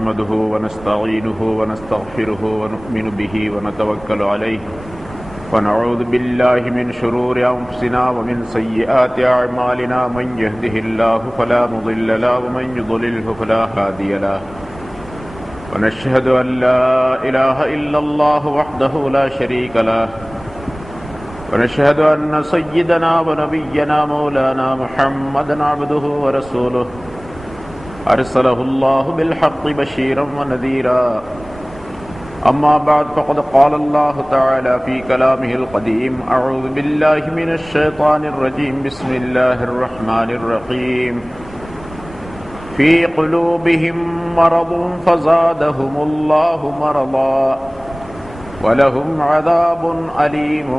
نحمده ونستعينه ونستغفره ونؤمن به ونتوكل عليه ونعوذ بالله من شرور أنفسنا ومن سيئات أعمالنا من يهده الله فلا مضل له ومن يضلله فلا هادي له ونشهد أن لا إله إلا الله وحده لا شريك له ونشهد أن سيدنا ونبينا مولانا محمدا عبده ورسوله أرسله الله بالحق بشيرا ونذيرا أما بعد فقد قال الله تعالى في كلامه القديم أعوذ بالله من الشيطان الرجيم بسم الله الرحمن الرحيم في قلوبهم مرض فزادهم الله مرضا ولهم عذاب أليم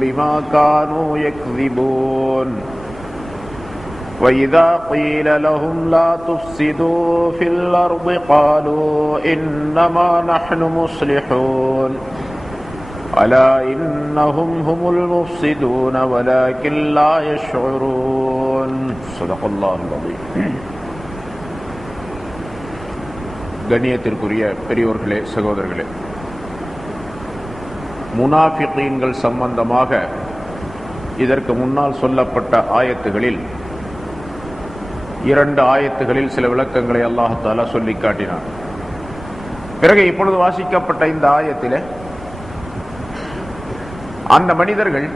بما كانوا يكذبون وإذا قيل لهم لا تفسدوا في الأرض قالوا إنما نحن مصلحون ألا إنهم هم المفسدون ولكن لا يشعرون صدق الله العظيم. கண்ணியத்திற்குரிய பெரியோர்களே, சகோதரர்களே, முனாஃபிகீன்கள் சம்பந்தமாக இதற்கு முன்னால் சொல்லப்பட்ட ஆயத்துகளில் 2 ஆயத்துகளில் சில விளக்கங்களை அல்லாஹ் தஆலா சொல்லி காட்டினார். பிறகு இப்பொழுது வாசிக்கப்பட்ட இந்த ஆயத்திலே அந்த மனிதர்கள்,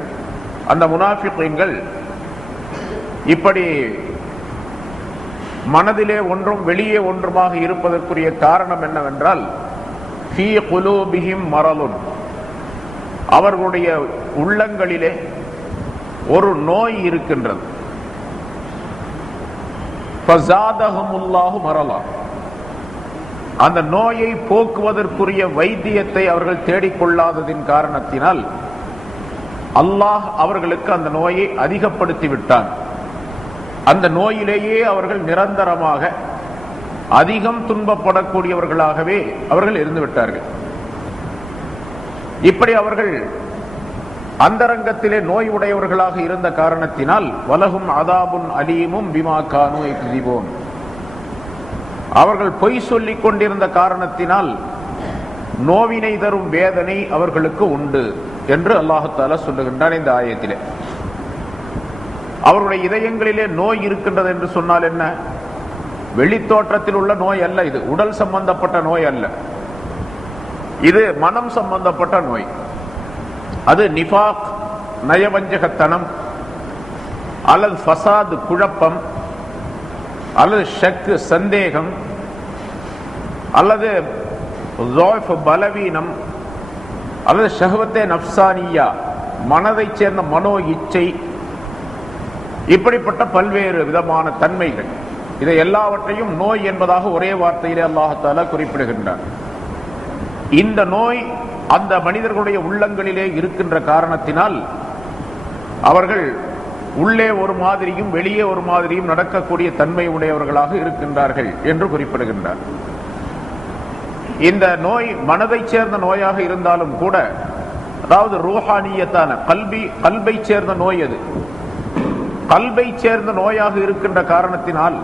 அந்த முனாஃபிகீன்கள் இப்படி மனதிலே ஒன்றும் வெளியே ஒன்றுமாக இருப்பதற்குரிய காரணம் என்னவென்றால், ஃபீ குலூபிஹிம் மரலுன், அவர்களுடைய உள்ளங்களிலே ஒரு நோய் இருக்கின்றது. ஃபஸாதஹுமுல்லாஹு மரலா, அந்த நோயை போக்குவதற்குரிய வைத்தியத்தை அவர்கள் தேடிக்கொள்ளாததின் காரணத்தினால் அல்லாஹ் அவர்களுக்கு அந்த நோயை அதிகப்படுத்தி விட்டான். அந்த நோயிலேயே அவர்கள் நிரந்தரமாக அதிகம் துன்பப்படக்கூடியவர்களாகவே அவர்கள் இருந்து விட்டார்கள். இப்படி அவர்கள் அந்தரங்கத்திலே நோய் உடையவர்களாக இருந்த காரணத்தினால் வலஹும் அதாபுன் அலீமும் பிமா கானூ யக்ஸிபூன், அவர்கள் பொய் சொல்லிக் கொண்டிருந்த காரணத்தினால் நோவினை தரும் வேதனை அவர்களுக்கு உண்டு என்று அல்லாஹ் தஆலா சொல்லுகின்றான் இந்த ஆயத்திலே. அவருடைய இதயங்களிலே நோய் இருக்கின்றது என்று சொன்னால் என்ன? வெளித்தோற்றத்தில் உள்ள நோய் அல்ல, இது உடல் சம்பந்தப்பட்ட நோய் அல்ல, இது மனம் சம்பந்தப்பட்ட நோய். அது நிஃபாக், நயவஞ்சகத்தனம், அல்லது ஃபசாத், குழப்பம், அல்லது ஷக்கு, சந்தேகம், அல்லது ஸஅஃப், பலவீனம், அல்லது ஷஹ்வத்தே நஃப்சானியா, மனதைச் சேர்ந்த மனோ இச்சை, இப்படிப்பட்ட பல்வேறு விதமான தன்மைகள். இதை எல்லாவற்றையும் நோய் என்பதாக ஒரே வார்த்தையிலே அல்லாஹ் தஆலா குறிப்பிடுகின்றார். இந்த நோய் அந்த மனிதர்களுடைய உள்ளங்களிலே இருக்கின்ற காரணத்தினால் அவர்கள் உள்ளே ஒரு மாதிரியும் வெளியே ஒரு மாதிரியும் நடக்கக்கூடிய தன்மை உடையவர்களாக இருக்கின்றார்கள் என்று குறிப்பிடுகின்றார். இந்த நோய் மனதைச் சேர்ந்த நோயாக இருந்தாலும் கூட, அதாவது ரூஹானியத்தான கல்பை சேர்ந்த நோய், அது கல்பை சேர்ந்த நோயாக இருக்கின்ற காரணத்தினால்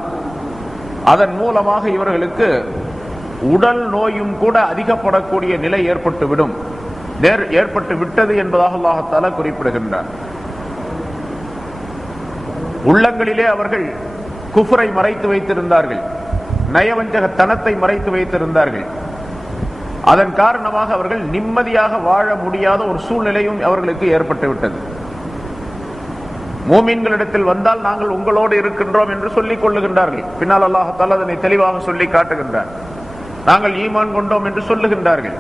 அதன் மூலமாக இவர்களுக்கு உடல் நோயும் கூட அதிகப்படக்கூடிய நிலை ஏற்பட்டு விட்டது என்பதாக அல்லாஹ் தஆலா குறிப்பிடுகின்றார். உள்ளங்களிலே அவர்கள் குஃப்ரை மறைத்து வைத்திருந்தார்கள், நயவஞ்சகத்தனத்தை மறைத்து வைத்திருந்தார்கள். அதன் காரணமாக அவர்கள் நிம்மதியாக வாழ முடியாத ஒரு சூழ்நிலையும் அவர்களுக்கு ஏற்பட்டு விட்டது. மூமின்களிடத்தில் வந்தால் நாங்கள் உங்களோடு இருக்கின்றோம் என்று சொல்லிக் கொள்ளுகின்றார்கள். பின்னால் அல்லாஹ் தஆலா அதனை தெளிவாக சொல்லி காட்டுகின்றார். நாங்கள் ஈமான் கொண்டோம் என்று சொல்லுகின்றார்கள்.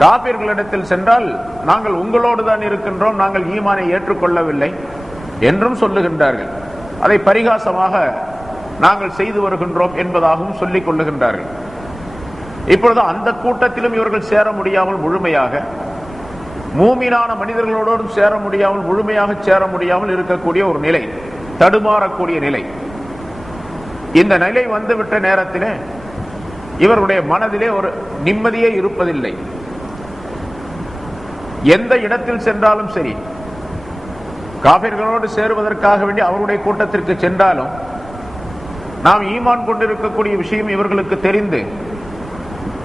காபிர்களிடத்தில் சென்றால் நாங்கள் உங்களோடு தான் இருக்கின்றோம், நாங்கள் ஈமானை ஏற்றுக்கொள்ளவில்லை என்றும் சொல்லுகின்றார்கள். அதை பரிகாசமாக நாங்கள் செய்து வருகின்றோம் என்பதாகவும் சொல்லிக் கொள்ளுகின்றார்கள். இப்பொழுது அந்த கூட்டத்திலும் இவர்கள் சேர முடியாமல், முழுமையாக மூமினான மனிதர்களோடும் சேர முடியாமல், முழுமையாக சேர முடியாமல் இருக்கக்கூடிய ஒரு நிலை, தடுமாறக்கூடிய நிலை. இந்த நிலை வந்துவிட்ட நேரத்திலே இவருடைய மனதிலே ஒரு நிம்மதியே இருப்பதில்லை. எந்த இடத்தில் சென்றாலும் சரி, காபிர்களோடு சேருவதற்காக வேண்டி அவருடைய கூட்டத்திற்கு சென்றாலும் நாம் ஈமான் கொண்டிருக்கக்கூடிய விஷயம் இவர்களுக்கு தெரிந்து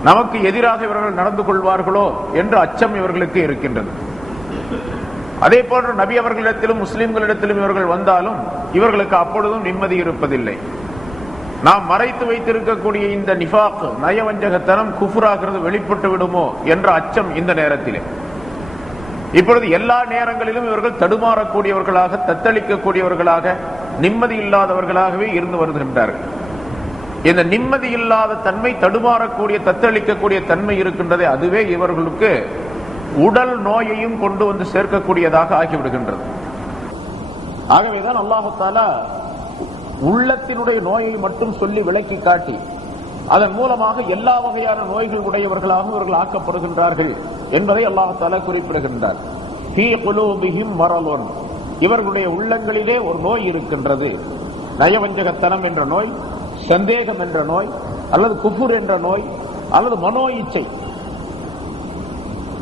நமக்கு எதிராக இவர்கள் நடந்து கொள்வார்களோ என்ற அச்சம் இவர்களுக்கு இருக்கின்றது. அதே போன்று நபி அவர்களிடத்திலும் முஸ்லிம்களிடத்திலும் இவர்கள் வந்தாலும் இவர்களுக்கு அப்பொழுதும் நிம்மதி இருப்பதில்லை. நாம் மறைத்து வைத்திருக்கக்கூடிய இந்த நிஃபாக், நயவஞ்சகத்தனம், குஃபுராகிறது வெளிப்பட்டு விடுமோ என்ற அச்சம் இந்த நேரத்திலே. இப்பொழுது எல்லா நேரங்களிலும் இவர்கள் தடுமாறக்கூடியவர்களாக, தத்தளிக்கக்கூடியவர்களாக, நிம்மதி இல்லாதவர்களாகவே இருந்து வருகின்றார்கள். இந்த நிம்மதி இல்லாத தன்மை, தடுமாறக்கூடிய, தத்தளிக்கக்கூடிய தன்மை இருக்கின்றதே, அதுவே இவர்களுக்கு உடல் நோயையும் கொண்டு வந்து சேர்க்கக்கூடியதாக ஆகிவிடுகின்றது. ஆகவேதான் அல்லாஹு தஆலா உள்ளத்தினுடைய நோயை மட்டும் சொல்லி விளக்கி காட்டி அதன் மூலமாக எல்லா வகையான நோய்கள் உடையவர்களாக இவர்கள் ஆக்கப்படுகின்றார்கள் என்பதை அல்லாஹ் தஆலா குறிப்பிடுகின்றார். ஃபீ குலூபிஹிம் மரலுன், இவர்களுடைய உள்ளங்களிலே ஒரு நோய் இருக்கின்றது. நயவஞ்சகத்தனம் என்ற நோய், சந்தேகம் என்ற நோய், அல்லது குஃபுர் என்ற நோய், அல்லது மனோ இச்சை.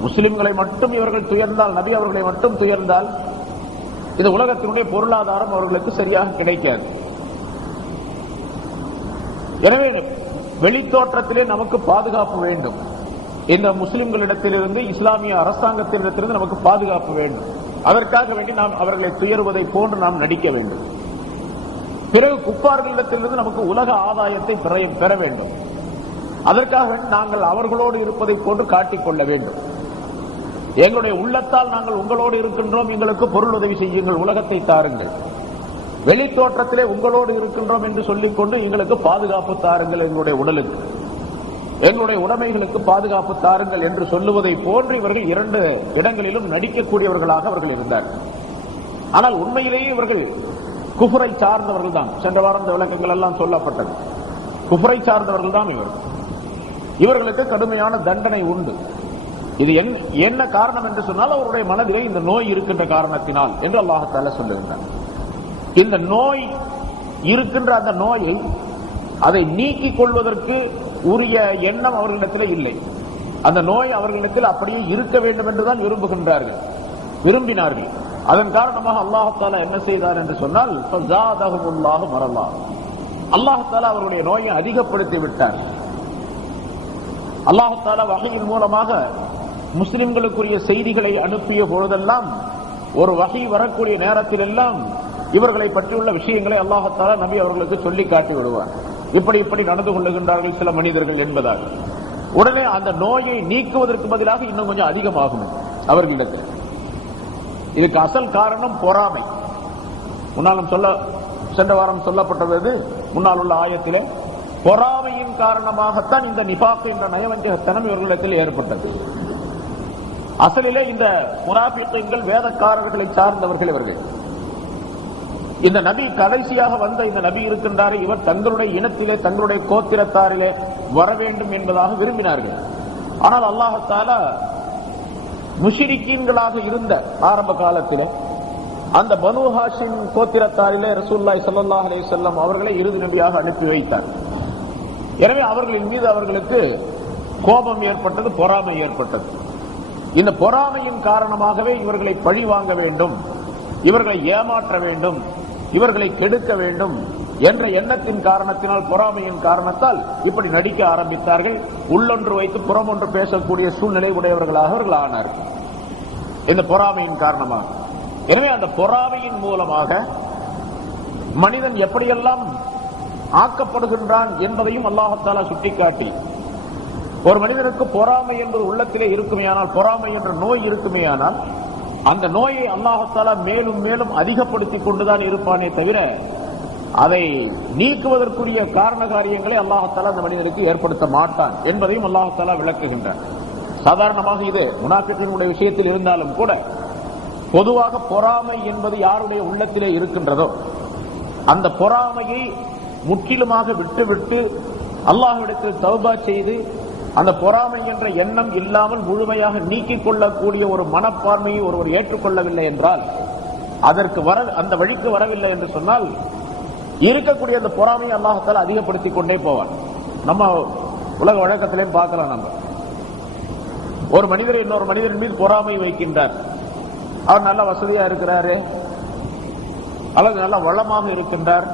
முஸ்லிம்களை மட்டும் இவர்கள் துயர்ந்தால், நபி அவர்களை மட்டும் துயர்ந்தால் இந்த உலகத்தினுடைய பொருளாதாரம் அவர்களுக்கு சரியாக கிடைக்காது. எனவே வெளித்தோற்றத்திலே நமக்கு பாதுகாப்பு வேண்டும். இந்த முஸ்லிம்களிடத்திலிருந்து, இஸ்லாமிய அரசாங்கத்திலிருந்து நமக்கு பாதுகாப்பு வேண்டும். அதற்காக வேண்டி நாம் அவர்களை துயருவதை போன்று நாம் நடிக்க வேண்டும். பிறகு குப்பார்களிடத்திலிருந்து நமக்கு உலக ஆதாயத்தை பெற வேண்டும். அதற்காக வேண்டி நாங்கள் அவர்களோடு இருப்பதை போன்று காட்டிக்கொள்ள வேண்டும். எங்களுடைய உள்ளத்தால் நாங்கள் உங்களோடு இருக்கின்றோம், எங்களுக்கு பொருள் உதவி செய்யுங்கள், உலகத்தை தாருங்கள். வெளி தோற்றத்திலே உங்களோடு இருக்கின்றோம் என்று சொல்லிக்கொண்டு எங்களுக்கு பாதுகாப்பு தாருங்கள், எங்களுடைய உடலுக்கு, எங்களுடைய உடைமைகளுக்கு பாதுகாப்பு தாருங்கள் என்று சொல்லுவதை போன்று இவர்கள் இரண்டு இடங்களிலும் நடிக்கக்கூடியவர்களாக அவர்கள் இருந்தார்கள். ஆனால் உண்மையிலேயே இவர்கள் குஃபரை சார்ந்தவர்கள் தான். சென்ற வாரம் இந்த விளக்கங்கள் எல்லாம் சொல்லப்பட்டது. குஃபரை சார்ந்தவர்கள் தான் இவர்களுக்கு கடுமையான தண்டனை உண்டு. இது என்ன காரணம் என்று சொன்னால் அவருடைய மனதிலே இந்த நோய் இருக்கின்ற காரணத்தினால் என்று அல்லாஹ் தஆலா சொல்லுகின்றார். இந்த நோய் இருக்கின்ற அந்த நோயை அதை நீக்கிக் கொள்வதற்கு உரிய எண்ணம் அவர்களிடத்தில் இல்லை. அந்த நோய் அவர்களிடத்தில் அப்படியே இருக்க வேண்டும் என்றுதான் விரும்பினார்கள். அதன் காரணமாக அல்லாஹ் தஆலா என்ன செய்தார் என்று சொன்னால், ஃபஸாதஹுமுல்லாஹு மரலா, அல்லாஹ் தஆலா அவருடைய நோயை அதிகப்படுத்தி விட்டார். அல்லாஹ் தஆலா வஹீயின் மூலமாக முஸ்லிம்களுக்குரிய செய்திகளை அனுப்பிய பொழுதெல்லாம், ஒரு வஹீ வரக்கூடிய நேரத்தில் எல்லாம் இவர்களை பற்றியுள்ள விஷயங்களை அல்லாஹ் தஆலா நபி அவர்களுக்கு சொல்லி காட்டி விடுவார். இப்படி நடந்து கொள்ளுகின்றார்கள் சில மனிதர்கள் என்பதாக. உடனே அந்த நோயை நீக்குவதற்கு பதிலாக இன்னும் கொஞ்சம் அதிகமாகும் அவர்களிடத்தில். இதுக்கு அசல் காரணம் பொறாமை. சென்ற வாரம் சொல்லப்பட்டது முன்னால் உள்ள ஆயத்திலே, பொறாமையின் காரணமாகத்தான் இந்த நிஃபாக் என்ற நயவஞ்சகத்தனம் இவர்களிடத்தில் ஏற்பட்டது. அசலிலே இந்த முனாஃபிக்குகள் வேதக்காரர்களை சார்ந்தவர்கள் இவர்கள். இந்த நபி, கடைசியாக வந்த இந்த நபி இருக்கின்றாரே, இவர் தங்களுடைய இனத்திலே, தங்களுடைய கோத்திரத்தாரிலே வர வேண்டும் என்பதாக விரும்பினார்கள். ஆனால் அல்லாஹ் தஆலா முஷ்ரிக்கீன்களாக இருந்த ஆரம்ப காலத்திலே அந்த பனூ ஹாஷிம் கோத்திரத்தாரிலே ரசூலுல்லாஹி ஸல்லல்லாஹு அலைஹி வஸல்லம் அவர்களை இறுதி நபியாக அனுப்பி வைத்தார். எனவே அவர்களின் மீது அவர்களுக்கு கோபம் ஏற்பட்டது, பொறாமை ஏற்பட்டது. இந்த பொறாமையின் காரணமாகவே இவர்களை பழி வாங்க வேண்டும், இவர்களை ஏமாற்ற வேண்டும், இவர்களை கெடுக்க வேண்டும் என்ற எண்ணத்தின் காரணத்தினால், பொறாமையின் காரணத்தால் இப்படி நடிக்க ஆரம்பித்தார்கள். உள்ளொன்று வைத்து புறமொன்று பேசக்கூடிய சூழ்நிலை உடையவர்களாக அவர்கள் ஆனார்கள் இந்த பொறாமையின் காரணமாக. எனவே அந்த பொறாமையின் மூலமாக மனிதன் எப்படியெல்லாம் ஆக்கப்படுகின்றான் என்பதையும் அல்லாஹ் தஆலா சுட்டிக்காட்டி, ஒரு மனிதனுக்கு பொறாமை என்பது உள்ளத்திலே இருக்குமேயானால், பொறாமை என்ற நோய் இருக்குமேயானால், அந்த நோயை அல்லாஹ் தஆலா மேலும் மேலும் அதிகப்படுத்திக் கொண்டுதான் இருப்பானே தவிர அதை நீக்குவதற்குரிய காரண காரியங்களை அல்லாஹ் தஆலா அந்த மனிதனுக்கு ஏற்படுத்த மாட்டான் என்பதையும் அல்லாஹ் தஆலா விளக்குகின்றான். சாதாரணமாக இது முனாஃபிக்குகளுடைய விஷயத்தில் இருந்தாலும் கூட, பொதுவாக பொறாமை என்பது யாருடைய உள்ளத்திலே இருக்கின்றதோ அந்த பொறாமையை முற்றிலுமாக விட்டுவிட்டு அல்லாஹ்விடத்தில் தௌபா செய்து அந்த பொறாமை என்ற எண்ணம் இல்லாமல் முழுமையாக நீக்கிக் கொள்ளக்கூடிய ஒரு மனப்பான்மையை ஒருவர் ஏற்றுக்கொள்ளவில்லை என்றால், அதற்கு அந்த வழிக்கு வரவில்லை என்று சொன்னால், இருக்கக்கூடிய அந்த பொறாமையை அல்லாஹ் தஆலா அதிகப்படுத்திக் கொண்டே போவார். நம்ம உலக வழக்கத்திலையும் பார்க்கலாம். நம்ம ஒரு மனிதர் இன்னொரு மனிதரின் மீது பொறாமை வைக்கின்றார். அவர் நல்ல வசதியா இருக்கிறாரு, அல்லது நல்ல வளமாக இருக்கின்றார்,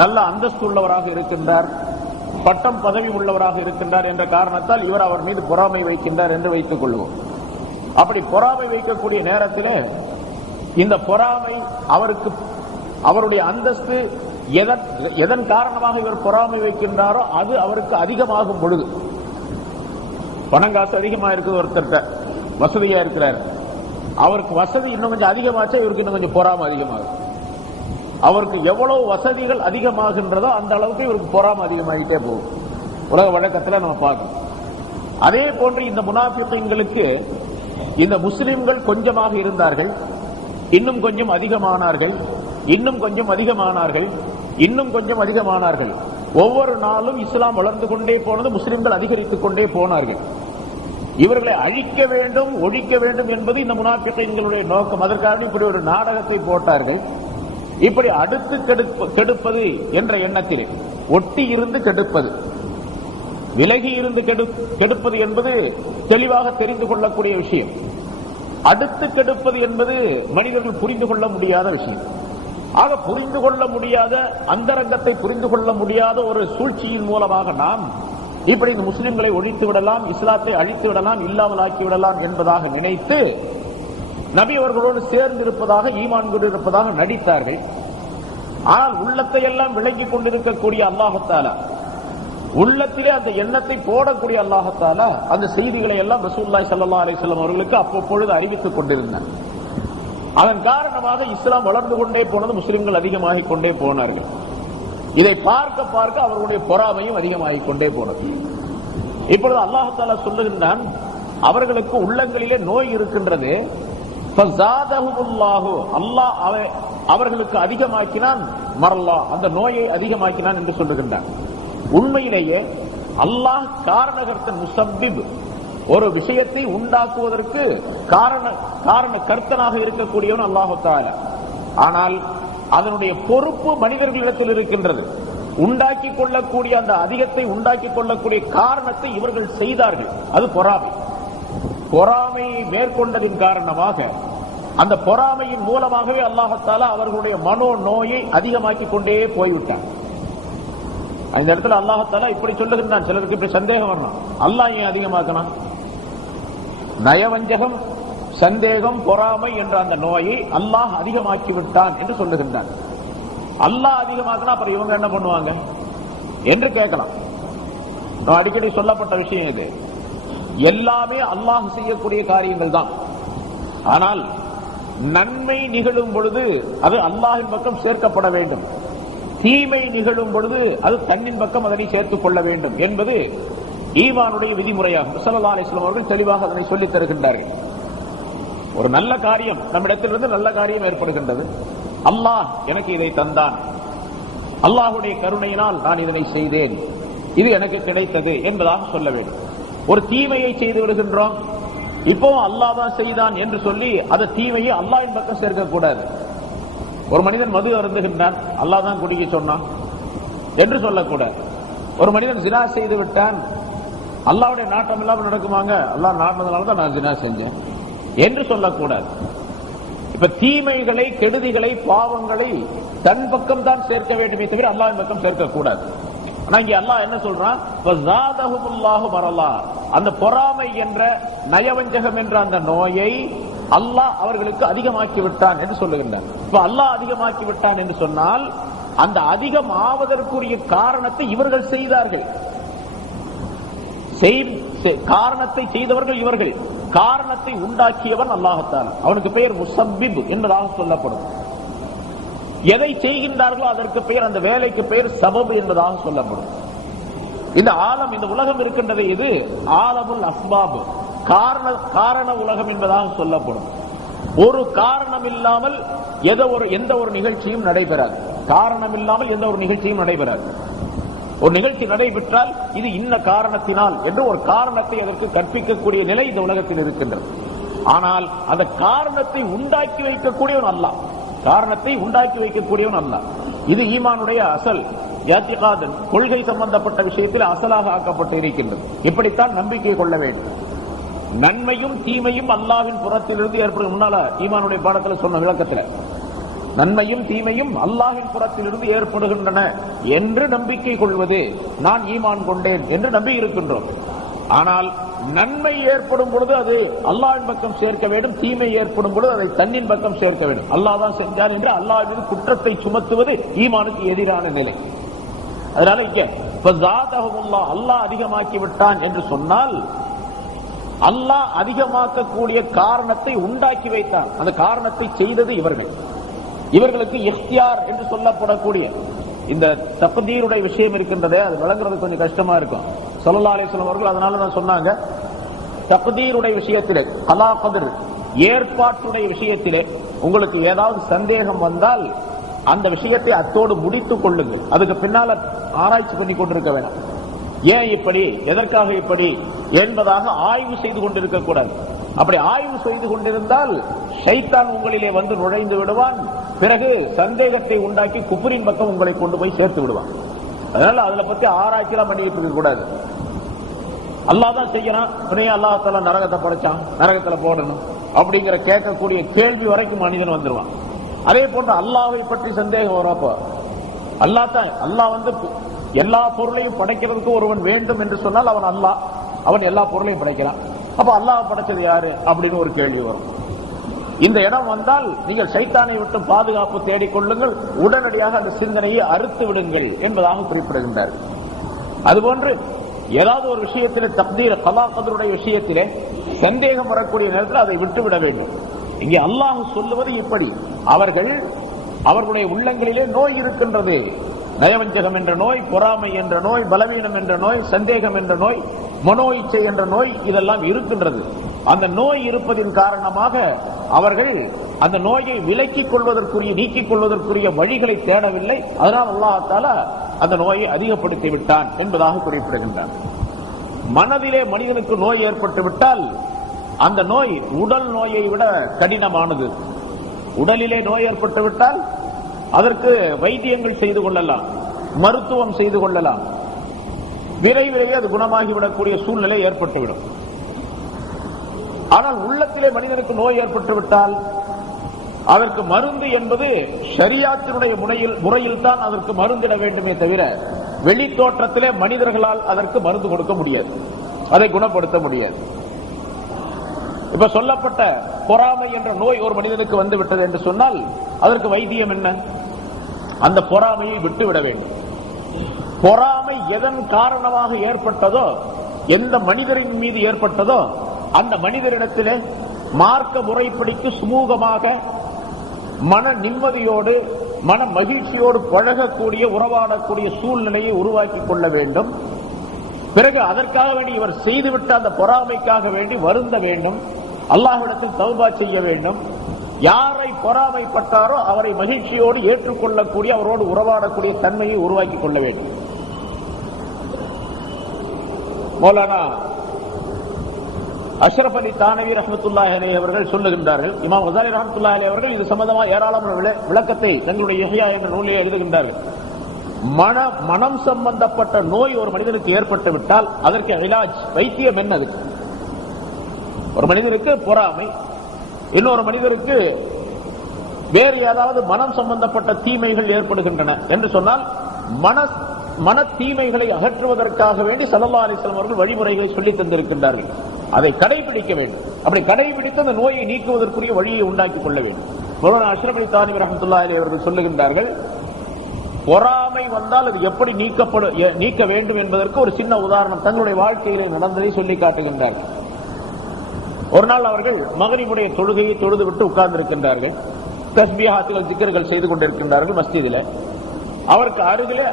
நல்ல அந்தஸ்து உள்ளவராக இருக்கின்றார், பட்டம் பதவி உள்ளவராக இருக்கின்றார் என்ற காரணத்தால் இவர் அவர் மீது பொறாமை வைக்கின்றார் என்று வைத்துக் கொள்வோம். அப்படி பொறாமை வைக்கக்கூடிய நேரத்தில் இந்த பொறாமை அவருக்கு அவருடைய அந்தஸ்து எதன் காரணமாக இவர் பொறாமை வைக்கின்றாரோ அது அவருக்கு அதிகமாகும் பொழுது, பணங்காசு அதிகமா இருக்குது, ஒருத்தர்கிட்ட வசதியா இருக்கிறார், அவருக்கு வசதி இன்னும் கொஞ்சம் அதிகமாச்சா இவருக்கு இன்னும் கொஞ்சம் பொறாமை அதிகமாகும். அவருக்கு எவ்வளவு வசதிகள் அதிகமாகின்றதோ அந்த அளவுக்கு இவருக்கு பொறாமை அதிகமாகிட்டே போகும். உலக வழக்கத்தில் நம்ம பார்க்கணும். அதே போன்று இந்த முனாஃபிகீன்களுக்கு இந்த முஸ்லிம்கள் கொஞ்சமாக இருந்தார்கள், இன்னும் கொஞ்சம் அதிகமானார்கள், இன்னும் கொஞ்சம் அதிகமானார்கள், இன்னும் கொஞ்சம் அதிகமானார்கள். ஒவ்வொரு நாளும் இஸ்லாம் வளர்ந்து கொண்டே போனது, முஸ்லிம்கள் அதிகரித்துக் கொண்டே போனார்கள். இவர்களை அழிக்க வேண்டும், ஒழிக்க வேண்டும் என்பது இந்த முனாஃபிகீன்களுடைய நோக்கம். அதற்காக இப்படி ஒரு நாடகத்தை போட்டார்கள். இப்படி அடுத்து கெடுப்பது என்ற எண்ணத்திலே ஒட்டி இருந்து கெடுப்பது, விலகி இருந்து கெடுப்பது என்பது தெளிவாக தெரிந்து கொள்ளக்கூடிய விஷயம். அடுத்து கெடுப்பது என்பது மனிதர்கள் புரிந்து கொள்ள முடியாத விஷயம். ஆக புரிந்து கொள்ள முடியாத அந்தரங்கத்தை புரிந்து கொள்ள முடியாத ஒரு சூழ்ச்சியின் மூலமாக நாம் இப்படி இந்த முஸ்லிம்களை ஒழித்து விடலாம், இஸ்லாத்தை அழித்து விடலாம், இல்லாமல் ஆக்கி விடலாம் என்பதாக நினைத்து நபி அவர்களோடு சேர்ந்து இருப்பதாக, ஈமான் கொண்டு இருப்பதாக நடித்தார்கள். ஆனால் உள்ளத்தை எல்லாம் விளங்கிக் கொண்டிருக்கக்கூடிய அல்லாஹ் தஆலா, உள்ளத்திலே அந்த எண்ணத்தை போடக்கூடிய அல்லாஹ் தஆலா அந்த செய்திகளை எல்லாம் ரசூலுல்லாஹி ஸல்லல்லாஹு அலைஹி வஸல்லம் அவர்களுக்கு அவ்வப்பொழுது அறிவித்துக் கொண்டிருந்தார். அதன் காரணமாக இஸ்லாம் வளர்ந்து கொண்டே போனது, முஸ்லிம்கள் அதிகமாகிக் கொண்டே போனார்கள். இதை பார்க்க பார்க்க அவர்களுடைய பொறாமையும் அதிகமாகிக் கொண்டே போனது. இப்பொழுது அல்லாஹ் தஆலா சொல்லுகின்றான், அவர்களுக்கு உள்ளங்களிலே நோய் இருக்கின்றது, அல்லாஹ் அவர்களுக்கு அதிகமாக்கினான், மரல்லா அந்த நோயை அதிகமாக்கினான் என்று சொல்லுகின்றான். உண்மையிலேயே அல்லாஹ் காரணகர்த்தன், முசப்பிப், ஒரு விஷயத்தை உண்டாக்குவதற்கு காரண கர்த்தனாக இருக்கக்கூடியவன் அல்லாஹ் தஆலா. ஆனால் அதனுடைய பொறுப்பு மனிதர்களிடத்தில் இருக்கின்றது. உண்டாக்கி கொள்ளக்கூடிய அந்த அதிகத்தை உண்டாக்கி கொள்ளக்கூடிய காரணத்தை இவர்கள் செய்தார்கள். அது பொறாமை. பொறாமையை மேற்கொண்டதின் காரணமாக, அந்த பொறாமையின் மூலமாகவே அல்லாஹ் தஆலா அவர்களுடைய மனோ நோயை அதிகமாக்கி கொண்டே போய்விட்டார். இந்த இடத்துல அல்லாஹ் தஆலா இப்படி சொல்லுகின்றான். சிலருக்கு இப்படி சந்தேகம் வரணும், அல்லாஹ் ஏன் அதிகமாக்கணும்? நயவஞ்சகம், சந்தேகம், பொறாமை என்ற அந்த நோயை அல்லாஹ் அதிகமாக்கி விட்டான் என்று சொல்லுகின்றான். அல்லாஹ் அதிகமாக்கினா அப்புறம் இவங்க என்ன பண்ணுவாங்க என்று கேட்கலாம். அடிக்கடி சொல்லப்பட்ட விஷயம் இது. எல்லாமே அல்லாஹ் செய்யக்கூடிய காரியங்கள் தான். ஆனால் நன்மை நிகழும் பொழுது அது அல்லாஹின் பக்கம் சேர்க்கப்பட வேண்டும், தீமை நிகழும் பொழுது அது தன்னின் பக்கம் அதனை சேர்த்துக் கொள்ள வேண்டும் என்பது ஈமானுடைய விதிமுறையாகும். ஸல்லல்லாஹு அலைஹி வஸல்லம் அவர்கள் தெளிவாக அதனை சொல்லித் தருகின்றார்கள். ஒரு நல்ல காரியம் நம்மிடத்திலிருந்து நல்ல காரியம் ஏற்படுகின்றது, அல்லாஹ் எனக்கு இதை தந்தான், அல்லாஹுடைய கருணையினால் நான் இதனை செய்தேன், இது எனக்கு கிடைத்தது என்பதாக சொல்ல வேண்டும். ஒரு தீமையை செய்து விடுகின்றோம், இப்போ அல்லாஹ் தான் செய்தான் என்று சொல்லி அந்த தீமையை அல்லாஹ்வின் பக்கம் சேர்க்கக்கூடாது. ஒரு மனிதன் மது அருந்துகின்றான், அல்லாஹ் தான் குடிக்க சொன்னான் என்று சொல்லக்கூடாது. ஒரு மனிதன் ஜினா செய்து விட்டான், அல்லாஹ்வுடைய நாட்டம் இல்லாமல் நடக்குமாங்க, அல்லாஹ் நாட்டினதுனால தான் நான் ஜினா செஞ்சேன் என்று சொல்லக்கூடாது. இப்ப தீமைகளை, கெடுதிகளை, பாவங்களை தன் பக்கம் தான் சேர்க்க வேண்டுமே தவிர அல்லாஹ்வின் பக்கம் சேர்க்கக்கூடாது. ஆனா இங்க அல்லாஹ் என்ன சொல்றான்? அந்த பொறாமை என்ற, நயவஞ்சகம் என்ற அந்த நோயை அல்லாஹ் அவர்களுக்கு அதிகமாக்கி விட்டான் என்று சொல்லுகின்றார். இப்ப அல்லாஹ் அதிகமாக்கி விட்டான் என்று சொன்னால் அந்த அதிகம் ஆவதற்குரிய காரணத்தை இவர்கள் செய்தார்கள். காரணத்தை செய்தவர்கள் இவர்கள், காரணத்தை உண்டாக்கியவன் அல்லாஹ் தஆலா. அவனுக்கு பெயர் முசப்பிப் என்பதாக சொல்லப்படும். எதை செய்கின்றார்களோ அதற்கு பெயர், அந்த வேலைக்கு பெயர் சபப் என்பதாக சொல்லப்படும். இந்த ஆலம், இந்த உலகம் இருக்கின்றது, இது ஆலமுல் அஸ்பாப், காரண உலகம் என்பதாக சொல்லப்படும். ஒரு காரணம் இல்லாமல் எந்த ஒரு நிகழ்ச்சியும் நடைபெறாது. காரணம் இல்லாமல் எந்த ஒரு நிகழ்ச்சியும் நடைபெறாது. ஒரு நிகழ்ச்சி நடைபெற்றால் இது இன்ன காரணத்தினால் என்று ஒரு காரணத்தை அதற்கு கற்பிக்கக்கூடிய நிலை இந்த உலகத்தில் இருக்கின்றது. ஆனால் அந்த காரணத்தை உண்டாக்கி வைக்கக்கூடியவன் அல்லாஹ், காரணத்தை உண்டாக்கி வைக்கக்கூடியவன் அல்லாஹ். இது ஈமானுடைய அசல், இஅ்திகாத், கொள்கை சம்பந்தப்பட்ட விஷயத்தில் அசலாக ஆக்கப்பட்டு இருக்கின்றது. இப்படித்தான் நம்பிக்கை கொள்ள வேண்டும். நன்மையும் தீமையும் அல்லாஹ்வின் புறத்திலிருந்து ஏற்படும். முன்னால ஈமானுடைய பாடத்தில் சொன்ன விளக்கத்தில் நன்மையும் தீமையும் அல்லாஹ்வின் புறத்திலிருந்து ஏற்படுகின்றன என்று நம்பிக்கை கொள்வது நான் ஈமான் கொண்டேன் என்று நம்பி இருக்கின்றோம். ஆனால் நன்மை ஏற்படும் பொழுது அது அல்லாஹ்வின் பக்கம் சேர்க்க வேண்டும், தீமை ஏற்படும் பொழுது அதை தன்னின் பக்கம் சேர்க்க வேண்டும். அல்லாஹ் தான் செஞ்சான் என்று அல்லாஹ் மீது குற்றத்தை சுமத்துவது ஈமானுக்கு எதிரான நிலை. அதனால இங்க அல்லாஹ் அதிகமாக்கி விட்டான் என்று சொன்னால் அல்லாஹ் அதிகமாக்கக்கூடிய காரணத்தை உண்டாக்கி வைத்தான். அந்த காரணத்தை செய்தது இவர்களுக்கு இக்தியார் என்று சொல்லப்படக்கூடிய இந்த தக்தீருடைய விஷயம் இருக்கின்றதே, அது விளங்குறது கொஞ்சம் கஷ்டமா இருக்கும். ஸல்லல்லாஹு அலைஹி வஸல்லம் அவர்கள் அதனால தான் சொன்னாங்க, தக்தீருடைய விஷயத்திலே, கலா கத்ர் ஏற்பாட்டுடைய விஷயத்திலே உங்களுக்கு ஏதாவது சந்தேகம் வந்தால் அந்த விஷயத்தை அத்தோடு முடித்துக் கொள்ளுங்கள். அதுக்கு பின்னால ஆராய்ச்சி பண்ணி கொண்டிருக்க வேண்டாம். ஏன் இப்படி, எதற்காக இப்படி என்பதாக ஆய்வு செய்து கொண்டிருக்க கூடாது. அப்படி ஆய்வு செய்து கொண்டிருந்தால் ஷைத்தான் உங்களிலே வந்து நுழைந்து விடுவான். பிறகு சந்தேகத்தை உண்டாக்கி குஃப்ரின் பக்கம் உங்களை கொண்டு போய் சேர்த்து விடுவான். அதனால அதுல பத்தி ஆராய்ச்சிலாம் பண்ணிட்டு இருக்க கூடாது. அல்லாஹ் தான் செய்யறான், அல்லாஹ் தஆலா நரகத்தை படைச்சான், நரகத்துல போடணும் அப்படிங்கிற கேட்கக்கூடிய கேள்வி வரைக்கும் மனிதன் வந்துருவான். அதே போன்று அல்லாஹ்வை பற்றி சந்தேகம் வரப்போ அல்லாஹ் வந்து எல்லா பொருளையும் படைக்கிறதுக்கு ஒருவன் வேண்டும் என்று சொன்னால் அவன் அல்லாஹ், அவன் எல்லா பொருளையும் படைக்கிறான். அப்ப அல்லாஹ் படைச்சது யாரு அப்படின்னு ஒரு கேள்வி வரும். இந்த இடம் வந்தால் நீங்கள் ஷைத்தானை விட்டு பாதுகாப்பு தேடிக்கொள்ளுங்கள், உடனடியாக அந்த சிந்தனையை அறுத்து விடுங்கள் என்பதாக குறிப்பிடுகின்றார். அதுபோன்று ஏதாவது ஒரு விஷயத்திலே தக்தீர் கலா கத்ருடைய விஷயத்திலே சந்தேகம் வரக்கூடிய நேரத்தில் அதை விட்டுவிட வேண்டும். இங்கே அல்லாஹ் சொல்லுவது இப்படி, அவர்களுடைய உள்ளங்களிலே நோய் இருக்கின்றது. நயவஞ்சகம் என்ற நோய், பொறாமை என்ற நோய், பலவீனம் என்ற நோய், சந்தேகம் என்ற நோய், மனோ இச்சை என்ற நோய், இதெல்லாம் இருக்கின்றது. அந்த நோய் இருப்பதின் காரணமாக அவர்கள் அந்த நோயை விலக்கிக் கொள்வதற்குரிய, நீக்கிக் கொள்வதற்குரிய வழிகளை தேடவில்லை. அதனால் அல்லாஹ் தஆலா அந்த நோயை அதிகப்படுத்தி விட்டான் என்பதாக குறிப்பிடுகின்றான். மனதிலே மனிதனுக்கு நோய் ஏற்பட்டு விட்டால் அந்த நோய் உடல் நோயை விட கடினமானது. உடலிலே நோய் ஏற்பட்டு விட்டால் அதற்கு வைத்தியங்கள் செய்து கொள்ளலாம், மருத்துவம் செய்து கொள்ளலாம், விரைவிலேயே அது குணமாகிவிடக்கூடிய சூழ்நிலை ஏற்பட்டுவிடும். ஆனால் உள்ளத்திலே மனிதனுக்கு நோய் ஏற்பட்டு விட்டால் அதற்கு மருந்து என்பது ஷரியாத்தினுடைய முறையில் தான் அதற்கு மருந்திட வேண்டுமே தவிர வெளி தோற்றத்திலே மனிதர்களால் அதற்கு மருந்து கொடுக்க முடியாது, அதை குணப்படுத்த முடியாது. இப்ப சொல்லப்பட்ட பொறாமை என்ற நோய் ஒரு மனிதனுக்கு வந்து விட்டது என்று சொன்னால் அதற்கு வைத்தியம் என்ன? அந்த பொறாமையை விட்டுவிட வேண்டும். பொறாமை எதன் காரணமாக ஏற்பட்டதோ, எந்த மனிதரின் மீது ஏற்பட்டதோ அந்த மனிதரிடத்திலே மார்க்க முறைப்படிக்கு சுமூகமாக மன நிம்மதியோடு மன மகிழ்ச்சியோடு பழகக்கூடிய, உறவாடக்கூடிய சூழ்நிலையை உருவாக்கி கொள்ள வேண்டும். பிறகு அதற்காக வேண்டி இவர் செய்துவிட்ட அந்த பொறாமைக்காக வேண்டி வருந்த வேண்டும், அல்லாஹ்விடத்தில் தௌபா செய்ய வேண்டும். யாரை பொறாமைப்பட்டாரோ அவரை மகிழ்ச்சியோடு ஏற்றுக்கொள்ளக்கூடிய, அவரோடு உறவாடக்கூடிய தன்மையை உருவாக்கி கொள்ள வேண்டும். மௌலானா அஷ்ரஃப் அலி தானவி ரஹ்மத்துல்லாஹி அலைஹி அவர்கள் சொல்லுகின்றார்கள், இமாம் கஸாலி ரஹ்மத்துல்லாஹி அலைஹி அவர்கள் இது சம்பந்தமாக ஏராளமான விளக்கத்தை தங்களுடைய இஹ்யா என்ற நூலிலே எழுதுகின்றார்கள். மனம் சம்பந்தப்பட்ட நோய் ஒரு மனிதனுக்கு ஏற்பட்டு விட்டால் அதற்கு இலாஜ், வைத்தியம் என்னது? ஒரு மனிதனுக்கு பொறாமை, இன்னொரு மனிதருக்கு வேறு ஏதாவது மனம் சம்பந்தப்பட்ட தீமைகள் ஏற்படுகின்றன என்று சொன்னால் மன தீமைகளை அகற்றுவதற்காக வேண்டி ஸல்லல்லாஹு அலைஹி வஸல்லம் அவர்கள் வழிமுறைகளை சொல்லி தந்திருக்கின்றார்கள். அதை கடைபிடிக்க வேண்டும். அப்படி கடைபிடித்து அந்த நோயை நீக்குவதற்குரிய வழியை உண்டாக்கி கொள்ள வேண்டும். மௌலானா அஷ்ரஃப் அலி தானவி ரஹ்மத்துல்லாஹி அலைஹி அவர்கள் சொல்லுகின்றார்கள், பொறாமை வந்தால் அது எப்படி நீக்க வேண்டும் என்பதற்கு ஒரு சின்ன உதாரணம் தங்களுடைய வாழ்க்கையிலே நடந்ததை சொல்லி காட்டுகின்றார்கள். ஒரு நாள் அவர்கள் மகரிபுடைய தொழுகையை தொழுது விட்டு உட்கார்ந்து இருக்கின்றார்கள். தஸ்பீஹாத்துகள், திக்ர்கள் செய்து கொண்டிருக்கின்றார்கள் மஸ்ஜிதிலே. அவருக்கு அருகிலே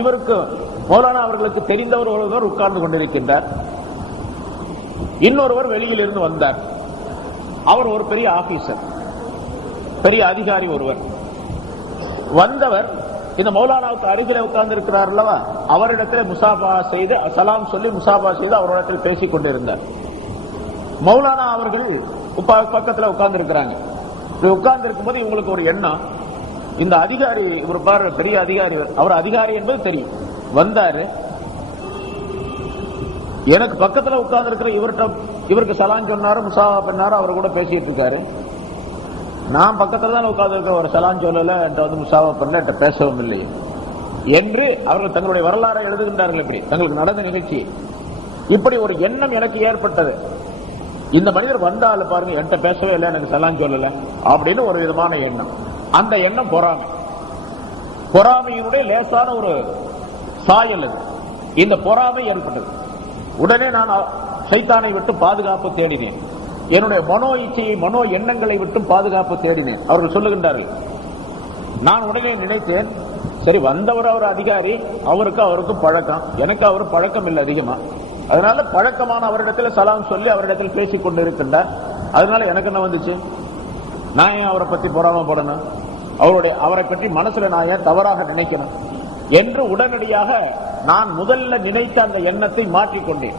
இவருக்கு மௌலானா அவர்களுக்கு தெரிந்தவர் ஒருவர் உட்கார்ந்து கொண்டிருக்கின்றார். இன்னொருவர் வெளியில் இருந்து வந்தார். அவர் ஒரு பெரிய ஆபீசர், பெரிய அதிகாரி ஒருவர். வந்தவர் இந்த மௌலானாவுக்கு அருகிலே உட்கார்ந்து இருக்கிறார் அல்லவா, அவரிடத்தில் முசாபா செய்து, சலாம் சொல்லி முசாபா செய்து அவரிடத்தில் பேசிக் கொண்டிருந்தார். மௌலானா அவர்கள் பக்கத்தில் உட்கார்ந்து இருக்கிறாங்க. உட்கார்ந்து இருக்கும்போது இவங்களுக்கு ஒரு எண்ணம், இந்த அதிகாரி ஒரு பாரு பெரிய அதிகாரி, அவர் அதிகாரி என்பது தெரியும், வந்தாரு, எனக்கு பக்கத்துல உட்கார்ந்து இருக்கிற இவருக்கு சலாம் சொன்னாரு, முசாபா பண்ணாரு, அவர் கூட பேசிட்டு இருக்காரு. நான் பக்கத்துல தான் உட்கார்ந்து இருக்க, ஒரு சலான் சொல்லல, என்கிட்ட வந்து முசாவா பண்ணல, என்கிட்ட பேசவும் இல்லை என்று அவர்கள் தங்களுடைய வரலாறை எழுதுகின்றார்கள். இப்படி தங்களுக்கு நடந்த நிகழ்ச்சி, இப்படி ஒரு எண்ணம் எனக்கு ஏற்பட்டது. இந்த மனிதர் வந்தாலும் பாருங்க, என்கிட்ட பேசவே இல்லை, எனக்கு சலான் சொல்லல அப்படின்னு ஒரு விதமான எண்ணம். அந்த எண்ணம் பொறாமை, பொறாமையினுடைய லேசான ஒரு சாயல் அது. இந்த பொறாமை ஏற்பட்டது. உடனே நான் சைத்தானை விட்டு பாதுகாப்பு தேடினேன். என்னுடைய மனோ இச்சையை, மனோ எண்ணங்களை விட்டு பாதுகாப்பு தேடினேன். அவர்கள் சொல்லுகின்றார்கள், நான் உடனே நினைத்தேன், சரி வந்தவர் அவர் அதிகாரி, அவருக்கும் பழக்கம், எனக்கு அவர் பழக்கம் இல்லை அதிகமா, அதனால பழக்கமான அவரிடத்தில் சலாம் சொல்லி அவரிடத்தில் பேசிக் கொண்டிருக்கின்றார், அதனால எனக்கு என்ன வந்துச்சு, நான் ஏன் அவரை பத்தி பொறாமப்படணும், அவரை பற்றி மனசுல நான் ஏன் தவறாக நினைக்கணும் என்று உடனடியாக நான் முதல்ல நினைத்த அந்த எண்ணத்தை மாற்றிக்கொண்டேன்.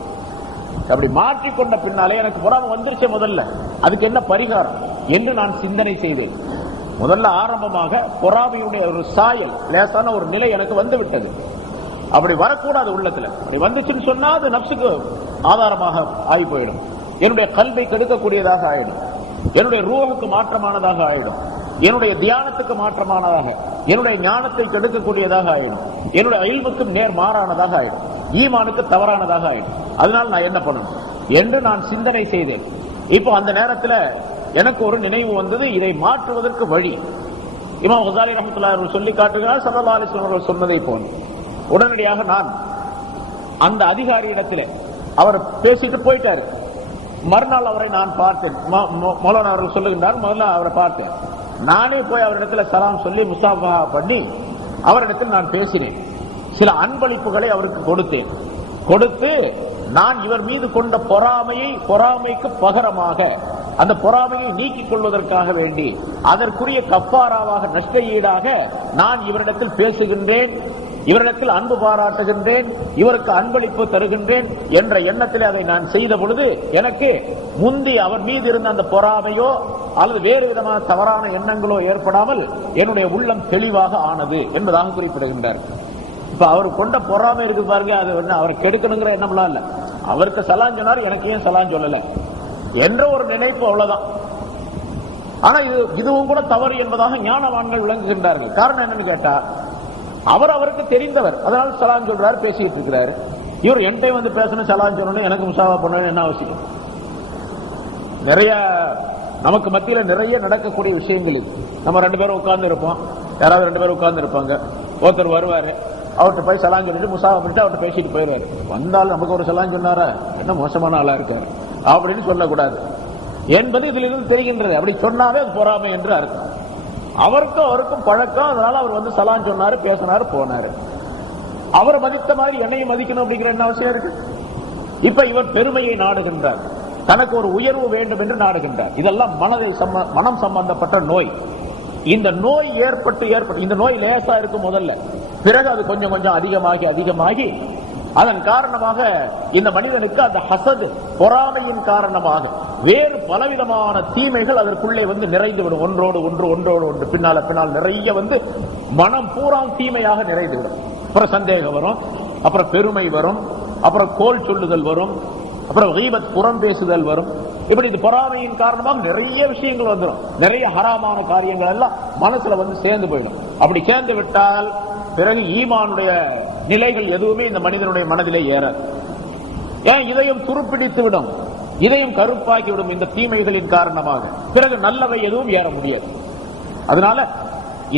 அப்படி மாற்றிக்கொண்ட பின்னாலே எனக்கு பொறாமை வந்துருச்சு. முதல்ல அதுக்கு என்ன பரிகாரம் என்று நான் சிந்தனை செய்தேன். முதல்ல ஆரம்பமாக பொறாமையுடைய ஒரு சாயல், லேசான ஒரு நிலை எனக்கு வந்து விட்டது. அப்படி வரக்கூடாது உள்ளத்துல. அப்படி வந்துச்சுன்னு சொன்னா அது நப்சுக்கு ஆதாரமாக ஆகி போயிடும், என்னுடைய கல்வை கெடுக்கக்கூடியதாக ஆயிடும், என்னுடைய ரூஹுக்கு மாற்றமானதாக ஆயிடும், என்னுடைய தியானத்துக்கு மாற்றமானதாக, என்னுடைய ஞானத்தை கெடுக்கக்கூடியதாக ஆயிடும், என்னுடைய இல்முக்கு நேர் மாறானதாக ஆயிடும், ஈமானுக்கு தவறானதாக ஆயிடும். அதனால நான் என்ன பண்ணணும் என்று நான் சிந்தனை செய்தேன். இப்போ அந்த நேரத்தில் எனக்கு ஒரு நினைவு வந்தது, இதை மாற்றுவதற்கு வழி. இமாம் கஸாலி ரஹ்மத்துல்லாஹி அலைஹி சொல்லி காட்டுகிறார், ஸல்லல்லாஹு அலைஹி வஸல்லம் அவர்கள் சொன்னதை போல உடனடியாக நான் அந்த அதிகாரியிடத்தில், அவர் பேசிட்டு போயிட்டாரு, மறுநாள் அவரை நான் பார்த்தேன். மௌலானா அவர்கள் சொல்லுகின்றார், முதல்ல அவரை பார்த்தேன், நானே போய் அவரிடத்தில் சலாம் சொல்லி முசாஃபா பண்ணி அவரிடத்தில் நான் பேசினேன். சில அன்பளிப்புகளை அவருக்கு கொடுத்து நான் இவர் மீது கொண்ட பொறாமைக்கு பகரமாக, அந்த பொறாமையை நீக்கிக் கொள்வதற்காக வேண்டி, அதற்குரிய கஃபாராவாக, நஷ்ட ஈடாக நான் இவரிடத்தில் பேசுகின்றேன், இவரிடத்தில் அன்பு பாராட்டுகின்றேன், இவருக்கு அன்பளிப்பு தருகின்றேன் என்ற எண்ணத்தில் அதை நான் செய்த பொழுது எனக்கு முந்தி அவர் மீது இருந்த அந்த பொறாமையோ அல்லது வேறு விதமான தவறான எண்ணங்களோ ஏற்படாமல் என்னுடைய உள்ளம் தெளிவாக ஆனது என்பதாக குறிப்பிடுகின்றார். இப்ப அவர் கொண்ட பொறாமை இருக்கு பாருங்க, அது அவரை கெடுக்கணுங்கிற எண்ணம்லாம் இல்ல, அவருக்கு சலான் சொன்னார், எனக்கு ஏன் சலான் சொல்லல என்ற ஒரு நினைப்பு, அவ்வளவுதான். ஆனா இதுவும் கூட தவறு என்பதாக ஞானவான்கள் விளங்குகின்றார்கள். காரணம் என்னன்னு கேட்டா, அவருக்கு தெரிந்தவர், அதனால சலான் சொல்றாரு, பேசிட்டு இருக்கிறாரு. இவர் என்கிட்ட வந்து பேசணும், சலான் சொல்லணும், எனக்கு முசாவா பண்ணணும் என்ன அவசியம்? நிறைய நமக்கு மத்தியில நிறைய நடக்கக்கூடிய விஷயங்கள் இது. நம்ம 2 பேரும் உட்கார்ந்து இருப்போம், யாராவது 2 பேரும் உட்கார்ந்து இருப்பாங்க, ஒருத்தர் வருவாரு, அவர்கிட்ட போய் சலான் சொல்லிட்டு முசாவா பண்ணிட்டு அவர்கிட்ட பேசிட்டு போயிடுவாரு. வந்தாலும் நமக்கு ஒரு சலான் சொன்னாரா, என்ன மோசமான ஆளா இருக்காரு அப்படின்னு சொல்லக்கூடாது என்பது இதிலிருந்து தெரிகின்றது. அப்படி சொன்னாவே அது பொறாமை என்று அர்த்தம். அவருக்கும் பழக்கம், அதனால அவர் வந்து சலான் சொன்னாரு, பேசினாரு, போனாரு. அவர் மதித்த மாதிரி என்னையும் மதிக்கணும் அப்படிங்கிற என்ன அவசியம் இருக்கு? இப்ப இவர் பெருமையை நாடுகின்றார், தனக்கு ஒரு உயர்வு வேண்டும் என்று நாடுகின்றார். இதெல்லாம் மனம் சம்பந்தப்பட்ட நோய். இந்த நோய் ஏற்பட்டு இந்த நோய் லேசா இருக்கும் முதல்ல, பிறகு அது கொஞ்சம் கொஞ்சம் அதிகமாகி அதன் காரணமாக இந்த மனிதனுக்கு அந்த ஹசது, பொறாமையின் காரணமாக வேறு பலவிதமான தீமைகள் அதற்குள்ளே வந்து நிறைந்துவிடும். ஒன்றோடு ஒன்று பின்னால் நிறைய வந்து மனம் பூரா தீமையாக நிறைந்துவிடும். அப்புறம் சந்தேகம் வரும், அப்புறம் பெருமை வரும், அப்புறம் கோல் சொல்லுதல் வரும், அப்புறம் கீபத், புறம் பேசுதல் வரும். இப்படி இது பொறாமையின் காரணமாக நிறைய விஷயங்கள் வந்துடும். நிறைய ஹராமான காரியங்கள் எல்லாம் மனசுல வந்து சேர்ந்து போயிடும். அப்படி சேர்ந்து விட்டால் பிறகு ஈமானுடைய நிலைகள் எதுவுமே இந்த மனிதனுடைய மனதிலே ஏறாது. ஏன்? இதயம் துருப்பிடித்து விடும், இதயம் கருப்பாக்கி விடும் இந்த தீமைகளின் காரணமாக. பிறகு நல்லவை எதுவும் ஏற முடியாது. அதனால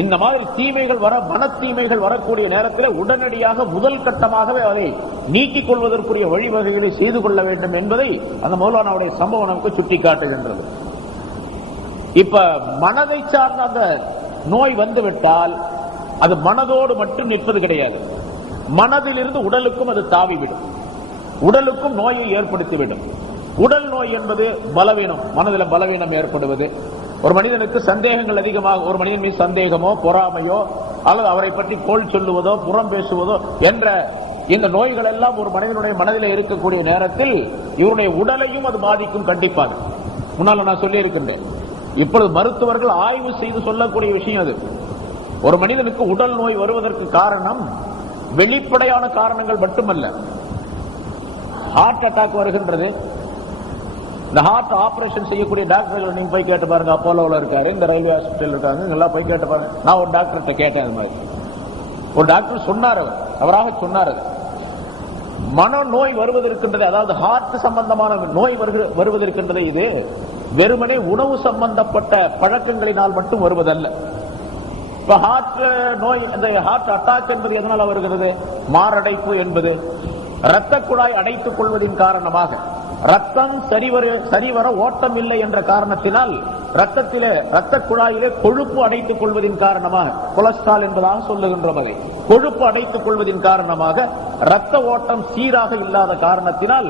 இந்த மாதிரி தீமைகள் மன தீமைகள் வரக்கூடிய நேரத்தில் உடனடியாக முதல் கட்டமாகவே அதை நீக்கிக் கொள்வதற்குரிய வழிவகைகளை செய்து கொள்ள வேண்டும் என்பதை அந்த மௌலானாவுடைய சம்பவம் நமக்கு சுட்டி காட்டுகின்றது. இப்ப மனதை சார்ந்த அந்த நோய் வந்துவிட்டால் அது மனதோடு மட்டும் நிற்பது கிடையாது, மனதிலிருந்து உடலுக்கும் அது தாவிவிடும், உடலுக்கும் நோயை ஏற்படுத்திவிடும். உடல் நோய் என்பது பலவீனம், மனதில் பலவீனம் ஏற்படுவது. ஒரு மனிதனுக்கு சந்தேகங்கள் அதிகமாக, ஒரு மனிதன் மீது சந்தேகமோ பொறாமையோ அல்லது அவரை பற்றி கோல் சொல்லுவதோ புறம் பேசுவதோ என்ற இந்த நோய்கள் எல்லாம் ஒரு மனிதனுடைய மனதில் இருக்கக்கூடிய நேரத்தில் இவருடைய உடலையும் அது பாதிக்கும். கண்டிப்பாக முன்னால் நான் சொல்லி இருக்கின்றேன். இப்பொழுது மருத்துவர்கள் ஆய்வு செய்து சொல்லக்கூடிய விஷயம் அது. ஒரு மனிதனுக்கு உடல் நோய் வருவதற்கு காரணம் வெளிப்படையான காரணங்கள் மட்டுமல்ல. ஹார்ட் அட்டாக் வருகின்றது, இந்த ஹார்ட் ஆபரேஷன் செய்யக்கூடிய டாக்டர்கள் நீங்க போய் கேட்டு பாருங்க. அப்போலோவில் இருக்காரு, இந்த ரயில்வே ஹாஸ்பிட்டல் இருக்காங்க, எல்லாம் போய் கேட்டு பாருங்க. நான் ஒரு டாக்டர்கிட்ட கேட்டேன். அது மாதிரி ஒரு டாக்டர் சொன்னார், அவராக சொன்னார், மனநோய் வருவதற்கின்றது, அதாவது ஹார்ட் சம்பந்தமான நோய் வருவதற்கின்றது, இது வெறுமனே உணவு சம்பந்தப்பட்ட பழக்கங்களினால் மட்டும் வருவதல்ல. இப்ப ஹார்ட் நோய், இந்த ஹார்ட் அட்டாக் என்பது எதனால வருகிறது? மாரடைப்பு என்பது இரத்த குழாய் அடைத்துக் கொள்வதின் காரணமாக, ரத்தம் சரிவர ஓட்டம் இல்லை என்ற காரணத்தினால் ரத்தத்திலே, ரத்த குழாயிலே கொழுப்பு அடைத்துக் கொள்வதின் காரணமாக, கொலஸ்ட்ரால் என்பதாக சொல்லுகின்ற வகை, கொழுப்பு அடைத்துக் கொள்வதின் காரணமாக ரத்த ஓட்டம் சீராக இல்லாத காரணத்தினால்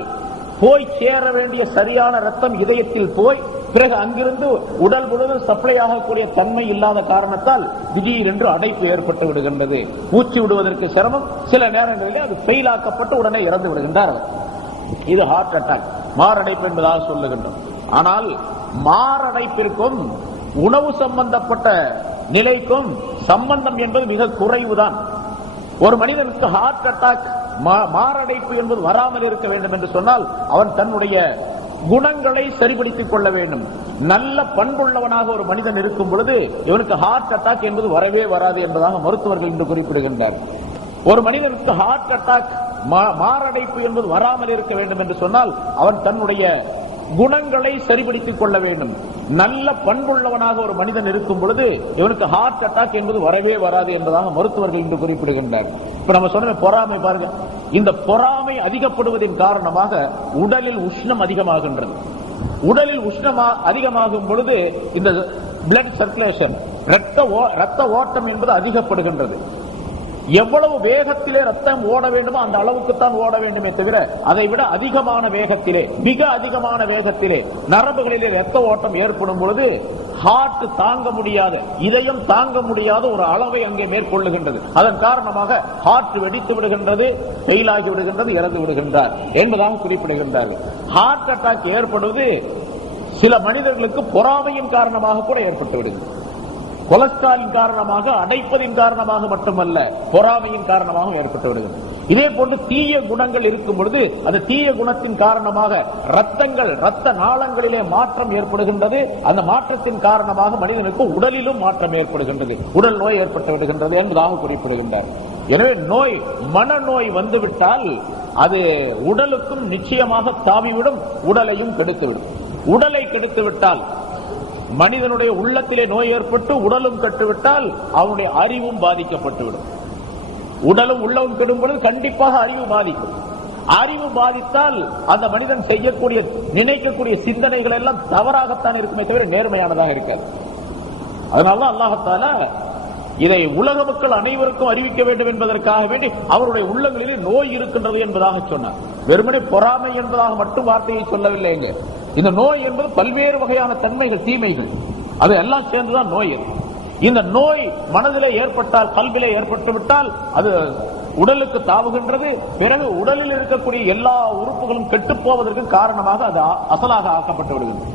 போய் சேர வேண்டிய சரியான ரத்தம் இதயத்தில் போய் பிறகு அங்கிருந்து உடல் முழுவதும் சப்ளை ஆகக்கூடிய தன்மை இல்லாத காரணத்தால் திடீரென்று அடைப்பு ஏற்பட்டு விடுகின்றது. மூச்சு விடுவதற்கு சிரமம், சில நேரங்களில் அது ஃபெயில் ஆக்கப்பட்டு உடனே இறந்து விடுகின்றார். இது ஹார்ட் அட்டாக், மாரடைப்பு என்பதாக சொல்லுகின்றோம். ஆனால் மாரடைப்பிற்கும் உணவு சம்பந்தப்பட்ட நிலைக்கும் சம்பந்தம் என்பது மிக குறைவுதான். ஒரு மனிதனுக்கு ஹார்ட் அட்டாக், மாரடைப்பு என்பது வராமல் இருக்க வேண்டும் என்று சொன்னால் அவன் தன்னுடைய குணங்களை சரிபடுத்திக் கொள்ள வேண்டும். நல்ல பண்புள்ளவனாக ஒரு மனிதன் இருக்கும் பொழுது இவனுக்கு ஹார்ட் அட்டாக் என்பது வரவே வராது என்பதாக மருத்துவர்கள் இன்று குறிப்பிடுகின்றார். ஒரு மனிதனுக்கு ஹார்ட் அட்டாக், மாரடைப்பு என்பது வராமல் இருக்க வேண்டும் என்று சொன்னால் அவன் தன்னுடைய குணங்களை சரிபடுத்திக் கொள்ள வேண்டும். நல்ல பண்புள்ளவனாக ஒரு மனிதன் இருக்கும் பொழுது இவனுக்கு ஹார்ட் அட்டாக் என்பது வரவே வராது என்பதாக மருத்துவர்கள் இன்று குறிப்பிடுகின்றார். இப்ப நம்ம சொன்ன பொறாமை பாருங்க, இந்த பொறாமை அதிகப்படுவதன் காரணமாக உடலில் உஷ்ணம் அதிகமாகின்றது. உடலில் உஷ்ணம் அதிகமாகும் பொழுது இந்த பிளட் சர்க்குலேஷன், ரத்த ஓட்டம் என்பது அதிகப்படுகின்றது. எவ்வளவு வேகத்திலே ரத்தம் ஓட வேண்டுமோ அந்த அளவுக்கு தான் ஓட வேண்டுமே தவிர அதை விட அதிகமான வேகத்திலே, மிக அதிகமான வேகத்திலே நரம்புகளிலே ரத்த ஓட்டம் ஏற்படும் பொழுது ஹார்ட் தாங்க முடியாத, இதயம் தாங்க முடியாத ஒரு அளவை அங்கே மேற்கொள்ளுகின்றது. அதன் காரணமாக ஹார்ட் வெடித்து விடுகின்றது, ஃபெயில் ஆகி விடுகின்றது, இறந்து விடுகின்றார் என்பதாக குறிப்பிடுகின்றார்கள். ஹார்ட் அட்டாக் ஏற்படுவது சில மனிதர்களுக்கு பொறாமையின் காரணமாக கூட ஏற்பட்டு விடுகிறது. கொலஸ்ட்ராலின் காரணமாக, அடைப்பதின் காரணமாக மட்டுமல்ல, பொறாமையின் காரணமாக ஏற்பட்டு விடுகிறது. இதே போன்று தீய குணங்கள் இருக்கும் பொழுது அந்த தீய குணத்தின் காரணமாக ரத்த நாளங்களிலே மாற்றம் ஏற்படுகின்றது. அந்த மாற்றத்தின் காரணமாக மனிதனுக்கு உடலிலும் மாற்றம் ஏற்படுகின்றது, உடல் நோய் ஏற்பட்டு விடுகின்றது என்பதாக குறிப்பிடுகின்றார். எனவே நோய், மனநோய் வந்துவிட்டால் அது உடலுக்கும் நிச்சயமாக தாவிவிடும், உடலையும் கெடுத்துவிடும். உடலை கெடுத்துவிட்டால், மனிதனுடைய உள்ளத்திலே நோய் ஏற்பட்டு உடலும் கெட்டுவிட்டால் அவனுடைய அறிவும் பாதிக்கப்பட்டுவிடும். உடலும் உள்ளவும் கெடும் பொழுது கண்டிப்பாக அறிவு பாதிக்கும். அறிவு பாதித்தால் அந்த மனிதன் செய்யக்கூடிய, நினைக்கக்கூடிய சிந்தனைகள் எல்லாம் தவறாகத்தான் இருக்குமே தவிர நேர்மையானதாக இருக்காது. அதனால்தான் அல்லாஹ் தஆலா இதை உலக மக்கள் அனைவருக்கும் அறிவிக்க வேண்டும் என்பதற்காக வேண்டி அவருடைய உள்ளங்களிலே நோய் இருக்கின்றது என்பதாக சொன்னார். வெறுமனே பொறாமை என்பதாக மட்டும் வார்த்தையை சொல்லவில்லை. இந்த நோய் என்பது பல்வேறு வகையான தன்மைகள், தீமைகள், அது எல்லாம் சேர்ந்துதான் நோய். இந்த நோய் மனதிலே ஏற்பட்டால், கல்விலே ஏற்பட்டு விட்டால் அது உடலுக்கு தாவுகின்றது. பிறகு உடலில் இருக்கக்கூடிய எல்லா உறுப்புகளும் கெட்டு போவதற்கு காரணமாக அது அசலாக ஆக்கப்பட்டு விடுகிறது.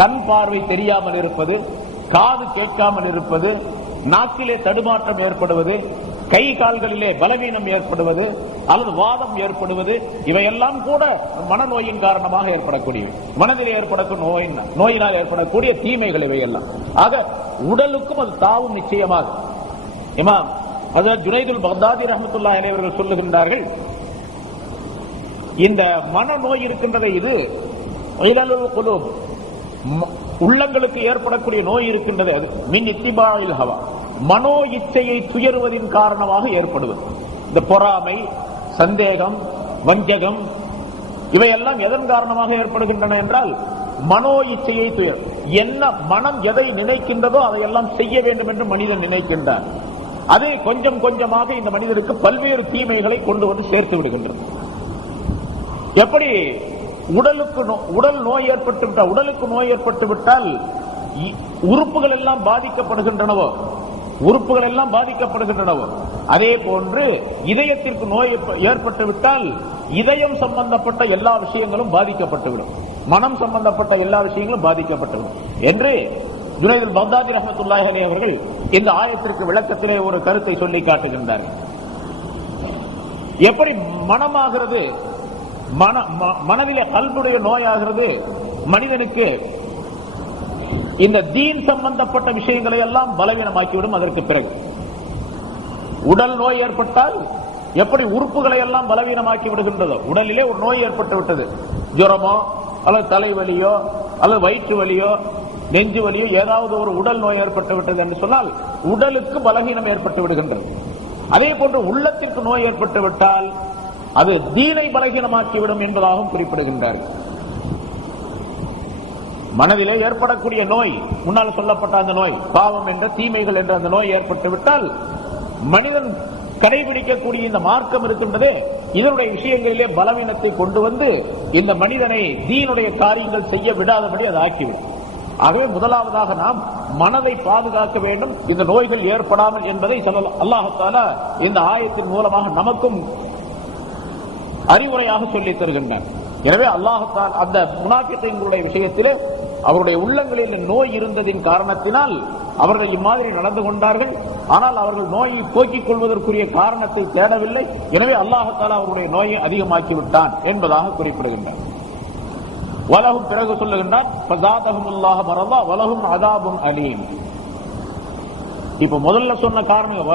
கண் பார்வை தெரியாமல் இருப்பது, காது கேட்காமல் இருப்பது, நாக்கிலே தடுமாற்றம் ஏற்படுவது, கை கால்களிலே பலவீனம் ஏற்படுவது அல்லது வாதம் ஏற்படுவது, இவையெல்லாம் கூட மனநோயின் காரணமாக ஏற்படக்கூடிய, மனதிலே ஏற்படக்கூடிய நோயினால் ஏற்படக்கூடிய தீமைகள் இவையெல்லாம். ஆக உடலுக்கும் அது தாவும் நிச்சயமாக. இமாம் ஹஜ்ரத் ஜுனைதுல் பக்தாதி ரஹ்மத்துல்லாஹி அலைஹி அவர்கள் சொல்லுகின்றார்கள், இந்த மனநோய் இருக்கின்றதை, இது இலலுல் குலூப், உள்ளங்களுக்கு ஏற்படக்கூடிய நோய் இருக்கின்றது, அது மின் இத்திபாஇல் ஹவா, மனோ இச்சையை துயருவதின் காரணமாக ஏற்படுவது. இந்த பொறாமை, சந்தேகம், வஞ்சகம் இவையெல்லாம் எதன் காரணமாக ஏற்படுகின்றன என்றால் மனோ இச்சையை துயர். என்ன மனம் எதை நினைக்கின்றதோ அதையெல்லாம் செய்ய வேண்டும் என்று மனிதன் நினைக்கின்றார். அது கொஞ்சம் கொஞ்சமாக இந்த மனிதனுக்கு பல்வேறு தீமைகளை கொண்டு வந்து சேர்த்து விடுகின்றது. எப்படி உடல் நோய் ஏற்பட்டு விட்டால், உடலுக்கு நோய் ஏற்பட்டு விட்டால் உறுப்புகள் எல்லாம் பாதிக்கப்படுகின்றனவோ, அதே போன்று இதயத்திற்கு நோய் ஏற்பட்டு விட்டால் இதயம் சம்பந்தப்பட்ட எல்லா விஷயங்களும் பாதிக்கப்பட்டுவிடும், மனம் சம்பந்தப்பட்ட எல்லா விஷயங்களும் பாதிக்கப்பட்டுவிடும் என்று ஜுனைதுல் பக்தாதி ரஹ்மத்துல்லாஹி அலைஹி அவர்கள் இந்த ஆயத்திற்கு விளக்கத்திலே ஒரு கருத்தை சொல்லி காட்டுகின்றார்கள். எப்படி மனமாகிறது, மனதிலே கல்புடைய நோயாகிறது, மனிதனுக்கு இந்த தீன் சம்பந்தப்பட்ட விஷயங்களை எல்லாம் பலவீனமாக்கிவிடும். அதற்கு பிறகு உடல் நோய் ஏற்பட்டால் எப்படி உறுப்புகளை எல்லாம் பலவீனமாக்கி விடுகின்றதோ, உடலிலே ஒரு நோய் ஏற்பட்டு விட்டது, ஜுரமோ அல்லது தலைவலியோ அல்லது வயிற்று வலியோ நெஞ்சு வலியோ ஏதாவது ஒரு உடல் நோய் ஏற்பட்டு விட்டது என்று சொன்னால் உடலுக்கு பலவீனம் ஏற்பட்டு விடுகின்றது. அதே போன்று உள்ளத்திற்கு நோய் ஏற்பட்டு விட்டால் அது தீனை பலகீனமாக்கிவிடும் என்பதாகவும் குறிப்பிடுகின்றார்கள். மனதிலே ஏற்படக்கூடிய நோய், முன்னால் சொல்லப்பட்ட அந்த நோய், பாவம் என்ற தீமைகள் என்ற அந்த நோய் ஏற்பட்டு விட்டால் மனிதன் கடைபிடிக்கக்கூடிய இந்த மார்க்கம் இருக்கின்றதே, இதனுடைய விஷயங்களிலே பலவீனத்தை கொண்டு வந்து இந்த மனிதனை தீனுடைய காரியங்கள் செய்ய விடாதபடி அதை ஆக்கிவிடும். ஆகவே முதலாவதாக நாம் மனதை பாதுகாக்க வேண்டும், இந்த நோய்கள் ஏற்படாமல் என்பதை அல்லாஹ் தஆலா இந்த ஆயத்தின் மூலமாக நமக்கும் அறிவுரையாக சொல்லித் தருகின்றான். எனவே அல்லாஹ் தஆலா அந்த முனாஃபிக்குகளுடைய விஷயத்திலே அவருடைய உள்ளங்களில் நோய் இருந்ததின் காரணத்தினால் அவர்கள் இம்மாதிரி நடந்து கொண்டார்கள். ஆனால் அவர்கள் நோயை போக்கிக் கொள்வதற்குரிய காரணத்தை தேடவில்லை. எனவே அல்லாஹ் தஆலா அவருடைய நோயை அதிகமாக்கி விட்டான் என்பதாக குறிப்பிடுகின்றார். வலஹும் பிறகு சொல்லுகின்றார், ஃபஸாதஹுமுல்லாஹு மரதா வலஹும் அஸாபுன் அலீம். இப்ப முதல்ல சொன்ன காரணம்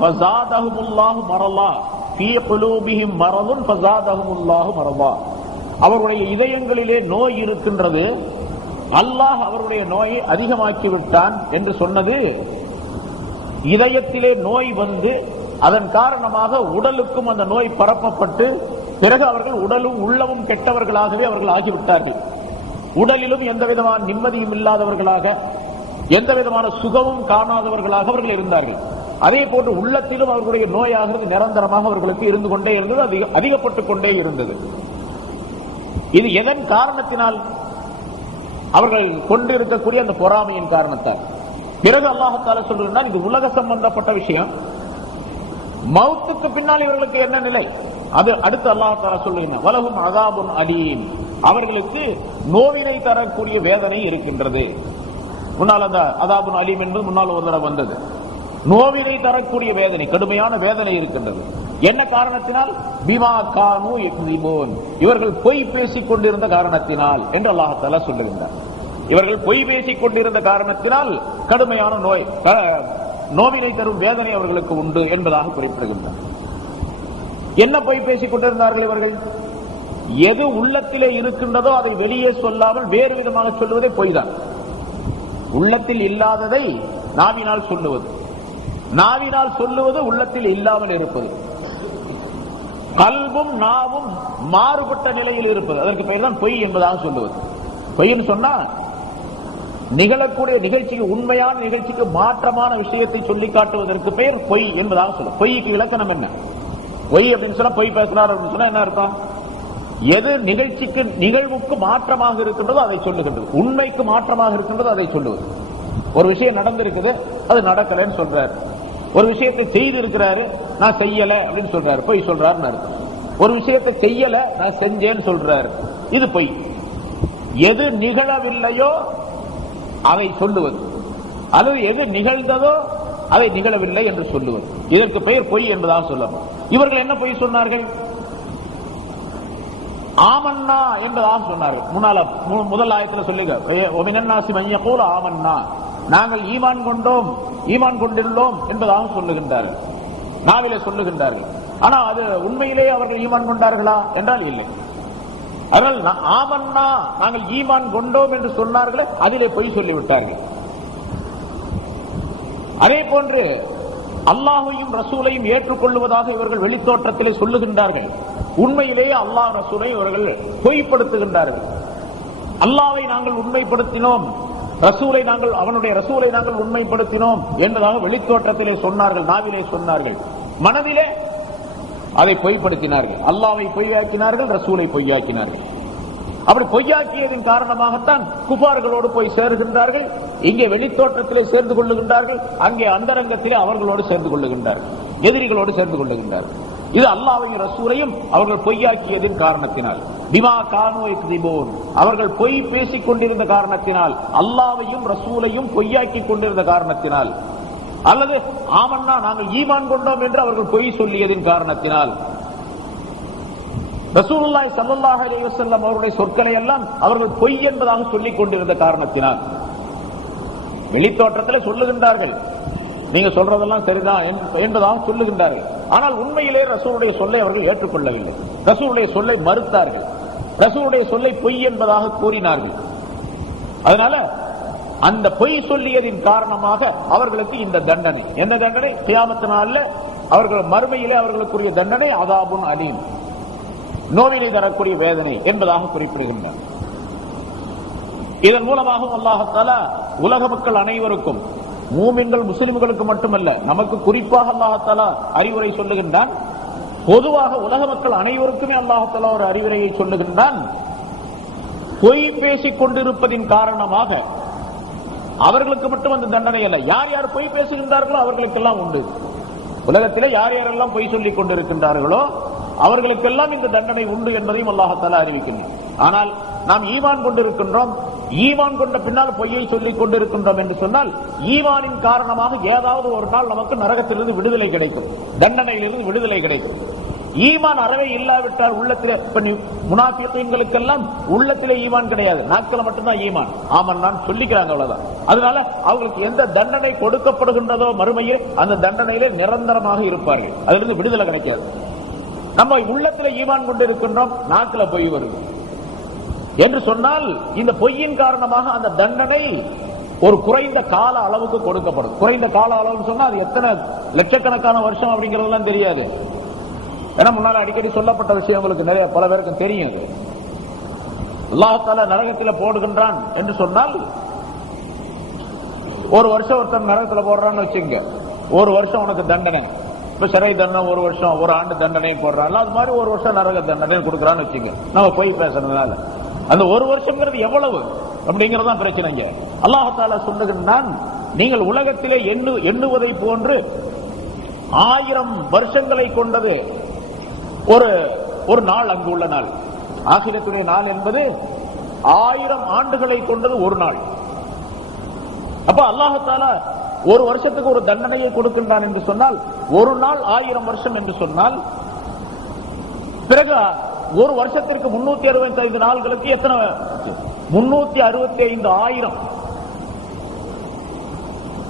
ஃபஸாதஹுமுல்லாஹு மரதா ஃபீ குலூபிஹிம் மரதுன் ஃபஸாதஹுமுல்லாஹு மரதா. அவருடைய இதயங்களிலே நோய் இருக்கின்றது, அல்லாஹ் அவருடைய நோயை அதிகமாக்கி விட்டான் என்று சொன்னது, இதயத்திலே நோய் வந்து அதன் காரணமாக உடலுக்கும் அந்த நோய் பரப்பப்பட்டு பிறகு அவர்கள் உடலும் உள்ளமும் கெட்டவர்களாகவே அவர்கள் ஆகிவிட்டார்கள். உடலிலும் எந்த விதமான நிம்மதியும் இல்லாதவர்களாக, எந்த விதமான சுகமும் காணாதவர்களாக அவர்கள் இருந்தார்கள். அதே போன்று உள்ளத்திலும் அவர்களுடைய நோயாகிறது நிரந்தரமாக அவர்களுக்கு இருந்து கொண்டே இருந்தது, அதிகப்பட்டுக் கொண்டே இருந்தது. இது எதன் காரணத்தினால்? அவர்கள் கொண்டிருக்கக்கூடிய அந்த பொறாமையின் காரணத்தால். பிறகு அல்லாஹ் தஆலா சொல்றார், இது உலக சம்பந்தப்பட்ட விஷயம். மௌத்துக்கு பின்னால் இவர்களுக்கு என்ன நிலை, அது அடுத்து அல்லாஹ் தஆலா சொல்லுகிறார், வலஹும் அஸாபுன் அலீம். அவர்களுக்கு நோவினை தரக்கூடிய வேதனை இருக்கின்றது. முன்னால் அந்த அஸாபுன் அலீம் என்பது முன்னால் ஒரு தடவை வந்தது. நோவினை தரக்கூடிய வேதனை, கடுமையான வேதனை இருக்கின்றது. என்ன காரணத்தினால்? பிமா கானூ யக்ஸிபூன், இவர்கள் பொய் பேசிக் கொண்டிருந்த காரணத்தினால் என்று அல்லாஹ் தஆலா சொல்லுகின்றார். இவர்கள் பொய் பேசிக் கொண்டிருந்த காரணத்தினால் கடுமையான நோய், நோவினை தரும் வேதனை அவர்களுக்கு உண்டு என்பதாக குறிப்பிடுகின்றார். என்ன பொய் பேசிக் கொண்டிருந்தார்கள் இவர்கள்? எது உள்ளத்திலே இருக்கின்றதோ அதை வெளியே சொல்லாமல் வேறு விதமாக சொல்லுவதே பொய் தான். உள்ளத்தில் இல்லாததை நாவினால் சொல்லுவது, நாவினால் சொல்லுவது உள்ளத்தில் இல்லாமல் இருப்பது. கல்வும் நாவும் மாறுபட்ட நிலையில் இருப்பது, அதற்கு பெயர் தான் பொய் என்பதாக சொல்லுவது. பொய்ன்னு சொன்னா நிகழக்கூடிய நிகழ்ச்சிக்கு, உண்மையான நிகழ்ச்சிக்கு மாற்றமான விஷயத்தை சொல்லி காட்டுவதற்கு பெயர் பொய் என்பதாக சொல்லுவது. பொய்க்கு இலக்கணம் என்ன? பொய் அப்படின்னு சொன்னா, பொய் பேசினார் அப்படின்னு சொன்னா என்ன அர்த்தம்? எது நிகழ்ச்சிக்கு, நிகழ்வுக்கு மாற்றமாக இருக்கின்றதோ அதை சொல்லுகின்றது, உண்மைக்கு மாற்றமாக இருக்கின்றதோ அதை சொல்லுவது. ஒரு விஷயம் நடந்திருக்குது, அது நடக்கலன்னு சொல்றாரு. ஒரு விஷயத்தை செய்து இருக்கிறாரு, நான் செய்யல அப்படின்னு சொல்றாரு, பொய் சொல்றாருன்னு அர்த்தம். ஒரு விஷயத்தை செய்யல, நான் செஞ்சேன்னு சொல்றாரு, இது பொய். எது நிகழவில்லையோ அதை சொல்லுவது, அல்லது எது நிகழ்ந்ததோ அதை நிகழவில்லை என்று சொல்லுவது, இதற்கு பெயர் பொய் என்பதாக சொல்லணும். இவர்கள் என்ன பொய் சொன்னார்கள்? ஆமன்னா என்பதாக சொன்னார்கள். முதல் ஆயத்தில் சொல்லுங்க, ஆமன்னா, நாங்கள் ஈமான் கொண்டோம், ஈமான் கொண்டுள்ளோம் என்பதாக சொல்லுகின்றார்கள், நாவிலே சொல்லுகின்றார்கள். ஆனா அது உண்மையிலேயே அவர்கள் ஈமான் கொண்டார்களா என்றால் இல்லை. அவர்கள் ஆமன்னா, நாங்கள் ஈமான் கொண்டோம் என்று சொன்னார்களே, அதிலே பொய் சொல்லிவிட்டார்கள். அதே போன்று அல்லாஹையும் ரசூலையும் ஏற்றுக்கொள்வதாக இவர்கள் வெளித்தோற்றத்திலே சொல்லுகின்றார்கள். உண்மையிலேயே அல்லாஹ் ரசூலை இவர்கள் பொய்ப்படுத்துகின்றார்கள். அல்லாஹ்வை நாங்கள் உண்மைப்படுத்தினோம், ரசூலை நாங்கள், அவனுடைய ரசூலை நாங்கள் உண்மைப்படுத்தினோம் என்பதாக வெளித்தோற்றத்திலே சொன்னார்கள், நாவிலே சொன்னார்கள். மனதிலே அதை பொய்ப்படுத்தினார்கள். அல்லாஹ்வை பொய்யாக்கினார்கள், ரசூலை பொய்யாக்கினார்கள். அப்படி பொய்யாக்கியதன் காரணமாகத்தான் குஃபார்களோடு போய் சேருகின்றார்கள். இங்கே வெளித்தோற்றத்திலே சேர்ந்து கொள்ளுகின்றார்கள், அங்கே அந்தரங்கத்திலே அவர்களோடு சேர்ந்து கொள்ளுகின்றார்கள், எதிரிகளோடு சேர்ந்து கொள்ளுகின்றார்கள். இது அல்லாஹ்வையும் ரசூலையும் அவர்கள் பொய்யாக்கியதன் காரணத்தினால். பிமா கானூ யக்ஸிபூன், அவர்கள் பொய் பேசிக் கொண்டிருந்த காரணத்தினால், அல்லாஹ்வையும் ரசூலையும் பொய்யாக்கி கொண்டிருந்த காரணத்தினால், அல்லது ஆமன்னா நாங்கள் ஈமான் கொண்டோம் என்று அவர்கள் பொய் சொல்லியதின் காரணத்தினால். ரசூலுல்லாஹி ஸல்லல்லாஹு அலைஹி வஸல்லம் அவருடைய சொற்களை எல்லாம் அவர்கள் பொய் என்பதாக சொல்லிக் கொண்டிருந்த காரணத்தினால் வெளித்தோற்றத்தில் சொல்லுகின்றார்கள், நீங்க சொல்றதெல்லாம் சரிதான் என்பதாக சொல்லுகின்றார்கள். ஆனால் உண்மையிலே ரசூலுடைய சொல்லை அவர்கள் ஏற்றுக்கொள்ளவில்லை. ரசூலுடைய சொல்லை மறுத்தார்கள். ரசூலுடைய சொல்லை பொய் என்பதாக கூறினார்கள். அதனால அந்த பொய் சொல்லியதின் காரணமாக அவர்களுக்கு இந்த தண்டனை. என்ன தண்டனை? கியாமத் நாளில் அவர்கள் மறுமையிலே அவர்களுக்குரிய தண்டனை அதாபுன் அலீம், நோவினை தரக்கூடிய வேதனை என்பதாக குறிப்பிடுகின்றனர். இதன் மூலமாக அல்லாஹ் தஆலா உலக மக்கள் அனைவருக்கும், மூமின்கள் முஸ்லிம்களுக்கு மட்டுமல்ல, நமக்கு குறிப்பாக அல்லாஹ் தஆலா அறிவுரை சொல்லுகின்றான். பொதுவாக உலக மக்கள் அனைவருக்குமே அல்லாஹ் தஆலா ஒரு அறிவுரையை சொல்லுகின்றான். பொய் பேசிக் கொண்டிருப்பதின் காரணமாக அவர்களுக்கு மட்டும் அந்த தண்டனை அல்ல, யார் யார் பொய் பேசுகின்றார்களோ அவர்களுக்கெல்லாம் உண்டு. உலகத்திலே யார் யாரெல்லாம் பொய் சொல்லிக் கொண்டிருக்கின்றார்களோ அவர்களுக்கெல்லாம் இந்த தண்டனை உண்டு என்பதையும் அல்லாஹ் தஆலா அறிவிக்கின்றான். ஆனால் நாம் ஈமான் கொண்டிருக்கின்றோம், ஈமான் கொண்ட பின்னால் பொய்யை சொல்லிக் கொண்டிருக்கின்றோம் என்று சொன்னால் ஈமானின் காரணமாக ஏதாவது ஒரு நாள் நமக்கு நரகத்திலிருந்து விடுதலை கிடைக்கும், தண்டனையிலிருந்து விடுதலை கிடைக்கும். ஈமான் அறவே இல்லாவிட்டால் உள்ளத்திலே முனாஃபிகீன்களுக்கெல்லாம் உள்ளத்திலே ஈமான் கிடையாது, நாட்கள மட்டும்தான் ஈமான், ஆமன் நான் சொல்லிக்கிறாங்க, அவ்வளவுதான். அதனால அவங்களுக்கு எந்த தண்டனை கொடுக்கப்படுகின்றதோ மறுமையில் அந்த தண்டனையிலே நிரந்தரமாக இருப்பார்கள், அதிலிருந்து விடுதலை கிடைக்காது. நம்ம உள்ளத்துல ஈமான் கொண்டு இருக்கின்றோம், நாட்கள பொய் வருது என்று சொன்னால் இந்த பொய்யின் காரணமாக அந்த தண்டனை ஒரு குறைந்த கால அளவுக்கு கொடுக்கப்படும். குறைந்த கால அளவுன்னு சொன்னா அது எத்தனை லட்சக்கணக்கான வருஷம் அப்படிங்கறதெல்லாம் தெரியாது. ஏன்னா முன்னால அடிக்கடி சொல்லப்பட்ட விஷயம் உங்களுக்கு நிறைய பல பேருக்கு தெரியும். அல்லாஹ் தஆலா நரகத்தில் போடுகின்றான் என்று சொன்னால் ஒரு வருஷம் ஒருத்தர் நரகத்தில் போடுறான்னு வச்சுங்க, ஒரு வருஷம் உனக்கு தண்டனை, இப்ப சிறை தண்டனை ஒரு வருஷம், ஒரு ஆண்டு தண்டனை போடுறாங்க, அது மாதிரி ஒரு வருஷம் நரக தண்டனை கொடுக்குறான்னு வச்சுங்க. நம்ம போய் பேசுறதுனால அந்த ஒரு வருஷங்கிறது எவ்வளவு அப்படிங்கறதான் பிரச்சனைங்க. அல்லாஹ் தஆலா சொல்லுகின்றான், நீங்கள் உலகத்திலே எண்ணுவதை போன்று 1000 வருஷங்களை கொண்டது ஒரு நாள், அங்கு உள்ள நாள், ஆகிரத்துடைய நாள் என்பது 1000 ஆண்டுகளை கொண்டது ஒரு நாள். அப்ப அல்லாஹ் தஆலா ஒரு வருஷத்துக்கு ஒரு தண்டனையை கொடுக்கின்றான் என்று சொன்னால் ஒரு நாள் 1000 வருஷம் என்று சொன்னால் பிறகு ஒரு வருஷத்திற்கு 365 நாள்களுக்கு எத்தனை? 365,000.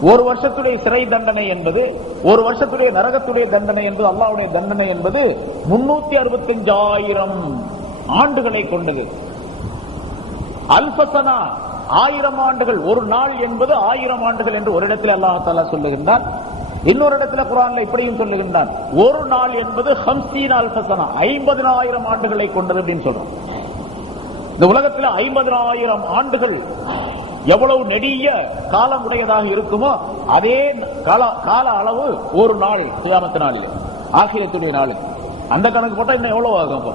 ஒரு வருஷத்துடைய சிறை தண்டனை என்பது, ஒரு வருஷத்துடைய நரகத்துடைய தண்டனை என்பது, அல்லாஹ்வுடைய தண்டனை என்பது 365,000 ஆண்டுகளை கொண்டது. அல்ஃபசனா 1000 ஆண்டுகள், ஒரு நாள் என்பது 1000 ஆண்டுகள் என்று ஒரு இடத்தில் அல்லாஹ் தஆலா சொல்லுகின்றான். இன்னொரு இடத்துல குர்ஆன்ல இப்படியும் சொல்லுகின்றான், ஒரு நாள் என்பது 50 அல்ஃபசனா 50,000 ஆண்டுகளை கொண்டது அப்படின்னு சொல்றான். இந்த உலகத்தில் 50,000 ஆண்டுகள் எவ்வளவு நெடிய காலம் உடையதாக இருக்குமோ அதே கால அளவு ஒரு நாள், கியாமத் நாளில், ஆகிரத்துடைய நாளில். அந்த கணக்கு போட்டா இன்னும் எவ்வளவு ஆகும்?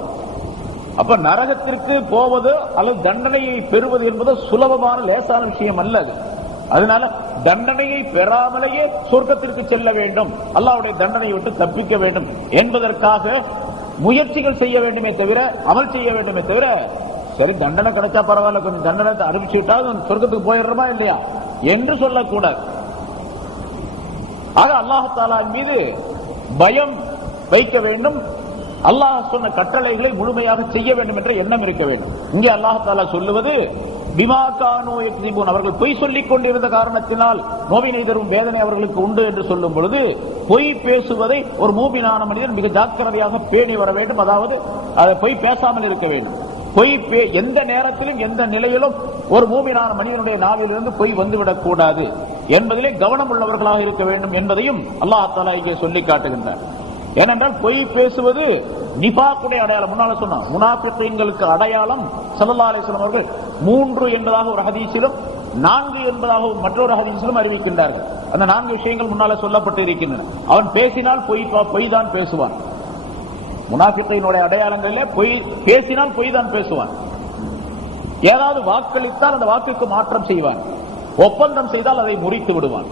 அப்ப நரகத்திற்கு போவது அல்லது தண்டனையை பெறுவது என்பது சுலபமான லேசான விஷயம் அல்ல. அதனால தண்டனையை பெறாமலேயே சொர்க்கத்திற்கு செல்ல வேண்டும், அல்லாஹ்வுடைய தண்டனையை விட்டு தப்பிக்க வேண்டும் என்பதற்காக முயற்சிகள் செய்ய வேண்டுமே தவிர, அமல் செய்ய வேண்டுமே தவிர, சரி தண்டனை கிடைச்சா பரவாயில்ல, கொஞ்சம் தண்டனை அறிவிச்சுட்டாலும் சொர்க்கத்துக்கு போயிடுறோமா இல்லையா என்று சொல்லக்கூடாது. ஆக அல்லாஹ் தஆலா மீது பயம் வைக்க வேண்டும், அல்லாஹ் சொன்ன கட்டளைகளை முழுமையாக செய்ய வேண்டும் என்ற எண்ணம் இருக்க வேண்டும். இங்கே அல்லாஹ் தஆலா சொல்லுவது பிமா கானூ யக்ஸிபூன், அவர்கள் பொய் சொல்லிக் கொண்டிருந்த காரணத்தினால் நோவினை தரும் வேதனை அவர்களுக்கு உண்டு என்று சொல்லும் பொழுது, பொய் பேசுவதை ஒரு மூமினான மனிதன் மிக ஜாக்கிரதையாக பேணி வர வேண்டும். அதாவது அதை பொய் பேசாமல் இருக்க வேண்டும். பொய் எந்த நேரத்திலும் எந்த நிலையிலும் ஒரு மூமினான மனிதனுடைய நாவிலிருந்து பொய் வந்துவிடக் கூடாது என்பதிலே கவனம் உள்ளவர்களாக இருக்க வேண்டும் என்பதையும் அல்லாஹ் தஆலா இங்கே சொல்லி காட்டுகின்றார். ஏனென்றால் பொய் பேசுவது நிஃபாக்குடைய அடையாளம். முன்னால சொன்னான், முனாஃபிகீன்களுக்கு அடையாளம் ஸல்லல்லாஹு அலைஹி வஸல்லம் அவர்கள் 3 என்பதாக ஒரு ஹதீஸிலும் 4 என்பதாக மற்றொரு ஹதீஸிலும் அறிவிக்கின்றார்கள். அந்த 4 விஷயங்கள் முன்னால சொல்லப்பட்டு இருக்கின்றன. அவன் பேசினால் பொய் தான் பேசுவான். முனாஃபிகீனுடைய அடையாளங்களிலே பொய் பேசினால் பொய் தான் பேசுவான். ஏதாவது வாக்களித்தால் அந்த வாக்குக்கு மாற்றம் செய்வான். ஒப்பந்தம் செய்தால் அதை முறித்து விடுவான்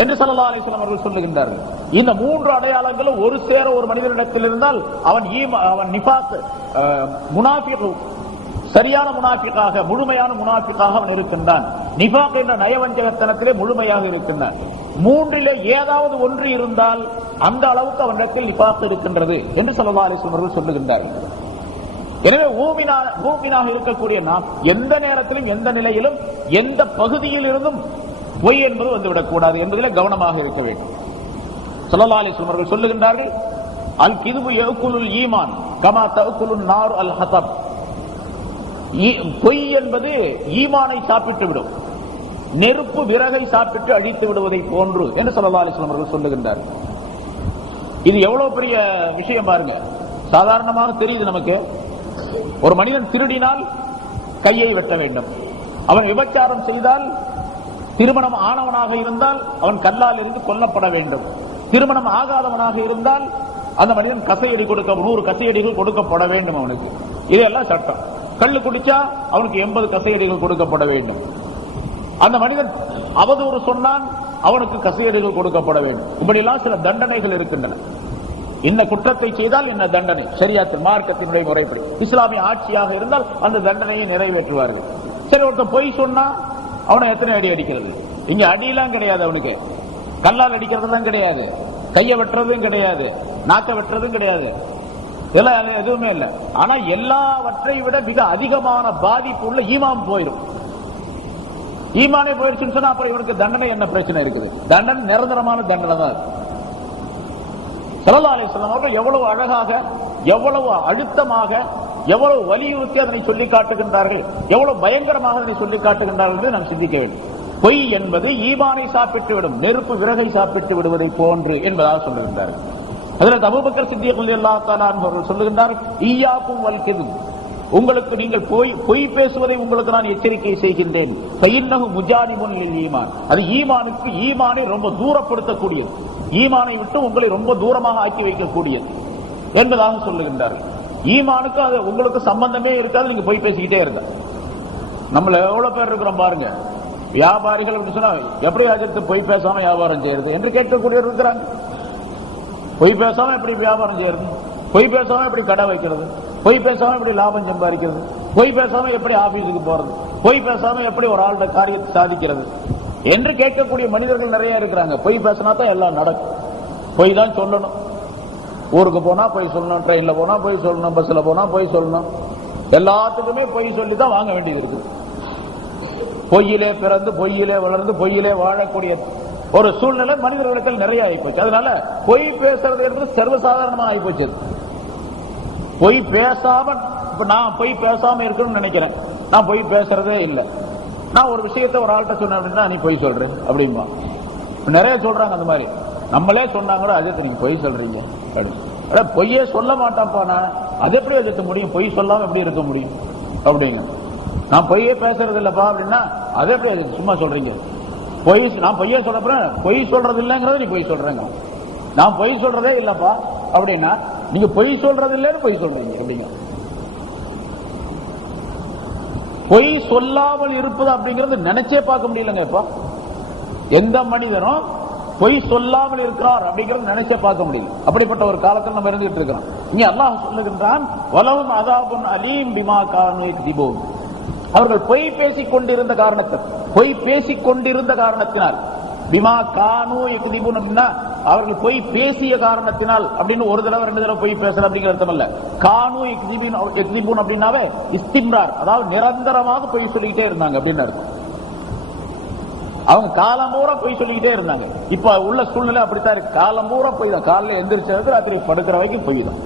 என்று ஸல்லல்லாஹு அலைஹி வஸல்லம் அவர்கள் சொல்லுகின்றார்கள். இந்த 3 அடையாளங்களும் ஒரு சேர ஒரு மனிதனிடத்தில் இருந்தால் அவன் நிஃபாக், முனாஃபிக், சரியான முனாஃபிக்காக, முழுமையான முனாஃபிக்காக அவன் இருக்கின்றான். நிஃபாக் என்ற நயவஞ்சகத்தனத்திலே முழுமையாக இருக்கின்றான். மூன்றிலே ஏதாவது ஒன்று இருந்தால் அந்த அளவுக்கு அவனிடத்தில் நிஃபாக் இருக்கின்றது என்று ஸல்லல்லாஹு அலைஹி வஸல்லம் அவர்கள் சொல்லுகின்றார்கள். எனவே மூமினாக இருக்கக்கூடிய நாம் எந்த நேரத்திலும் எந்த நிலையிலும் எந்த பகுதியில் இருந்தும் பொய் என்பது வந்துவிடக் கூடாது என்பதில் கவனமாக இருக்க வேண்டும். ஸல்லல்லாஹு அலைஹி வஸல்லம் அவர்கள் சொல்லுகின்றார்கள், அல் கிதுபு யஅகுலுல் ஈமான் கமா தஅகுலுன் நார் அல் ஹதப். பொய் என்பது ஈமானை சாப்பிட்டு விடும், நெருப்பு விறகை சாப்பிட்டு அழித்து விடுவதை போன்று என்று ஸல்லல்லாஹு அலைஹி வஸல்லம் அவர்கள் சொல்லுகின்றார்கள். இது எவ்வளவு பெரிய விஷயம் பாருங்க. சாதாரணமாக தெரியுது நமக்கு. ஒரு மனிதன் திருடினால் கையை வெட்ட வேண்டும். அவன் விபச்சாரம் செய்தால், திருமணம் ஆனவனாக இருந்தால் அவன் கல்லால் இருந்து கொல்லப்பட வேண்டும். திருமணம் ஆகாதவனாக இருந்தால் அந்த மனிதன் கசையடி 100 கசையடிகள் கொடுக்கப்பட வேண்டும் அவனுக்கு. இதெல்லாம் சட்டம். கள்ளு குடிச்சா அவனுக்கு 80 கசையடிகள் கொடுக்கப்பட வேண்டும். அந்த மனிதன் அவதூறு சொன்னான், அவனுக்கு கசையடிகள் கொடுக்கப்பட வேண்டும். இப்படியெல்லாம் சில தண்டனைகள் இருக்கின்றன. இந்த குற்றத்தை செய்தால் என்ன தண்டனை, ஷரியத் மார்க்கத்தினுடைய முறைப்படி. இஸ்லாமிய ஆட்சியாக இருந்தால் அந்த தண்டனையை நிறைவேற்றுவார்கள். சரி, ஒருத்தன் பொய் சொன்னா அவனை எத்தனை அடி அடிக்கிறது? இங்க அடியெல்லாம் கிடையாது, அவனுக்கு கல்லால் அடிக்கிறதுலாம் கிடையாது, கையை வெட்டுறதும் கிடையாது, நாக்க வெட்டுறதும் கிடையாது, இதெல்லாம் எதுவுமே இல்லை. ஆனா எல்லாவற்றை விட மிக அதிகமான பாதிப்பு உள்ள ஈமான் போயிடும். ஈமானே போயிடுச்சுன்னு சொன்னா அப்புறம் இவனுக்கு தண்டனை என்ன பிரச்சனை இருக்குது? தண்டனை நிரந்தரமான தண்டனை தான். ஸல்லல்லாஹு அலைஹி வஸல்லம் அவர்கள் எவ்வளவு அழகாக, எவ்வளவு அழுத்தமாக, எவ்வளவு வலியுறுத்தி அதனை சொல்லி காட்டுகின்றார்கள், எவ்வளவு பயங்கரமாக அதனை சொல்லி காட்டுகின்றார்கள் என்று நாம் சிந்திக்க வேண்டும். பொய் என்பது ஈமானை சாப்பிட்டு விடும், நெருப்பு விறகை சாப்பிட்டு விடுவதை போன்று என்பதாக சொல்லுகின்றார்கள். அதில் அபூபக்கர் சித்திக் ரலியல்லாஹு தஆலா அன்ஹு அவர்கள் சொல்லுகின்றார்கள், ஈயாக்கும் வல் கிதுப், உங்களுக்கு நீங்கள் பொய் பேசுவதை உங்களுக்கு நான் எச்சரிக்கை செய்கின்றேன். ஃபஇன்னஹு முஜானிபுன் லில் ஈமான், அது ஈமானை ரொம்ப தூரப்படுத்தக்கூடியது, ஈமானை விட்டு உங்களை ரொம்ப தூரமாக ஆக்கி வைக்கக்கூடியது என்பதாக சொல்லுகின்றார்கள். ஈமானுக்கு அது உங்களுக்கு சம்பந்தமே இருக்காது, நீங்க பொய் பேசிக்கிட்டே இருக்க. நம்மள எவ்வளவு பேர் இருக்கிறோம் பாருங்க, வியாபாரிகள் அப்படின்னு சொன்னா எப்படி ஆஜத்து பொய் பேசாம வியாபாரம் செய்யறது என்று கேட்கக்கூடியவர் இருக்கிறாங்க. பொய் பேசாம எப்படி வியாபாரம் செய்யறது, பொய் பேசாம எப்படி கடை வைக்கிறது, பொய் பேசாம எப்படி லாபம் சம்பாதிக்கிறது, பொய் பேசாம எப்படி ஆபீஸுக்கு போறது, பொய் பேசாம எப்படி ஒரு ஆளோட காரியத்தை சாதிக்கிறது என்று கேட்கக்கூடிய மனிதர்கள் நிறைய இருக்கிறாங்க. பொய் பேசினா தான் எல்லாம் நடக்கும். பொய் தான் சொல்லணும். ஊருக்கு போனா பொய் சொல்லணும், ட்ரெயின்ல போனா பொய் சொல்லணும், பஸ்ல போனா பொய் சொல்லணும், எல்லாத்துக்குமே பொய் சொல்லி தான் வாங்க வேண்டியது இருக்கு. பொய்யிலே பிறந்து பொய்யிலே வளர்ந்து பொய்யிலே வாழக்கூடிய ஒரு சூழ்நிலை மனிதர்களிடத்தில் நிறைய ஆகிப்போச்சு. அதனால பொய் பேசுறது என்பது சர்வசாதாரணமா ஆகிப்போச்சு. பொய் பேசாம, இப்ப நான் பொய் பேசாம இருக்கணும்னு நினைக்கிறேன், நான் பொய் பேசுறதே இல்லை. நான் ஒரு விஷயத்த ஒரு ஆள்கிட்ட சொன்னேன் அப்படின்னா நீ பொய் சொல்றேன் அப்படின்பா. நிறைய சொல்றாங்க அந்த மாதிரி. நம்மளே சொன்னாங்களோ அதே நீங்க பொய் சொல்றீங்க அப்படின்னு. பொய்யே சொல்ல மாட்டான்ப்பா, அது எப்படி வச்சுக்க முடியும், பொய் சொல்லாம எப்படி இருக்க முடியும் அப்படிங்க. நான் பொய்யே பேசுறது இல்லப்பா அப்படின்னா அது எப்படி சும்மா சொல்றீங்க, பொய் நான் பொய்யே சொல்றேன், பொய் சொல்றது இல்லைங்கிறத நீ பொய் சொல்றேங்க. நான் பொய் சொல்றதே இல்லப்பா அப்படின்னா நீங்க பொய் சொல்றது இல்லைன்னு பொய் சொல்றீங்க அப்படிங்க. பொய் சொல்லாமல் இருப்பது அப்படிங்கிறது நினைச்சே பார்க்க முடியலங்க. இப்ப எந்த மனிதனும் பொய் சொல்லாமல் இருக்கிறார் அப்படிங்கிறது நினைச்சே பார்க்க முடியல. அப்படிப்பட்ட ஒரு காலத்தில் நம்ம இருந்துட்டு இருக்கிறோம். இங்க அல்லாஹ் சொல்லுகின்றான், வலஹும் அஸாபுன் அலீம் பிமா கானூ யக்திபூன். அவர்கள் பொய் பேசிக் கொண்டிருந்த காரணத்தினால், பிமா கானூ யக்திபூன் அப்படின்னா அவர்கள் பொய் பேசிய காரணத்தினால் அப்படின்னு ஒரு தடவை 2 தடவை பொய் பேசல அப்படிங்கிற அர்த்தம் இல்ல. கானூ யக்திபூன் அப்படின்னாவே இஸ்திம்ரார், அதாவது நிரந்தரமாக பொய் சொல்லிக்கிட்டே இருந்தாங்க அப்படின்னு அர்த்தம். அவங்க காலம் பூரா பொய் சொல்லிக்கிட்டே இருந்தாங்க. இப்ப உள்ள சூழ்நிலை அப்படித்தான் இருக்கு. காலம் பூரா பொய் தான். காலையில எந்திரிச்சது ராத்திரி படுக்கிற வரைக்கும் பொய் தான்.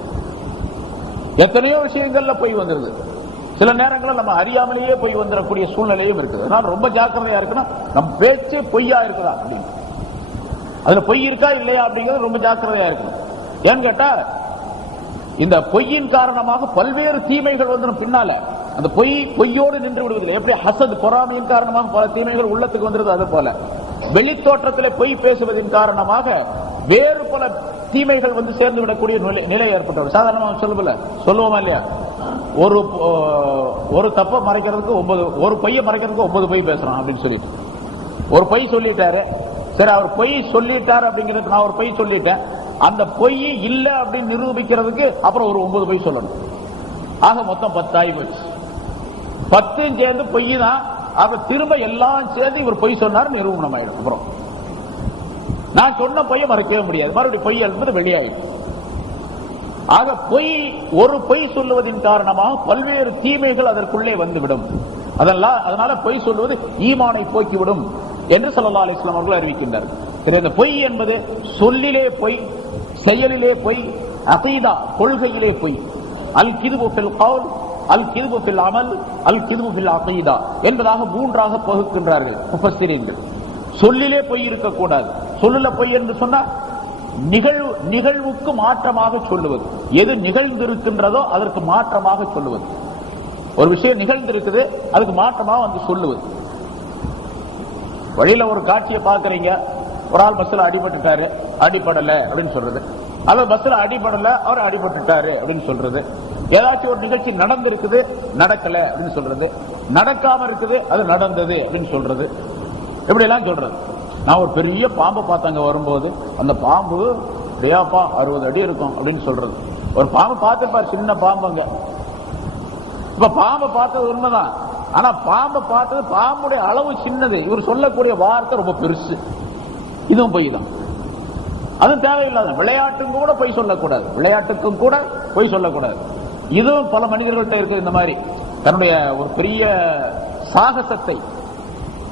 எத்தனையோ விஷயங்கள்ல பொய் வந்துருது. சில நேரங்களில் நம்ம அறியாமலேயே பொய் வந்துடக்கூடிய சூழ்நிலையும் இருக்குது. அதனால ரொம்ப ஜாக்கிரதையா இருக்கணும். நம்ம பேச்சு பொய்யா இருக்குதா அப்படின்னு, அதுல பொய் இருக்கா இல்லையா அப்படிங்கிறது ரொம்ப ஜாக்கிரதையா இருக்கணும். ஏன்னு கேட்டா இந்த பொய்யின் காரணமாக பல்வேறு தீமைகள் வந்துடும் பின்னால. அந்த பொய்யோடு நின்று விடுவதில்லை. எப்படி ஹசத் பொறாமையின் காரணமாக பல தீமைகள் உள்ளத்துக்கு வந்துருது, அது போல வெளித்தோற்றத்திலே பொய் பேசுவதன் காரணமாக வேறு பல தீமைகள் வந்து சேர்ந்து விடக்கூடிய நிலை ஏற்பட்டது. சாதாரணமாக சொல்லுவோமா இல்லையா, ஒரு தப்பை மறைக்கிறதுக்கு 9, ஒரு பொய்யை மறைக்கிறதுக்கு 9 பொய் பேசுறான் அப்படின்னு சொல்லிட்டு ஒரு பொய் சொல்லிட்டாரு. சரி, அவர் பொய் சொல்லிட்டாரு அப்படிங்கிறது, நான் ஒரு பொய் சொல்லிட்டேன், அந்த பொய் இல்ல அப்படின்னு நிரூபிக்கிறதுக்கு அப்புறம் ஒரு 9 பொய் சொல்லணும். ஆக மொத்தம் 10 ஆகி போச்சு. 10 சேர்ந்து பொய் தான். அப்ப திரும்ப எல்லாம் சேர்ந்து இவர் பொய் சொன்னார் நிரூபணம் ஆயிடும். அப்புறம் நான் சொன்ன பொய்யை மறுக்கவே முடியாது, மறுபடியும் பொய் என்பது வெளியாகும். ஆக பொய், ஒரு பொய் சொல்லுவதன் காரணமாக பல்வேறு தீமைகள் அதற்குள்ளே வந்துவிடும். அதனால பொய் சொல்லுவது ஈமானை போக்கிவிடும் என்று ஸல்லல்லாஹு அலைஹி வஸல்லம் அவர்கள் அறிவிக்கின்றார்கள். இந்த பொய் என்பது சொல்லிலே பொய், செயலிலே பொய், அகீதா கொள்கையிலே பொய். அல் கிதுபு ஃபில் கவுல், அல் கிதுபு ஃபில் அமல், அல் கிதுபு ஃபில் அகீதா என்பதாக மூன்றாக பகுக்கின்றார்கள் முஃபஸ்ஸிரீன்கள். சொல்லிலே பொய் இருக்கக்கூடாது. சொல்லுல பொய் என்று சொன்னா நிகழ்வுக்கு மாற்றமாக சொல்லுவது. எது நிகழ்ந்திருக்கின்றதோ அதற்கு மாற்றமாக சொல்லுவது. ஒரு விஷயம் நிகழ்ந்திருக்குது, அதுக்கு மாற்றமாக வந்து சொல்லுவது. வழியில ஒரு காட்சியை பார்க்கறீங்க, ஒரு ஆள் பஸ்ல அடிபட்டுட்டாரு, அடிபடல அப்படின்னு சொல்றது. அது பஸ்ல அடிபடல, அவர் அடிபட்டுட்டாரு அப்படின்னு சொல்றது. ஏதாச்சும் ஒரு நிகழ்ச்சி நடந்திருக்குது, நடக்கல அப்படின்னு சொல்றது. நடக்காம இருக்குது, அது நடந்தது அப்படின்னு சொல்றது. இப்படி எல்லாம் சொல்றது. நான் ஒரு பெரிய பாம்பை பார்த்தாங்க வரும்போது, அந்த பாம்பு அப்படியாப்பா 60 அடி இருக்கும் அப்படின்னு சொல்றது. ஒரு பாம்பு பார்த்துப்பாரு, சின்ன பாம்புங்க. இப்ப பாம்பை பார்த்தது உண்மைதான், ஆனா பாம்பை பார்த்தது பாம்புடைய அளவு சின்னது, இவர் சொல்லக்கூடிய வார்த்தை ரொம்ப பெருசு. இதுவும் பொய் தான், அதுவும் தேவையில்லாத. விளையாட்டுக்கும் கூட பொய் சொல்லக்கூடாது, விளையாட்டுக்கும் கூட பொய் சொல்லக்கூடாது. இதுவும் பல மனிதர்கள்ட்ட இருக்கு. இந்த மாதிரி தன்னுடைய ஒரு பெரிய சாகசத்தை,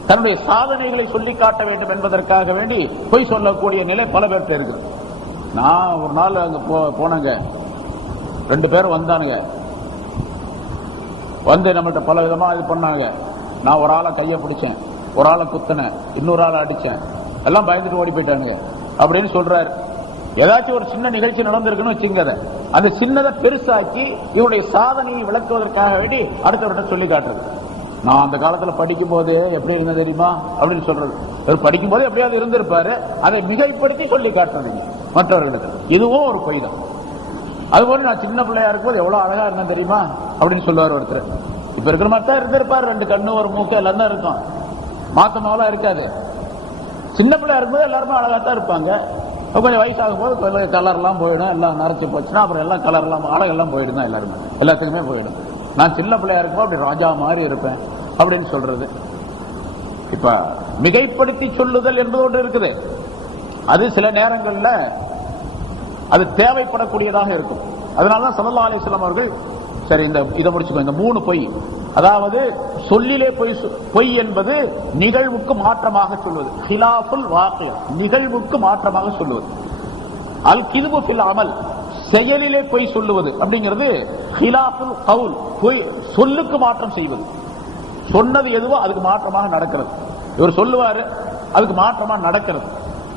தன்னுடைய சாதனைகளை சொல்லி காட்ட வேண்டும் என்பதற்காக வேண்டி பொய் சொல்லக்கூடிய நிலை பல பேர்கிட்ட இருக்கு. நான் ஒரு நாள் அங்க போனங்க, 2 பேரும் வந்தானுங்க. வந்து நம்மகிட்ட பல விதமா இது பண்ணாங்க. நான் ஒரு ஆளை கையை பிடிச்சேன், ஒரு ஆளை குத்தினேன், இன்னொரு ஆளை அடிச்சேன், எல்லாம் பயந்துட்டு ஓடி போயிட்டானுங்க அப்படின்னு சொல்றாரு. ஏதாச்சும் ஒரு சின்ன நிகழ்ச்சி நடந்திருக்குன்னு வச்சுங்க, அந்த சின்னதை பெருசாக்கி இவருடைய சாதனையை விளக்குவதற்காக வேண்டி அடுத்தவர்கிட்ட சொல்லி காட்டுறது. நான் அந்த காலத்துல படிக்கும் போது எப்படி இருந்தது தெரியுமா அப்படின்னு சொல்றது. படிக்கும் போது எப்படியாவது இருந்திருப்பாரு, அதை மிகைப்படுத்தி சொல்லி காட்டுறது மற்றவர்களுக்கு. இதுவும் ஒரு பொய் தான். அதுபோல நான் சின்ன பிள்ளையா இருக்கும்போது எவ்வளவு அழகா இருந்தேன் தெரியுமா அப்படின்னு சொல்லுவார் ஒருத்தர். இப்ப இருக்கிற மாதிரி தான் இருந்திருப்பாரு, 2 கண்ணு ஒரு மூக்கு எல்லாம் தான் இருக்கும், மாத்தமாவெல்லாம் இருக்காது. சின்ன பிள்ளையா இருக்கும்போது எல்லாருமே அழகாத்தான் இருப்பாங்க. கொஞ்சம் வயசாகும் போது கலர் எல்லாம் போயிடும், எல்லாம் நரைச்சு போச்சுன்னா அப்புறம் எல்லாம் கலர் எல்லாம் அழகெல்லாம் போயிடும் தான், எல்லாருமே எல்லாத்துக்குமே போயிடும். நான் சின்ன பிள்ளையா இருக்கும்போது அப்படி ராஜா மாதிரி இருப்பேன் அப்படின்னு சொல்றது. இப்ப மிகைப்படுத்தி சொல்லுதல் என்பது ஒன்று இருக்குது. அது சில நேரங்கள்ல அது தேவைப்படக்கூடியதாக இருக்கும். அதனாலதான் ஸல்லல்லாஹு அலைஹி வஸல்லம் அவர்கள் சரி இதை முடிச்சுக்கோ, இந்த 3 பொய். அதாவது சொல்லிலே பொய் என்பது நிகழ்வுக்கு மாற்றமாக சொல்வது, ஹிலாஃபுல் வாக்கிய, நிகழ்வுக்கு மாற்றமாக சொல்லுவது. அல் கிதுபு ஃபில் அமல், செயலிலே பொய் சொல்லுவது அப்படிங்கிறது ஹிலாஃபுல் கவுல், பொய் சொல்லுக்கு மாற்றம் செய்வது. சொன்னது எதுவோ அதுக்கு மாற்றமாக நடக்கிறது. இவர் சொல்லுவாரு, அதுக்கு மாற்றமா நடக்கிறது.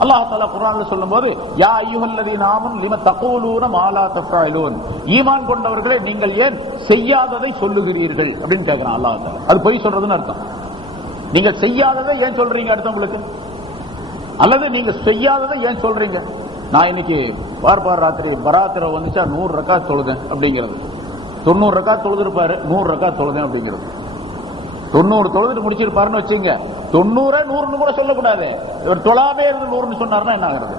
அல்லாஹ் தஆலா குர்ஆன்ல சொல்லும்போது, யா அய்யுஹல்லதீன ஆமனு லிம தகூலூன மா லா தஃஅலூன், ஈமான் கொண்டவர்களே நீங்கள் ஏன் செய்யாததை சொல்லுகிறீர்கள் அப்படின்னு கேக்குறான் அல்லாஹ் தஆலா. அது பொய் சொல்றதுன்னு அர்த்தம். நீங்க செய்யாததை ஏன் சொல்றீங்க அடுத்தவங்களுக்கு, அல்லது நீங்க செய்யாததை ஏன் சொல்றீங்க. நான் இன்னைக்கு பார்ப்பார் ராத்திரி பராத்திர வந்துச்சா 100 ரக்காத் தொழுதேன் அப்படிங்கிறது. 90 ரக்காத் தொழுதுருப்பாரு, 100 ரக்காத் தொழுதேன் அப்படிங்கிறது. 90 தொழுதுட்டு முடிச்சிருப்பாருன்னு வச்சுங்க, 90 100 கூட சொல்லக்கூடாது. இவர் தொழாமே இருந்து 100 சொன்னார்னா என்ன ஆகிறது.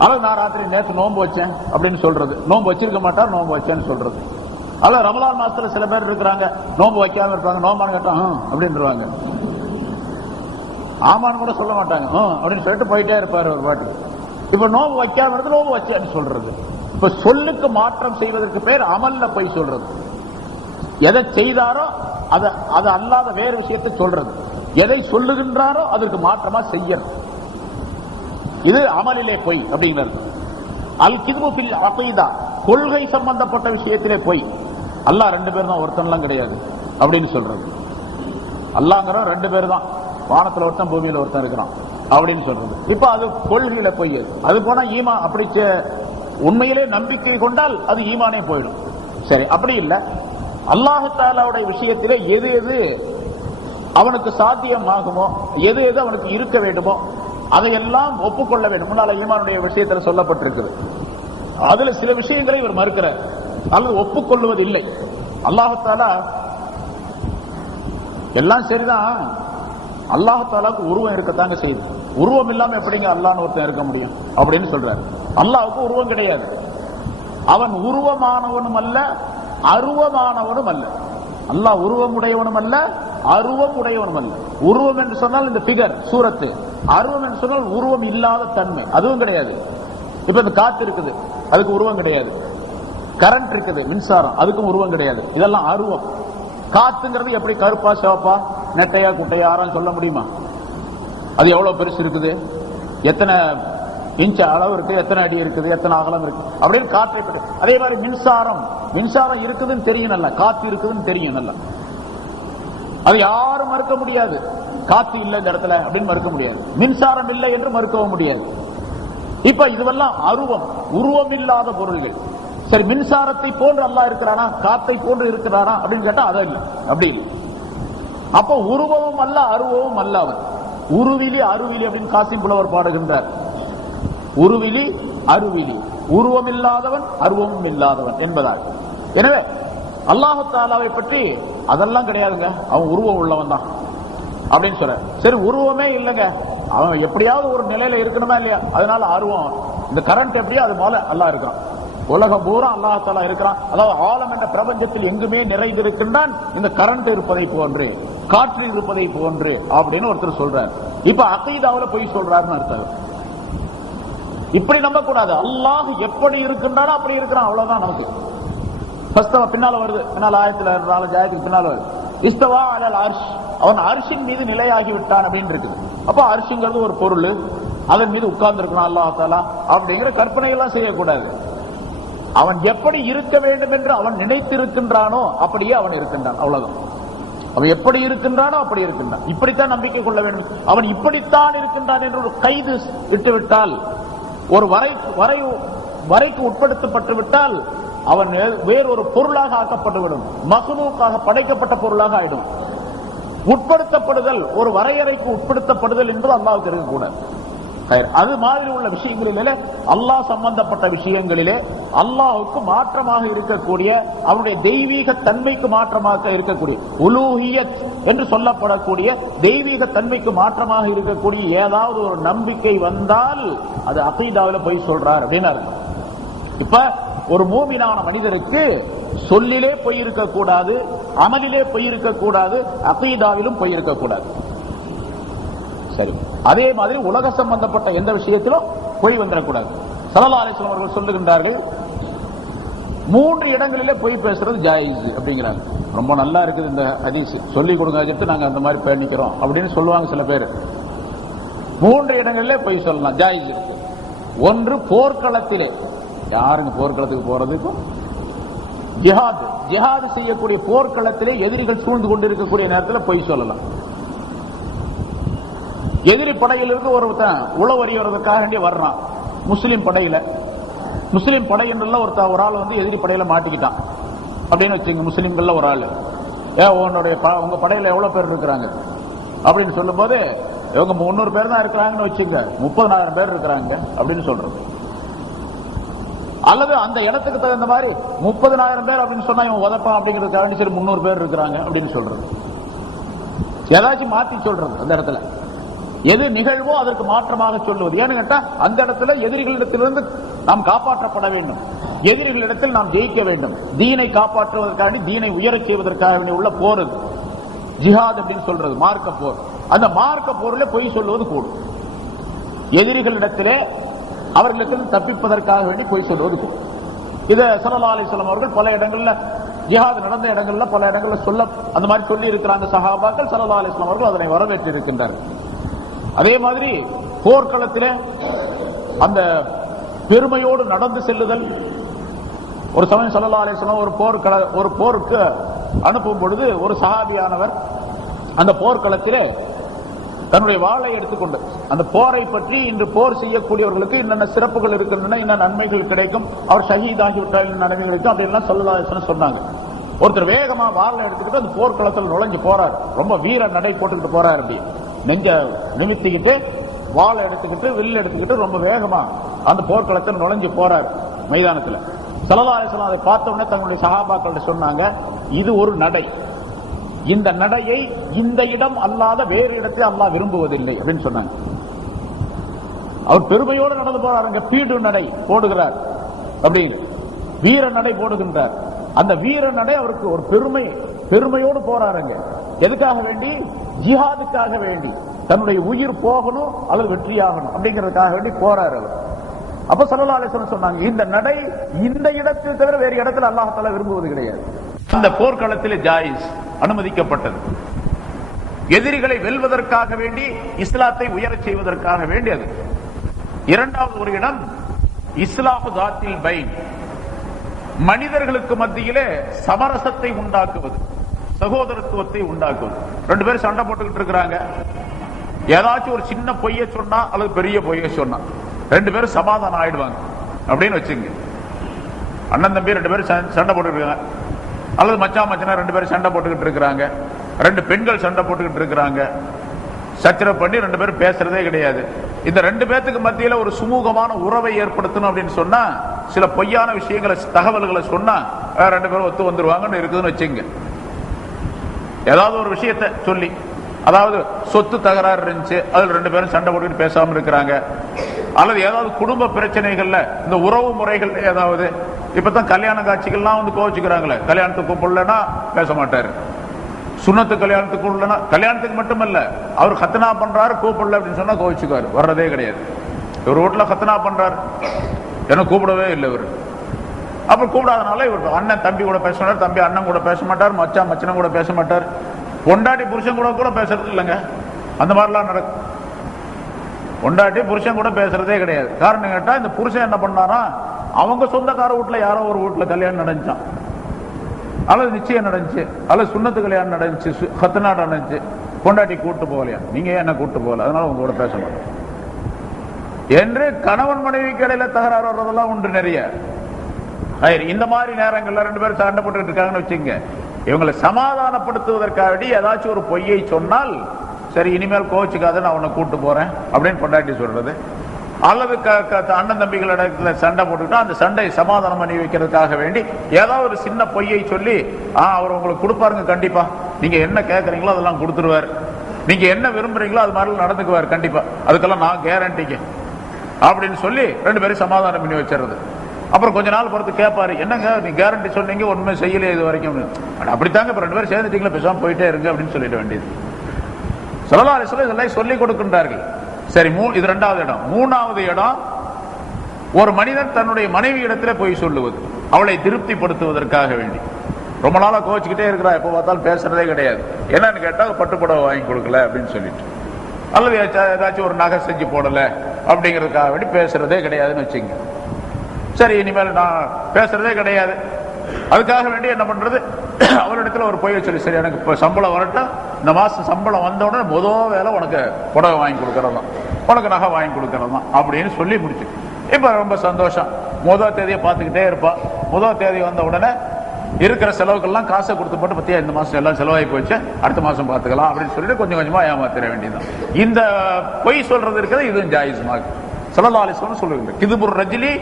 அதாவது நான் ராத்திரி நேற்று நோன்பு வச்சேன் அப்படின்னு சொல்றது, நோன்பு வச்சிருக்க மாட்டார், நோன்பு வச்சேன்னு சொல்றது. அதாவது ரமலான் மாசத்துல சில பேர் இருக்கிறாங்க, நோன்பு வைக்காம இருப்பாங்க, நோம்பான்னு கேட்டாங்க அப்படின்றாங்க, ஆமான்னு கூட சொல்ல மாட்டாங்க, அப்படின்னு சொல்லிட்டு போயிட்டே இருப்பாரு ஒரு பாட்டு. இப்ப நோம்பு வைக்காம இருந்து நோம்பு வச்சேன்னு சொல்றது. இப்ப சொல்லுக்கு மாற்றம் செய்வதற்கு பேர் அமல்ல போய் சொல்றது. எதை செய்தாரோ அது அல்லாத வேறு விஷயத்தை சொல்றது, எதை சொல்லுகின்றாரோ அதற்கு மாற்றமா செய்யறது. இது அமலிலே பொய் அப்படிங்கிறது. அல் கிதுபு ஃபில் அகீதா, கொள்கை சம்பந்தப்பட்ட விஷயத்திலே பொய். அல்லாஹ் 2 பேர் தான், ஒருத்தன்லாம் கிடையாது அப்படின்னு சொல்றது. அல்லாஹ்ங்கிற 2 பேர் தான், வானத்துல ஒருத்தன் பூமியில ஒருத்தன் இருக்கிறான் அப்படின்னு சொல்றது. இப்ப அது கொள்கையில பொய். அது போனா ஈமான், அப்படி உண்மையிலே நம்பிக்கை கொண்டால் அது ஈமானே போயிடும். சரி, அப்படி இல்லை, அல்லாஹ் தஆலாவுடைய விஷயத்திலே எது எது அவனுக்கு சாத்தியமாகுமோ, எது எது அவனுக்கு இருக்க வேண்டுமோ அதையெல்லாம் ஒப்புக்கொள்ள வேண்டும். முன்னால ஈமானுடைய விஷயத்தில் சொல்லப்பட்டிருக்கிறது. அதுல சில விஷயங்களை இவர் மறுக்கிறார் அல்லது ஒப்புக்கொள்வது இல்லை. அல்லாஹ் தஆலா எல்லாம் சரிதான், அல்லாஹ் தஆலாவுக்கு உருவம் இருக்கத்தாங்க செய்யுது. உருவம் இல்லாம எப்படிங்க அல்லாஹ்னு ஒருத்தன் இருக்க முடியும் அப்படின்னு சொல்றாரு. அல்லாஹ்வுக்கு உருவம் கிடையாது. அவன் உருவமானவனும் அல்ல, அருவமானவனும் அல்ல. அல்லாஹ் உருவம் உடையவனும் அல்ல, அருவம் உடையவனும் அல்ல. உருவம் என்று சொன்னால் இந்த பிகர், சூரத்து, அருவம் என்று சொன்னால் உருவம் இல்லாத தன்மை, அதுவும் கிடையாது. இப்ப இந்த காத்து இருக்குது, அதுக்கு உருவம் கிடையாது. கரண்ட் இருக்குது, மின்சாரம், அதுக்கும் உருவம் கிடையாது. இதெல்லாம் அருவம். காத்துங்கிறது எப்படி கருப்பா சிவப்பா நெட்டையா குட்டையா யாரும் சொல்ல முடியுமா? அது எவ்வளவு பெருசு இருக்குது, எத்தனை இன்ச் அளவு இருக்கு, எத்தனை அடி இருக்குது, எத்தனை அகலம் இருக்கு அப்படின்னு காற்றை பற்றி. அதே மாதிரி மின்சாரம் இருக்குதுன்னு தெரியும், நல்ல காத்து இருக்குதுன்னு தெரியும், நல்ல அது யாரும் மறுக்க முடியாது. காத்து இல்லை இந்த இடத்துல அப்படின்னு மறுக்க முடியாது, மின்சாரம் இல்லை என்று மறுக்கவும் முடியாது. இப்ப இதுவெல்லாம் அருவம், உருவம் இல்லாத பொருள்கள். சரி, மின்சாரத்தை போன்று அல்லாஹ் இருக்கிறானா, காத்தை போன்று இருக்கிறானா அப்படின்னு கேட்டா அதை இல்லை, அப்படி இல்லை. அப்போ உருவமும் அல்ல அருவமும் அல்ல அவன். உருவிலி அருவிலி அப்படின்னு காசிம் புலவர் பாடுகின்றார். உருவிலி அருவிலி, உருவம் இல்லாதவன் அருவமும் இல்லாதவன் என்பதால். எனவே அல்லாஹு தஆலாவை பற்றி அதெல்லாம் கிடையாதுங்க, அவன் உருவம் உள்ளவன் தான் அப்படின்னு சொல்ற. சரி, உருவமே இல்லைங்க, அவன் எப்படியாவது ஒரு நிலையில இருக்கணுமா இல்லையா, அதனால அருவம். இந்த கரண்ட் எப்படியோ அது போல அல்லாஹ் இருக்கான், உலகம் பூரா அல்லாஹ் தஆலா இருக்கிறான். அதாவது ஆலம் என்ற பிரபஞ்சத்தில் எங்குமே நிறைந்திருக்கின்றான். இந்த கரண்ட் இருப்பதை போன்று, காற்று இருப்பதை போன்று அப்படின்னு ஒருத்தர் சொல்றார். இப்ப அகீதாவுல போய் சொல்றாருன்னு அர்த்தம். இப்படி நம்ப கூடாது. அல்லாஹ் எப்படி இருக்கின்றானோ அப்படி இருக்கிறான், அவ்வளவுதான் நமக்கு. பின்னால வருது, பின்னால் ஆயத்துல 4 ஆயத்துக்கு பின்னால வருது, இஸ்தவா அலல் அர்ஷ், அவன் அர்ஷின் மீது நிலையாகி விட்டான் அப்படின்னு இருக்குது. அப்ப அர்ஷுங்கிறது ஒரு பொருள், அதன் மீது உட்கார்ந்து இருக்கணும் அல்லாஹ் தஆலா அப்படிங்கிற கற்பனை எல்லாம் செய்யக்கூடாது. அவன் எப்படி இருக்க வேண்டும் என்று அவன் நினைத்திருக்கின்றானோ அப்படியே அவன் இருக்கின்றான், அவ்வளவுதான். அவன் எப்படி இருக்கின்றானோ அப்படி இருக்கின்றான். இப்படித்தான் நம்பிக்கை கொள்ள வேண்டும். அவன் இப்படித்தான் இருக்கின்றான் என்று ஒரு கைது விட்டுவிட்டால், ஒரு வரைக்கு உட்படுத்தப்பட்டு விட்டால் அவன் வேறொரு பொருளாக ஆக்கப்பட்டுவிடும், மக்லூக்காக படைக்கப்பட்ட பொருளாக ஆயிடும். உட்படுத்தப்படுதல், ஒரு வரையறைக்கு உட்படுத்தப்படுதல் என்று அல்லாஹ்வுக்கு இருக்கக்கூடாது. அது மாதிரி உள்ள விஷயங்களிலே, அல்லாஹ் சம்பந்தப்பட்ட விஷயங்களிலே அல்லாஹ்வுக்கு மாற்றமாக இருக்கக்கூடிய, அவனுடைய தெய்வீக தன்மைக்கு மாற்றமாக இருக்கக்கூடிய, உலூஹியத் என்று சொல்லப்படக்கூடிய தெய்வீக தன்மைக்கு மாற்றமாக இருக்கக்கூடிய ஏதாவது ஒரு நம்பிக்கை வந்தால் அது அகீதாவில் போய் சொல்றார் அப்படின்னு. இப்ப ஒரு மூமினான மனிதருக்கு சொல்லிலே பொய் இருக்கக்கூடாது, அமலிலே பொய் இருக்கக்கூடாது, அகீதாவிலும் பொய் இருக்கக்கூடாது. சரி, அதே மாதிரி உலக சம்பந்தப்பட்ட எந்த விஷயத்திலும் பொய் வந்துடக்கூடாது. ஸல்லல்லாஹு அலைஹி வஸல்லம் அவர்கள் சொல்லுகின்றார்கள், 3 இடங்களிலே பொய் பேசுறது ஜாயிஸ் அப்படிங்கிறாங்க. ரொம்ப நல்லா இருக்குது இந்த ஹதீஸ், சொல்லிக் கொடுங்க, நாங்க அந்த மாதிரி பண்ணிக்கிறோம் அப்படின்னு சொல்லுவாங்க சில பேர். 3 இடங்களிலே பொய் சொல்லலாம், ஜாயிஸ் இருக்கு. ஒன்று போர்க்களத்திலே, யாருங்க போர்க்களத்துக்கு போறது? இப்போ ஜிஹாது செய்யக்கூடிய போர்க்களத்திலே எதிரிகள் சூழ்ந்து கொண்டிருக்கக்கூடிய நேரத்தில் பொய் சொல்லலாம். எதிரி படையிலிருந்து ஒருத்தன் உளவறியறதுக்காக வேண்டி வர்றான் முஸ்லிம் படையில. முஸ்லிம் படையில ஒரு ஆள் வந்து எதிரி படையில மாட்டிக்கிட்டான் அப்படின்னு வச்சுங்க. முஸ்லிம்கள்ல ஒரு ஆள், உங்க படையில எவ்வளவு பேர் இருக்கிறாங்க அப்படின்னு சொல்லும் போது, இவங்க 300 பேர் தான் இருக்கிறாங்கன்னு வச்சுங்க, 30,000 பேர் இருக்கிறாங்க அப்படின்னு சொல்றது. அல்லது அந்த இடத்துக்கு தகுந்த மாதிரி 30,000 பேர் அப்படின்னு சொன்னா இவன் உதப்பான் அப்படிங்கிறதுக்காக சரி 300 பேர் இருக்கிறாங்க அப்படின்னு சொல்றது. ஏதாச்சும் மாற்றி சொல்றது. அந்த இடத்துல எது நிகழ்வோ அதற்கு மாற்றமாக சொல்லுவது. ஏன்னு கேட்டா அந்த இடத்துல எதிரிகளிடத்திலிருந்து நாம் காப்பாற்றப்பட வேண்டும், எதிரிகளிடத்தில் நாம் ஜெயிக்க வேண்டும். தீனை காப்பாற்றுவதற்காக, தீனை உயரச் செய்வதற்காக உள்ள போர் ஜிஹாத் அப்படின்னு சொல்றது, மார்க்க போர். அந்த மார்க்க போரிலே பொய் சொல்லுவது கூடும். எதிரிகளிடத்திலே அவர்களுக்கு தப்பிப்பதற்காக வேண்டி பொய் சொல்வது கூடும். இதை ஸல்லல்லாஹு அலைஹி வஸல்லம் அவர்கள் பல இடங்கள்ல, ஜிஹாத் நடந்த இடங்கள்ல பல இடங்கள்ல சொல்ல அந்த மாதிரி சொல்லி இருக்கிறாங்க சஹாபாக்கள். ஸல்லல்லாஹு அலைஹி வஸல்லம் அவர்கள் அதனை வரவேற்று இருக்கின்றார்கள். அதே மாதிரி போர்க்களத்திலே அந்த பெருமையோடு நடந்து செல்லுதல். ஒரு சமயம் ஸல்லல்லாஹு அலைஹி வஸல்லம் ஒரு போருக்கு அனுப்பும் பொழுது ஒரு சஹாபியானவர் அந்த போர்க்களத்திலே தன்னுடைய வாளை எடுத்துக்கொண்டு அந்த போரை பற்றி, இன்று போர் செய்யக்கூடியவர்களுக்கு என்னென்ன சிறப்புகள் இருக்கின்றன, என்ன நன்மைகள் கிடைக்கும், அவர் ஷஹீதாகிவிட்டால் என்ன நன்மைகள் கிடைக்கும் அப்படின்லாம் ஸல்லல்லாஹு அலைஹி வஸல்லம் சொன்னாங்க. ஒருத்தர் வேகமா வாளை எடுத்துக்கிட்டு அந்த போர்க்களத்தில் நுழைஞ்சு போறாரு, ரொம்ப வீர நடை போட்டுக்கிட்டு போறாரு. அப்படி நெஞ்ச நிமித்திக்கிட்டு வாளை எடுத்துக்கிட்டு வில் எடுத்துக்கிட்டு ரொம்ப வேகமா அந்த போர்க்களத்தில் நுழைஞ்சு போறாரு மைதானத்துல. ஸல்லல்லாஹு அலைஹி வஸல்லம் அதை பார்த்த உடனே தங்களுடைய சஹாபாக்கள் சொன்னாங்க, இது ஒரு நடை, இந்த நடையை இந்த இடம் அல்லாத வேறு இடத்தை அல்லாஹ் விரும்புவதில்லை அப்படின்னு சொன்னாங்க. அவர் பெருமையோடு நடந்து போறாருங்க, பீடு நடை போடுகிறார், அப்படி வீர நடை போடுகின்றார். அந்த வீர நடை அவருக்கு ஒரு பெருமையோடு போறாருங்க. எதுக்காக வேண்டி? ஜிஹாதுக்காக வேண்டி. தன்னுடைய உயிர் போகணும் அல்லது வெற்றியாகணும் அப்படிங்கிறதுக்காக வேண்டி போறாரு அவர். அப்ப ஸல்லல்லாஹு அலைஹி வஸல்லம் சொன்னாங்க, இந்த நடை இந்த இடத்தில் தவிர வேறு இடத்துல அல்லாஹ் தஆலா விரும்புவது கிடையாது. அந்த போர்க்களத்தில் ஜாயிஸ் அனுமதிக்கப்பட்டது. எதிரிகளை வெல்வதற்காக வேண்டி, இஸ்லாத்தை உயரச் செய்வதற்காக வேண்டி அது. இரண்டாவது ஒரு இடம் இஸ்லாஹு தாத்தில் பைன், மனிதர்களுக்கு மத்தியிலே சமரசத்தை உண்டாக்குவது, சகோதரத்துவத்தை உண்டாக்குவது. ரெண்டு பேரும் சண்டை போட்டுக்கிட்டு இருக்கிறாங்க, ஏதாச்சும் ஒரு சின்ன பொய்ய சொன்னா அல்லது பெரிய பொய்ய சொன்னா ரெண்டு பேரும் சமாதானம் ஆயிடுவாங்க அப்படின்னு வச்சுங்க. அண்ணன் தம்பி ரெண்டு பேரும் சண்டை போட்டுக்கிட்டு இருக்காங்க, அல்லது மச்சான் மச்சனா ரெண்டு பேரும் சண்டை போட்டுக்கிட்டு இருக்கிறாங்க, ரெண்டு பெண்கள் சண்டை போட்டுக்கிட்டு இருக்கிறாங்க, சச்சரவு பண்ணி ரெண்டு பேரும் பேசுறதே கிடையாது. இந்த ரெண்டு பேத்துக்கு மத்தியில ஒரு சுமூகமான உறவை ஏற்படுத்தணும் அப்படின்னு சொன்னா சில பொய்யான விஷயங்களை, தகவல்களை சொன்னா ரெண்டு பேரும் ஒத்து வந்துருவாங்கன்னு இருக்குதுன்னு வச்சுங்க. ஏதாவது ஒரு விஷயத்தை சொல்லி, அதாவது சொத்து தகராறு இருந்துச்சு, அதுல ரெண்டு பேரும் சண்டை போட்டுக்கிட்டு பேசாம இருக்கிறாங்க, அல்லது ஏதாவது குடும்ப பிரச்சனைகள்ல இந்த உறவு முறைகள், ஏதாவது இப்பதான் கல்யாண காட்சிகள்லாம் வந்து கோவிச்சுக்கிறாங்களே, கல்யாணத்துக்கு கூப்பிடலன்னா பேச மாட்டாரு, சுன்னத்து கல்யாணத்துக்கு கூப்பிடலன்னா, கல்யாணத்துக்கு மட்டுமல்ல அவர் கத்தனா பண்றாரு கூப்பிடல அப்படின்னு சொன்னா கோவிச்சுக்காரு, வர்றதே கிடையாது. இவர் வீட்டுல கத்தனா பண்றாரு, என்ன கூப்பிடவே இல்லை இவர். அப்ப கூப்பிடாதனால இவர் அண்ணன் தம்பி கூட பேச மாட்டார், தம்பி அண்ணன் கூட பேச மாட்டார், மச்சான் மச்சனும் கூட பேச மாட்டார், பொண்டாட்டி புருஷன் கூட பேசுறது இல்லைங்க. அந்த மாதிரிலாம் நடக்கும். பொண்டாட்டி புருஷன் கூட பேசுறதே கிடையாது. காரணம் கேட்டா இந்த புருஷன் என்ன பண்ணாரா, அவங்க சொந்தக்கார வீட்டுல யாரோ ஒரு வீட்டுல கல்யாணம் நடந்துச்சான், அல்லது நிச்சயம் நடந்துச்சு, அல்லது சுன்னத்து கல்யாணம் நடந்துச்சு, கத்தனா நடந்துச்சு, பொண்டாட்டி கூட்டு போகலையா, நீங்க என்ன கூட்டு போகல, அதனால உங்க கூட பேச மாட்டேன் என்று கணவன் மனைவிக்கு இடையில தகராறு வர்றதெல்லாம் உண்டு நிறைய. இந்த மாதிரி நேரங்கள்ல ரெண்டு பேரும் சண்டை போட்டுட்டு இருக்காங்கன்னு வச்சுங்க, இவங்களை சமாதானப்படுத்துவதற்காக ஏதாச்சும் ஒரு பொய்யை சொன்னால், சரி இனிமேல் கோவிச்சுக்காத நான் உன்னை கூட்டு போறேன் அப்படின்னு பொண்டாட்டி சொல்றது, அல்லது அண்ணன் தம்பிகள் இடத்துல சண்டை போட்டுக்கிட்டா அந்த சண்டை சமாதானம் பண்ணி வைக்கிறதுக்காக வேண்டி ஏதாவது ஒரு சின்ன பொய்யை சொல்லி, அவர் உங்களுக்கு கொடுப்பாருங்க கண்டிப்பா, நீங்க என்ன கேட்கறீங்களோ அதெல்லாம் கொடுத்துருவார், நீங்க என்ன விரும்புறீங்களோ அது மாதிரி நடந்துக்குவார் கண்டிப்பா, அதுக்கெல்லாம் நான் கேரண்டிக்கு அப்படின்னு சொல்லி ரெண்டு பேரும் சமாதானம் பண்ணி வச்சிருது. அப்புறம் கொஞ்ச நாள் பொறுத்து கேட்பாரு, என்னங்க நீ கேரண்டி சொன்னீங்க ஒண்ணுமே செய்யலையே இது வரைக்கும், அப்படித்தாங்க இப்ப ரெண்டு பேரும் சேர்ந்துட்டீங்களா, பேசாம போயிட்டே இருங்க அப்படின்னு சொல்லிட வேண்டியது. ஸல்லல்லாஹு அலைஹி வஸல்லம் இதெல்லாம் சொல்லிக் கொடுக்கின்றார்கள். சரி, இது இரண்டாவது இடம். மூணாவது இடம், ஒரு மனிதன் தன்னுடைய மனைவி இடத்துல போய் சொல்லுவது, அவளை திருப்திப்படுத்துவதற்காக வேண்டி. ரொம்ப நாளா கோச்சுக்கிட்டே இருக்கிறா, எப்ப பார்த்தாலும் பேசுறதே கிடையாது, என்னன்னு கேட்டா பட்டுப்புடவை வாங்கி கொடுக்கல அப்படின்னு சொல்லிட்டு, அல்லது ஏதாச்சும் ஒரு நகை செஞ்சு போடல அப்படிங்கிறதுக்காக வேண்டி பேசுறதே கிடையாதுன்னு வச்சுங்க. சரி இனிமேல் நான் பேசுறதே கிடையாது, அதுக்காக வேண்டி என்ன பண்றது, அவரிடத்துல ஒரு பொய்யை சொல்லி, சரி எனக்கு இப்ப சம்பளம் வரட்டும், இந்த மாசம் சம்பளம் வந்த உடனே முதல் வேலை உனக்கு புடவை வாங்கி கொடுக்கறதுதான், உனக்கு நகை வாங்கி கொடுக்கறதுதான் அப்படின்னு சொல்லி முடிச்சு. இப்ப ரொம்ப சந்தோஷம், முதல் தேதியை பார்த்துக்கிட்டே இருப்பா. முதல் தேதி வந்த உடனே இருக்கிற செலவுக்கெல்லாம் காசை கொடுத்து போட்டு, பத்தியா இந்த மாசம் எல்லாம் செலவாகி போச்சு, அடுத்த மாசம் பார்த்துக்கலாம் அப்படின்னு சொல்லிட்டு கொஞ்சம் கொஞ்சமா ஏமாத்திர வேண்டியதுதான். இந்த பொய் சொல்றது இருக்கிறது இதுவும் ஜாயிஸ்மாக ஸல்லல்லாஹு அலைஹி வஸல்லம் சொல்லுங்க. கிதுபுர் ரஜ்லி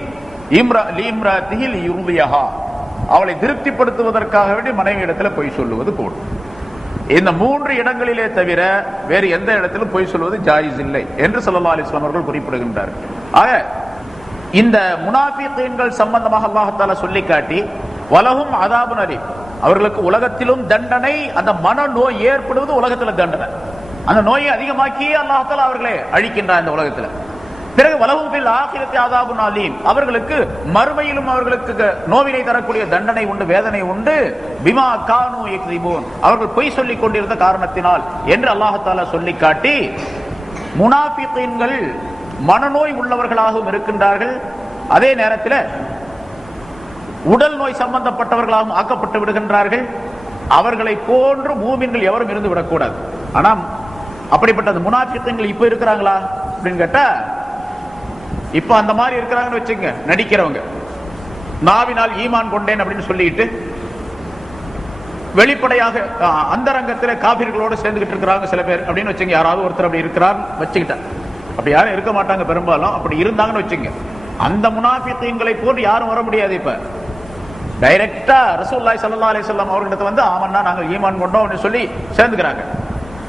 இம்ராத்திஹி லியுர்தியஹா, அவளை திருப்திப்படுத்துவதற்காக வேண்டி மனைவி இடத்துல பொய் சொல்லுவது கூடும். இந்த மூன்று இடங்களிலே தவிர வேறு எந்த இடத்திலும் பொய் சொல்வது ஜாயிஸ் இல்லை என்று ஸல்லல்லாஹு அலைஹி வஸல்லம் அவர்கள் குறிப்பிடுகின்றார். ஆக இந்த முனாஃபிகீன்கள் சம்பந்தமாக அல்லாஹ் தஆலா சொல்லி காட்டி, வலஹும் அதாபுன் அலீம், அவர்களுக்கு உலகத்திலும் தண்டனை, அந்த மனநோய் ஏற்படுவது உலகத்தில் தண்டனை, அந்த நோயை அதிகமாக்கியே அல்லாஹ் தஆலா அவர்களை அழிக்கின்றார் இந்த உலகத்தில். பிறகு வலஹும் ஃபில் ஆகிரத்தி அதாபுன் அலீம், அவர்களுக்கு மறுமையிலும் அவர்களுக்கு நோவினை தரக்கூடிய தண்டனை உண்டு, வேதனை உண்டு. பிமா கானூ யக்ஸிபூன், அவர்கள் பொய் சொல்லிக் கொண்டிருந்த காரணத்தினால் என்று அல்லாஹ் தஆலா சொல்லி காட்டி, முனாஃபிகீன்கள் மனநோய் உள்ளவர்களாகவும் இருக்கின்றார்கள், அதே நேரத்தில் உடல் நோய் சம்பந்தப்பட்டவர்களாகவும் ஆக்கப்பட்டு விடுகின்றார்கள். அவர்களை போன்று மூமின்கள் எவரும் இருந்து விடக்கூடாது. ஆனா அப்படிப்பட்ட முனாஃபிகீன்கள் இப்ப இருக்கிறாங்களா அப்படின்னு கேட்டா, இப்ப அந்த மாதிரி இருக்கிறாங்கன்னு வச்சுங்க, நடிக்கிறவங்க, நாவினால் ஈமான் கொண்டேன் அப்படின்னு சொல்லிட்டு வெளிப்படையாக அந்தரங்கத்தில் காபிர்களோடு சேர்ந்துகிட்டு இருக்கிறாங்க சில பேர் அப்படின்னு வச்சுங்க. யாராவது ஒருத்தர் அப்படி இருக்கிறார் வச்சுக்கிட்டார், அப்படி யாரும் இருக்க மாட்டாங்க பெரும்பாலும். அப்படி இருந்தாங்கன்னு வச்சுங்க, அந்த முனாஃபிகீன்களை போட்டு யாரும் வர முடியாது. இப்ப டைரக்டா ரசூலுல்லாஹி ஸல்லல்லாஹு அலைஹி வஸல்லம் அவர்களிடத்துல வந்து ஆமன்னா நாங்கள் ஈமான் கொண்டோம் அப்படின்னு சொல்லி சேர்ந்துக்கிறாங்க,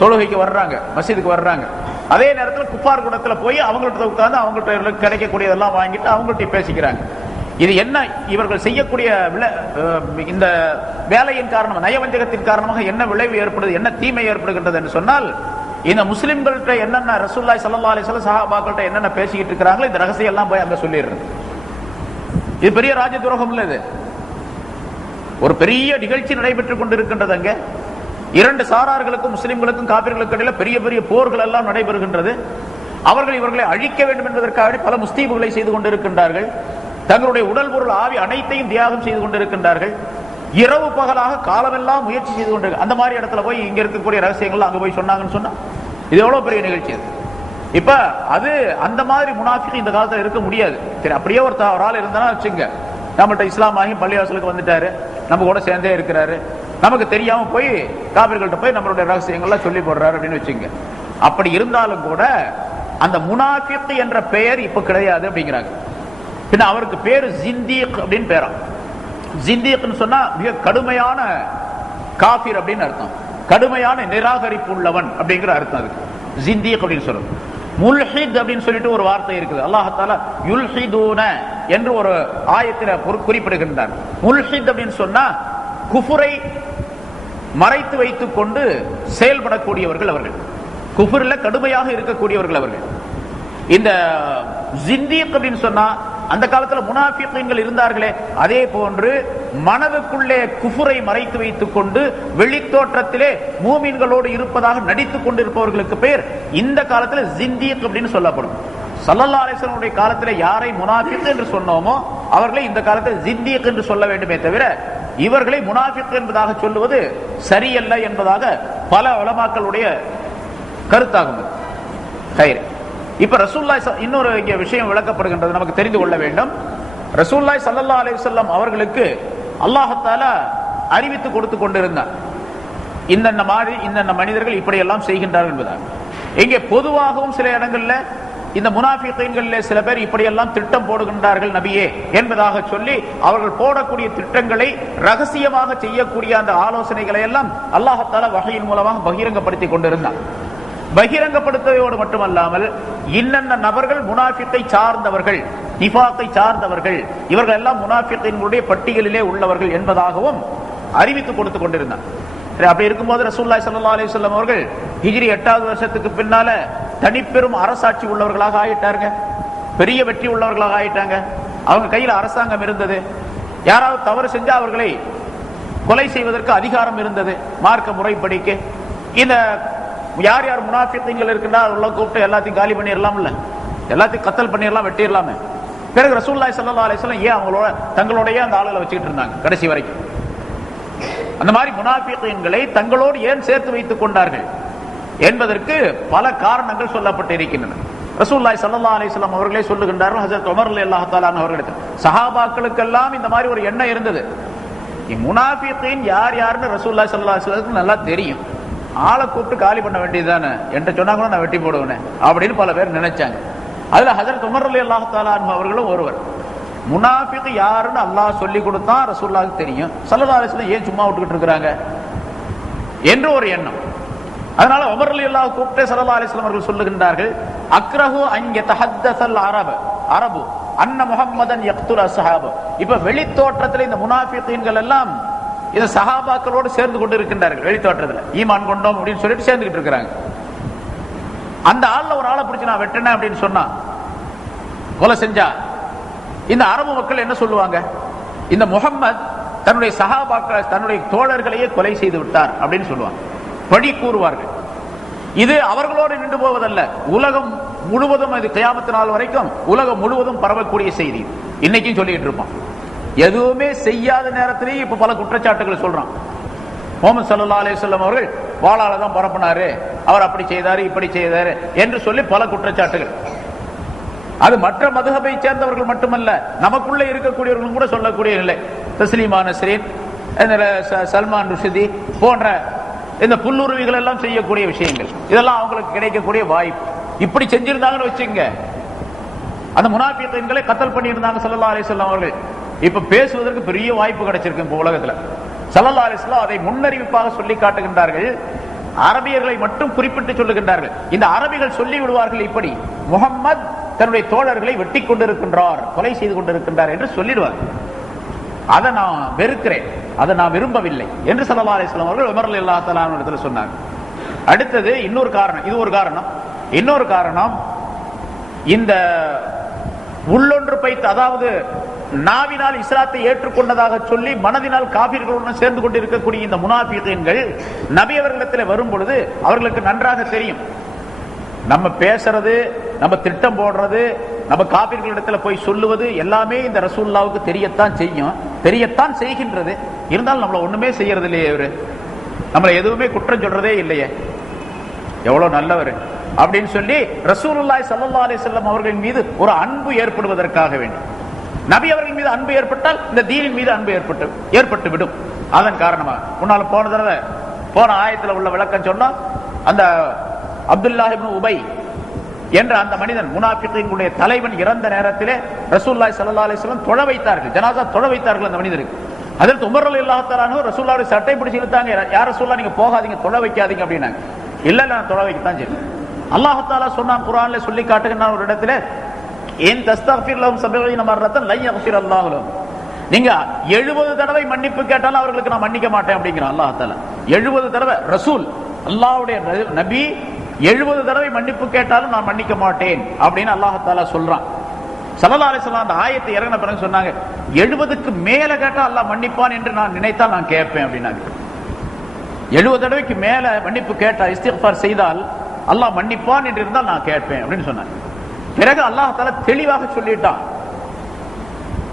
தொழுகைக்கு வர்றாங்க, மஸ்ஜிதுக்கு வர்றாங்க. அதே நேரத்தில் குஃபார் கூடத்துல போய் அவங்கள்ட்ட உட்கார்ந்து அவங்கள்ட்ட கிடைக்கக்கூடியதெல்லாம் வாங்கிட்டு அவங்கள்ட்ட பேசிக்கிறாங்க. இது என்ன, இவர்கள் செய்யக்கூடிய இந்த வேலையின் காரணமாக, நயவஞ்சகத்தின் காரணமாக என்ன விளைவு ஏற்படுது, என்ன தீமை ஏற்படுகின்றது என்று சொன்னால், இந்த முஸ்லிம்கள்ட்ட என்னென்ன ரசூலுல்லாஹி ஸல்லல்லாஹு அலைஹி வஸல்லம் சஹாபாக்கள்ட்ட என்னென்ன பேசிக்கிட்டு இருக்காங்களோ இந்த ரகசியம் எல்லாம் போய் அங்க சொல்லிடுறது. இது பெரிய ராஜ துரோகம் இல்ல. இது ஒரு பெரிய நிகழ்ச்சி நடைபெற்றுக் கொண்டிருக்கின்றது. அங்க இரண்டு சாரார்களுக்கும் முஸ்லிம்களுக்கும் காபிர்களுக்கும் இடையில பெரிய பெரிய போர்கள் எல்லாம் நடைபெறுகின்றது. அவர்கள் இவர்களை அழிக்க வேண்டும் என்பதற்காக பல முஸ்தீபுகளை செய்து கொண்டிருக்கின்றார்கள். தங்களுடைய உடல் பொருள் ஆவி அனைத்தையும் தியாகம் செய்து கொண்டிருக்கின்றார்கள். இரவு பகலாக காலமெல்லாம் முயற்சி செய்து கொண்டு அந்த மாதிரி இடத்துல போய் இங்க இருக்கக்கூடிய ரகசியங்கள் அங்க போய் சொன்னாங்கன்னு சொன்னா இது எவ்வளவு பெரிய நிகழ்ச்சி. அது இப்ப அது அந்த மாதிரி முனாஃபிக் இந்த காலத்துல இருக்க முடியாது. சரி, அப்படியே ஒரு ஆள் இருந்தா வச்சுங்க, நம்மகிட்ட இஸ்லாம் ஆகி பள்ளிவாசலுக்கு வந்துட்டாரு, நம்ம கூட சேர்ந்தே இருக்கிறாரு, நமக்கு தெரியாம போய் காபிர்கள்ட்ட போய் நம்மளுடைய ரகசியங்கள்லாம் சொல்லி போடுறாரு அப்படின்னு வச்சுங்க. அப்படி இருந்தாலும் கூட அந்த முனாஃபிக் என்ற பெயர் இப்ப கிடையாது அப்படிங்கிறாங்க. பின்ன அவருக்கு பேரு ஜிந்தீக் அப்படின்னு பேரா. ஜிந்தீக்னு சொன்னா மிக கடுமையான காஃபிர் அப்படின்னு அர்த்தம், கடுமையான நிராகரிப்பு உள்ளவன் அப்படிங்கிற அர்த்தம். அதுக்கு ஜிந்தீக் அப்படின்னு சொல்றது. முல்ஹித் அப்படின்னு சொல்லிட்டு ஒரு வார்த்தை இருக்குது. அல்லாஹ் தஆலா யுல்ஹிதூன என்று ஒரு ஆயத்தில் குறிப்பிடுகின்றார். முல்ஹித் அப்படின்னு சொன்னா குஃபுரை மறைத்து வைத்துக் கொண்டு செயல்படக்கூடியவர்கள் அவர்கள், குஃபுர்ல கடுமையாக இருக்கக்கூடியவர்கள் அவர்கள். இந்த ஜிந்தீக் அப்படின்னு சொன்னா அந்த காலத்துல முனாஃபிகீன்கள் இருந்தார்களே, அதே போன்று மனதுக்குள்ளே குஃபுரை மறைத்து வைத்துக் கொண்டு வெளித்தோற்றத்திலே மூமின்களோடு இருப்பதாக நடித்துக் கொண்டிருப்பவர்களுக்கு பேர் இந்த காலத்துல ஜிந்தீக் அப்படின்னு சொல்லப்படும். ஸல்லல்லாஹு அலைஹி வஸல்லம் காலத்துல யாரை முனாஃபிக் என்று சொன்னோமோ அவர்களை இந்த காலத்தில் ஜிந்தீக் என்று சொல்ல வேண்டுமே தவிர இவர்களை முனாஃபிக் என்பதாக சொல்லுவது சரியல்ல என்பதாக பல உலமாக்களுடைய கருத்தாகும். இப்ப ரசூலுல்லாஹி இன்னொரு விஷயம் விளக்கப்படுகின்றது, நமக்கு தெரிந்து கொள்ள வேண்டும். ரசூலுல்லாஹி ஸல்லல்லாஹு அலைஹி வஸல்லம் அவர்களுக்கு அல்லாஹ் தஆலா அறிவித்து கொடுத்து கொண்டிருந்தார், இந்த மாதிரி இந்த மனிதர்கள் இப்படி எல்லாம் செய்கின்றார்கள் என்பதாக. இங்கே பொதுவாகவும் சில இடங்கள்ல இந்த முனாஃபிகீன்களிலே சில பேர் இப்படியெல்லாம் திட்டம் போடுகின்றார்கள் நபியே என்பதாக சொல்லி அவர்கள் போடக்கூடிய திட்டங்களை ரகசியமாக செய்யக்கூடிய அந்த ஆலோசனைகளை எல்லாம் அல்லாஹ் தஆலா வஹீயின் மூலமாக பகிரங்கப்படுத்தி கொண்டிருந்தார். பகிரங்கப்படுத்துவதோடு மட்டுமல்லாமல் இன்னென்ன நபர்கள் முனாஃபிக்கை சார்ந்தவர்கள், நிஃபாக்கை சார்ந்தவர்கள், இவர்கள் எல்லாம் முனாஃபிக்கினுடைய பட்டியலிலே உள்ளவர்கள் என்பதாகவும் அறிவித்து கொடுத்து கொண்டிருந்தார். அப்படி இருக்கும்போது ரசூலுல்லாஹி ஸல்லல்லாஹு அலைஹி வஸல்லம் அவர்கள் ஹிஜ்ரி 8வது வருஷத்துக்கு பின்னால தனிப்பெரும் அரசாட்சி உள்ளவர்களாக ஆயிட்டாங்க, பெரிய வெற்றி உள்ளவர்களாக ஆயிட்டாங்க. அவங்க கையில் அரசாங்கம் இருந்தது. யாராவது தவறு செஞ்சா அவர்களை கொலை செய்வதற்கு அதிகாரம் இருந்தது மார்க்க முறைப்படிக்கு. இந்த யார் யார் முனாஃபிகீன்கள் இருக்கின்றா அவங்கள கூப்பிட்டு எல்லாத்தையும் காலி பண்ணிடலாம்ல, எல்லாத்தையும் கத்தல் பண்ணிடலாம், வெட்டிடலாமே. பிறகு ரசூலுல்லாஹி ஸல்லல்லாஹு அலைஹி வஸல்லம் ஏன் அவங்களோட தங்களுடைய அந்த ஆளுகளை வச்சுக்கிட்டு இருந்தாங்க கடைசி வரைக்கும்? அந்த மாதிரி முனாஃபிகீன்களை தங்களோடு ஏன் சேர்த்து வைத்துக் கொண்டார்கள் என்பதற்கு பல காரணங்கள் சொல்லப்பட்டு இருக்கின்றன. ரசூலுல்லாஹி ஸல்லல்லாஹு அலைஹி வஸல்லம் அவர்களே சொல்லுகின்றார்கள், ஹஜ்ரத் உமர் ரலியல்லாஹு தஆலா அன்ஹு அவர்களிடத்தில் சஹாபாக்களுக்கெல்லாம் இந்த மாதிரி ஒரு எண்ணம் இருந்தது. முனாஃபிகீன் யார் யாருன்னு ரசூலுல்லாஹி ஸல்லல்லாஹு அலைஹி வஸல்லம் நல்லா தெரியும், ஆளை கூப்பிட்டு காலி பண்ண வேண்டியதுதானே என்று சொன்னா கூட நான் வெட்டி போடுவேன் அப்படின்னு பல பேர் நினைச்சாங்க. அதுல ஹஜ்ரத் உமர் ரலியல்லாஹு தஆலா அன்ஹு அவர்களும் ஒருவர். முனாஃபிக் யாருன்னு அல்லாஹ் சொல்லி கொடுத்தான், ரசூலுல்லாஹ்வுக்கு தெரியும், ஸல்லல்லாஹு அலைஹி வஸல்லம் ஏன் சும்மா விட்டுக்கிட்டு இருக்காங்க என்று ஒரு எண்ணம். அதனால உமர் ரலியல்லாஹு கூப்பிட்டு ஸல்லல்லாஹு அலைஹி வஸல்லம் அவர்கள் சொல்லுகின்றார்கள், அக்ரஹு அன் யதஹத்தஸல் அரபு அன்ன முஹம்மதன் யக்துல் அஸ்ஹாப. இப்ப வெளித்தோற்றத்தில் இந்த முனாஃபிகீன்கள் எல்லாம் இந்த சஹாபாக்களோடு சேர்ந்து கொண்டு இருக்கின்றார்கள். வெளித்தோற்றத்தில் ஈமான் கொண்டோம் அப்படின்னு சொல்லிட்டு சேர்ந்துகிட்டு இருக்கிறாங்க. அந்த ஆள்ல ஒரு ஆளை பிடிச்சு நான் வெட்டினேன் அப்படின்னு சொன்னா, கொலை செஞ்சா இந்த அரபு மக்கள் என்ன சொல்லுவாங்க? இந்த முஹம்மத் தன்னுடைய சஹாபாக்கள் தன்னுடைய தோழர்களையே கொலை செய்து விட்டார் அப்படின்னு சொல்லுவாங்க, பழி கூறுவார்கள். இது அவர்களோடு நின்று போவதல்ல, உலகம் முழுவதும், இது கியாமத் நாள் வரைக்கும் உலகம் முழுவதும் பரவக்கூடிய செய்தி. இன்னைக்கும் சொல்லிட்டு இருப்பான். எதுவுமே செய்யாத நேரத்திலேயே இப்ப பல குற்றச்சாட்டுகள் சொல்றான். முஹம்மது ஸல்லல்லாஹு அலைஹி வஸல்லம் அவர்கள் வாளால தான் பரப்பினாரு, அவர் அப்படி செய்தாரு இப்படி செய்தாரு என்று சொல்லி பல குற்றச்சாட்டுகள். அது மற்ற மதுஹபை சேர்ந்தவர்கள் மட்டுமல்ல, நமக்குள்ள இருக்கக்கூடியவர்களும் கூட சொல்லக்கூடிய நிலை. தஸ்லீமா நஸ்ரீன், சல்மான் ருஷ்தி போன்ற இந்த புல்லுருவிகள் எல்லாம் செய்யக்கூடிய விஷயங்கள், இதெல்லாம் அவங்களுக்கு கிடைக்கக்கூடிய வாய்ப்பு. இப்படி செஞ்சிருந்தாங்கன்னு வச்சுங்க, அந்த முனாஃபிகீன்களை கத்தல் பண்ணியிருந்தாங்க ஸல்லல்லாஹு அலைஹி வஸல்லம் அவர்கள், இப்ப பேசுவதற்கு பெரிய வாய்ப்பு கிடைச்சிருக்கு இந்த உலகத்துல. ஸல்லல்லாஹு அலைஹி வஸல்லம் அதை முன்னறிவிப்பாக சொல்லி காட்டுகின்றார்கள். அரபியர்களை மட்டும் குறிப்பிட்டு சொல்லுகின்றார்கள். இந்த அரபிகள் சொல்லி விடுவார்கள், இப்படி முஹம்மத் தன்னுடைய தோழர்களை வெட்டி கொண்டிருக்கின்றார், கொலை செய்து கொண்டிருக்கின்றார் என்று சொல்லிடுவார். அதை நான் வெறுக்கிறேன், அதை நான் விரும்பவில்லை என்று ஸல்லல்லாஹு அலைஹி வஸல்லம் அவர்கள் உமர் ரலியல்லாஹு தஆலா அன்ஹு இடத்துல சொன்னாங்க. அடுத்தது இன்னொரு காரணம், இது ஒரு காரணம். இன்னொரு காரணம், இந்த உள்ளொன்று பைத்து, அதாவது நாவினால் இஸ்லாத்தை ஏற்றுக்கொண்டதாக சொல்லி மனதினால் காபிர்களுடன் சேர்ந்து கொண்டிருக்கக்கூடிய இந்த முனாஃபிகீன்கள் நபி அவர்களிடத்தில் வரும் பொழுது அவர்களுக்கு நன்றாக தெரியும், நம்ம பேசுறது, நம்ம திட்டம் போடுறது, நம்ம காபிர்களிடத்தில் போய் சொல்லுவது எல்லாமே இந்த ரசூலுல்லாவுக்கு தெரியத்தான் செய்யும், தெரியத்தான் செய்கின்றது. இருந்தாலும் நம்மள ஒண்ணுமே செய்யறது இல்லையே, இவரு நம்மளை எதுவுமே குற்றம் சொல்றதே இல்லையே, எவ்வளவு நல்லவர் அப்படின்னு சொல்லி ரசூலுல்லாஹி ஸல்லல்லாஹு அலைஹி வஸல்லம் அவர்களின் மீது ஒரு அன்பு ஏற்படுவதற்காக வேண்டும். நபி அவர்கள் மீது அன்பு ஏற்பட்டால் இந்த தீனின் மீது அன்பு ஏற்பட்டு விடும். அதன் காரணமாக முன்னால போன ஆயத்தில் உள்ள விளக்கம் சொன்னா, அந்த அப்துல்லாஹ் இப்னு உபை என்ற அந்த மனிதன், முனாஃபிகீன்களுடைய தலைவன் இறந்த நேரத்திலே ரசூலுல்லாஹி ஸல்லல்லாஹு அலைஹி வஸல்லம் தொழ வைத்தார்கள், ஜனாஸா தொழ வைத்தார்கள் அந்த மனிதருக்கு. ஹஜ்ரத் உமர் ரலியல்லாஹு தஆலா அன்ஹு ரசூலுல்லாஹ்வுடைய சட்டை பிடிச்சு இழுத்தாங்க, யார் ரசூலுல்லாஹ் நீங்க போகாதீங்க, தொழ வைக்காதீங்க அப்படின்னாங்க. இல்ல நான் தொழ வைக்கத்தான் செய்வேன். அல்லாஹ் தஆலா சொன்னான், குர்ஆன்ல சொல்லி காட்டுகிறான் ஒரு இடத்துல, ஏன் தஸ்தக்ஃபிர் லஹும் 70 மர்ரத்தன் லன் யக்ஃபிர் அல்லாஹு லஹும், நீங்க 70 தடவை மன்னிப்பு கேட்டாலும் அவர்களுக்கு நான் மன்னிக்க மாட்டேன் அப்படிங்கிறான் அல்லாஹ் தஆலா. 70 தடவை ரசூல், அல்லாஹ்வுடைய நபி 70 தடவை மன்னிப்பு கேட்டாலும் நான் மன்னிக்க மாட்டேன் அப்படின்னு அல்லாஹ் தஆலா சொல்றான். ஸல்லல்லாஹு அலைஹி வஸல்லம் அந்த ஆயத்தை இறங்கின பிறகு சொன்னாங்க, 70க்கு மேல கேட்டா அல்லாஹ் மன்னிப்பான் என்று நான் நினைத்தால் நான் கேட்பேன் அப்படின்னாங்க. 70 தடவைக்கு மேல மன்னிப்பு கேட்டால், இஸ்திக்ஃபார் செய்தால் அல்லாஹ் மன்னிப்பான் என்று இருந்தால் நான் கேட்பேன் அப்படின்னு சொன்னாங்க. பிறகு அல்லாஹ் தஆலா தெளிவாக சொல்லிட்டான்,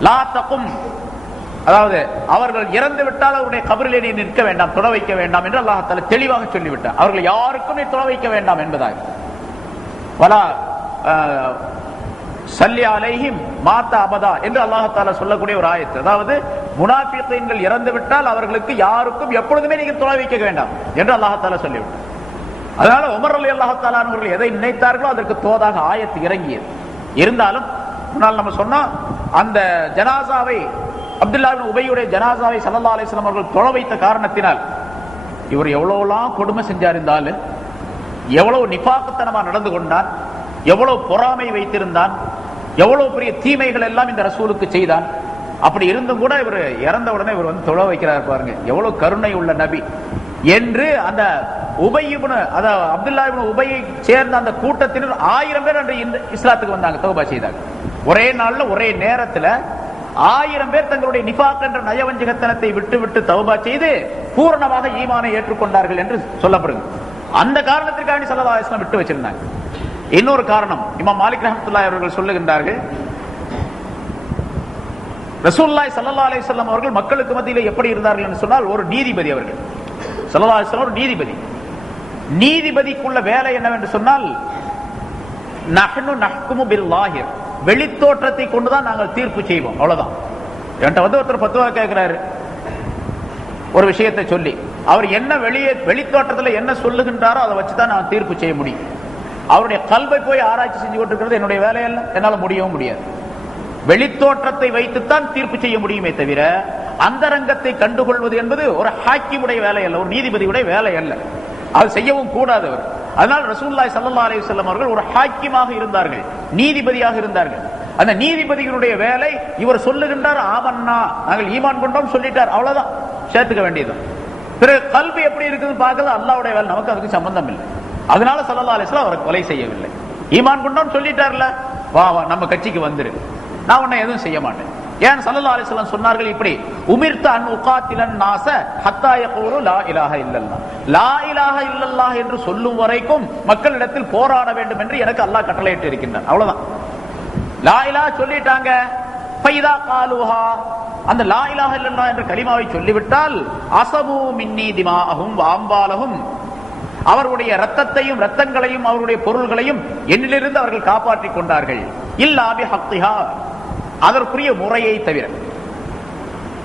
லா தகும், அதாவது அவர்கள் இறந்து விட்டால் அவருடைய கபரிலே நீ நிற்க வேண்டாம், தொட வைக்க வேண்டாம் என்று அல்லாஹ் தஆலா தெளிவாக சொல்லிவிட்டான். அவர்கள் யாருக்கும் நீ தொட வைக்க வேண்டாம் என்பதாக. வலா சல்லி அலைஹிம் மாத்த அபதா என்று அல்லாஹ் தஆலா சொல்லக்கூடிய ஒரு ஆயத்து. அதாவது முனாஃபிகீன்கள் இறந்து விட்டால் அவர்களுக்கு யாருக்கும் எப்பொழுதுமே நீங்கள் தொட வைக்க வேண்டாம் என்று அல்லாஹ் தஆலா சொல்லிவிட்டார். அதனால உமர் ரலியல்லாஹு தஆலா அவர்கள் எதை நினைத்தார்களோ அதற்கு தோதாக ஆயத்து இறங்கியது. இருந்தாலும் முன்னால் நம்ம சொன்னா, அந்த ஜனாசாவை, அப்துல்லாஹ் இப்னு உபையுடைய ஜனாசாவை ஸல்லல்லாஹு அலைஹி வஸல்லம் அவர்கள் தொழ வைத்த காரணத்தினால் இவர் எவ்வளவுலாம் கொடுமை செஞ்சார், எவ்வளவு நிஃபாக்குத்தனமா நடந்து கொண்டான், எவ்வளவு பொறாமை வைத்திருந்தான், எவ்வளவு பெரிய தீமைகள் எல்லாம் இந்த ரசூலுக்கு செய்தான். அப்படி இருந்தும் கூட இவர் இறந்த உடனே இவர் வந்து தொழ வைக்கிறார் பாருங்க, எவ்வளவு கருணை உள்ள நபி என்று. அந்த அப்துல்லாஹ் இப்னு உபையை சேர்ந்த அந்த கூட்டத்தினர் 1000 பேர் அன்று இஸ்லாத்துக்கு வந்தாங்க, தௌபா செய்தாங்க. ஒரே நாள்ல ஒரே நேரத்துல 1000 பேர் தங்களுடைய நிஃபாக் என்ற நயவஞ்சகத்தனத்தை விட்டு தௌபா செய்து பூரணமாக ஈமானை ஏற்றுக்கொண்டார்கள் என்று சொல்லப்படுது. அந்த காரணத்திற்காக ஸல்லல்லாஹு அலைஹி வஸல்லம் விட்டு வச்சிருந்தாங்க. இன்னொரு காரணம், இமாம் மாலிக் ரஹ்மத்துல்லாஹி அவர்கள் சொல்லுகின்றார்கள், ரசூலுல்லாஹி ஸல்லல்லாஹு அலைஹி வஸல்லம் அவர்கள் மக்களுக்கு மத்தியிலே எப்படி இருந்தார்கள் என்று சொன்னால், ஒரு நீதிபதி. அவர்கள் ஸல்லல்லாஹு அலைஹி வஸல்லம் ஒரு நீதிபதி. நீதிபதிக்குள்ள வேலை என்னவென்று சொன்னால், நஹ்னு நஹ்குமு பில்லாஹிர், வெளித்தோற்றத்தை கொண்டுதான் நாங்கள் தீர்ப்பு செய்வோம், அவ்வளவுதான். என்கிட்ட வந்து ஒருத்தர் ஃபத்வா கேட்கிறாரு ஒரு விஷயத்தை சொல்லி, அவர் என்ன வெளித்தோற்றத்தில் என்ன சொல்லுகின்றாரோ அதை வச்சுதான் நான் தீர்ப்பு செய்ய முடியும். அவருடைய கல்வை போய் ஆராய்ச்சி செஞ்சு கொண்டிருக்கிறது என்னுடைய வேலையல்ல, என்னால் முடியவும் முடியாது. வெளித்தோற்றத்தை வைத்துத்தான் தீர்ப்பு செய்ய முடியுமே தவிர அந்தரங்கத்தை கண்டுகொள்வது என்பது ஒரு ஹாக்கிமுடைய வேலை அல்ல, ஒரு நீதிபதியுடைய வேலை அல்ல, அது செய்யவும் கூடாதவர். அதனால் ரசூலுல்லாஹி ஸல்லல்லாஹு அலைஹி வஸல்லம் அவர்கள் ஒரு ஹாக்கிமாக இருந்தார்கள், நீதிபதியாக இருந்தார்கள். அந்த நீதிபதியினுடைய வேலை, இவர் சொல்லுகின்றார் ஆமன்னா, நாங்கள் ஈமான் கொண்டோம் சொல்லிட்டார், அவ்வளவுதான், சேர்த்துக்க வேண்டியது. பிறகு கல்வி எப்படி இருக்குதுன்னு பார்க்கறது அல்லாஹ்வுடைய வேலை, நமக்கு அதுக்கு சம்பந்தம் இல்லை. அதனால ஸல்லல்லாஹு அலைஹி வஸல்லம் அவரை கொலை செய்யவில்லை. ஈமான் கொண்டோம் சொல்லிட்டார்ல, வா நம்ம கட்சிக்கு வந்துரு, நான் உன்னை எதுவும் செய்ய மாட்டேன். ஏன் ஸல்லல்லாஹு அலைஹி வஸல்லம் சொன்னார்கள் இப்படி, உமிர்த அன் உகாத்திலன் நாஸ ஹத்தா யகூலு லா இலாஹ இல்லல்லாஹ், லா இலாஹ இல்லல்லாஹ் என்று சொல்லும் வரைக்கும் மக்களிடத்தில் போராட வேண்டும் என்று எனக்கு அல்லாஹ் கட்டளையிட்டு இருக்கின்றான், அவ்வளவுதான். லா இலாஹ சொல்லிட்டாங்க, ஃபைதா காலுஹா, அந்த லா இலாஹ இல்லல்லாஹ் என்ற கலிமாவை சொல்லிவிட்டால், அஸபு மின்னி திமாஅஹும் வ அம்வாலஹும், அவருடைய ரத்தத்தையும் ரத்தங்களையும் அவருடைய பொருள்களையும் என்னிலிருந்து அவர்கள் காப்பாற்றிக் கொண்டார்கள், இல்லா பிஹக்ஹா, அதற்குரிய முறையை தவிர.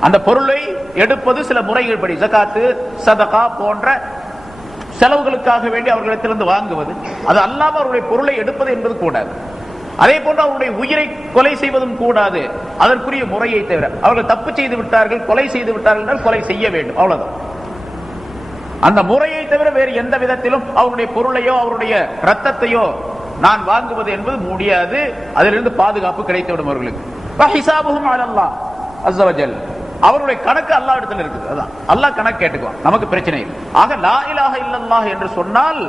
அந்த பொருளை எடுப்பது சில முறைகள் படி, ஜகாத்து சதகா போன்ற செலவுகளுக்காக வேண்டி அவர்களிடத்திலிருந்து வாங்குவது, அது அல்லாமல் அவருடைய பொருளை எடுப்பது என்பது கூடாது. அதே போன்று அவருடைய உயிரை கொலை செய்வதும் கூடாது, அதற்குரிய முறையை தவிர. அவர்கள் தப்பு செய்து விட்டார்கள், கொலை செய்து விட்டார்கள் என்றால் கொலை செய்ய வேண்டும், அவ்வளவுதான். அந்த முறையை தவிர வேறு எந்த விதத்திலும் அவருடைய பொருளையோ அவருடைய ரத்தத்தையோ நான் வாங்குவது என்பது முடியாது. அதிலிருந்து பாதுகாப்பு கிடைத்துவிடும் அவர்களுக்கு. வஹிசாபுஹும் அலல்லாஹ் அஸ்ஸ வஜல், அவருடைய கணக்கு அல்லாஹ் இடத்துல இருக்குது. அதான் அல்லாஹ் கணக்கு கேட்டுக்குவான், நமக்கு பிரச்சனை இல்லை. ஆக லா இலாஹ இல்லல்லாஹ் என்று சொன்னால்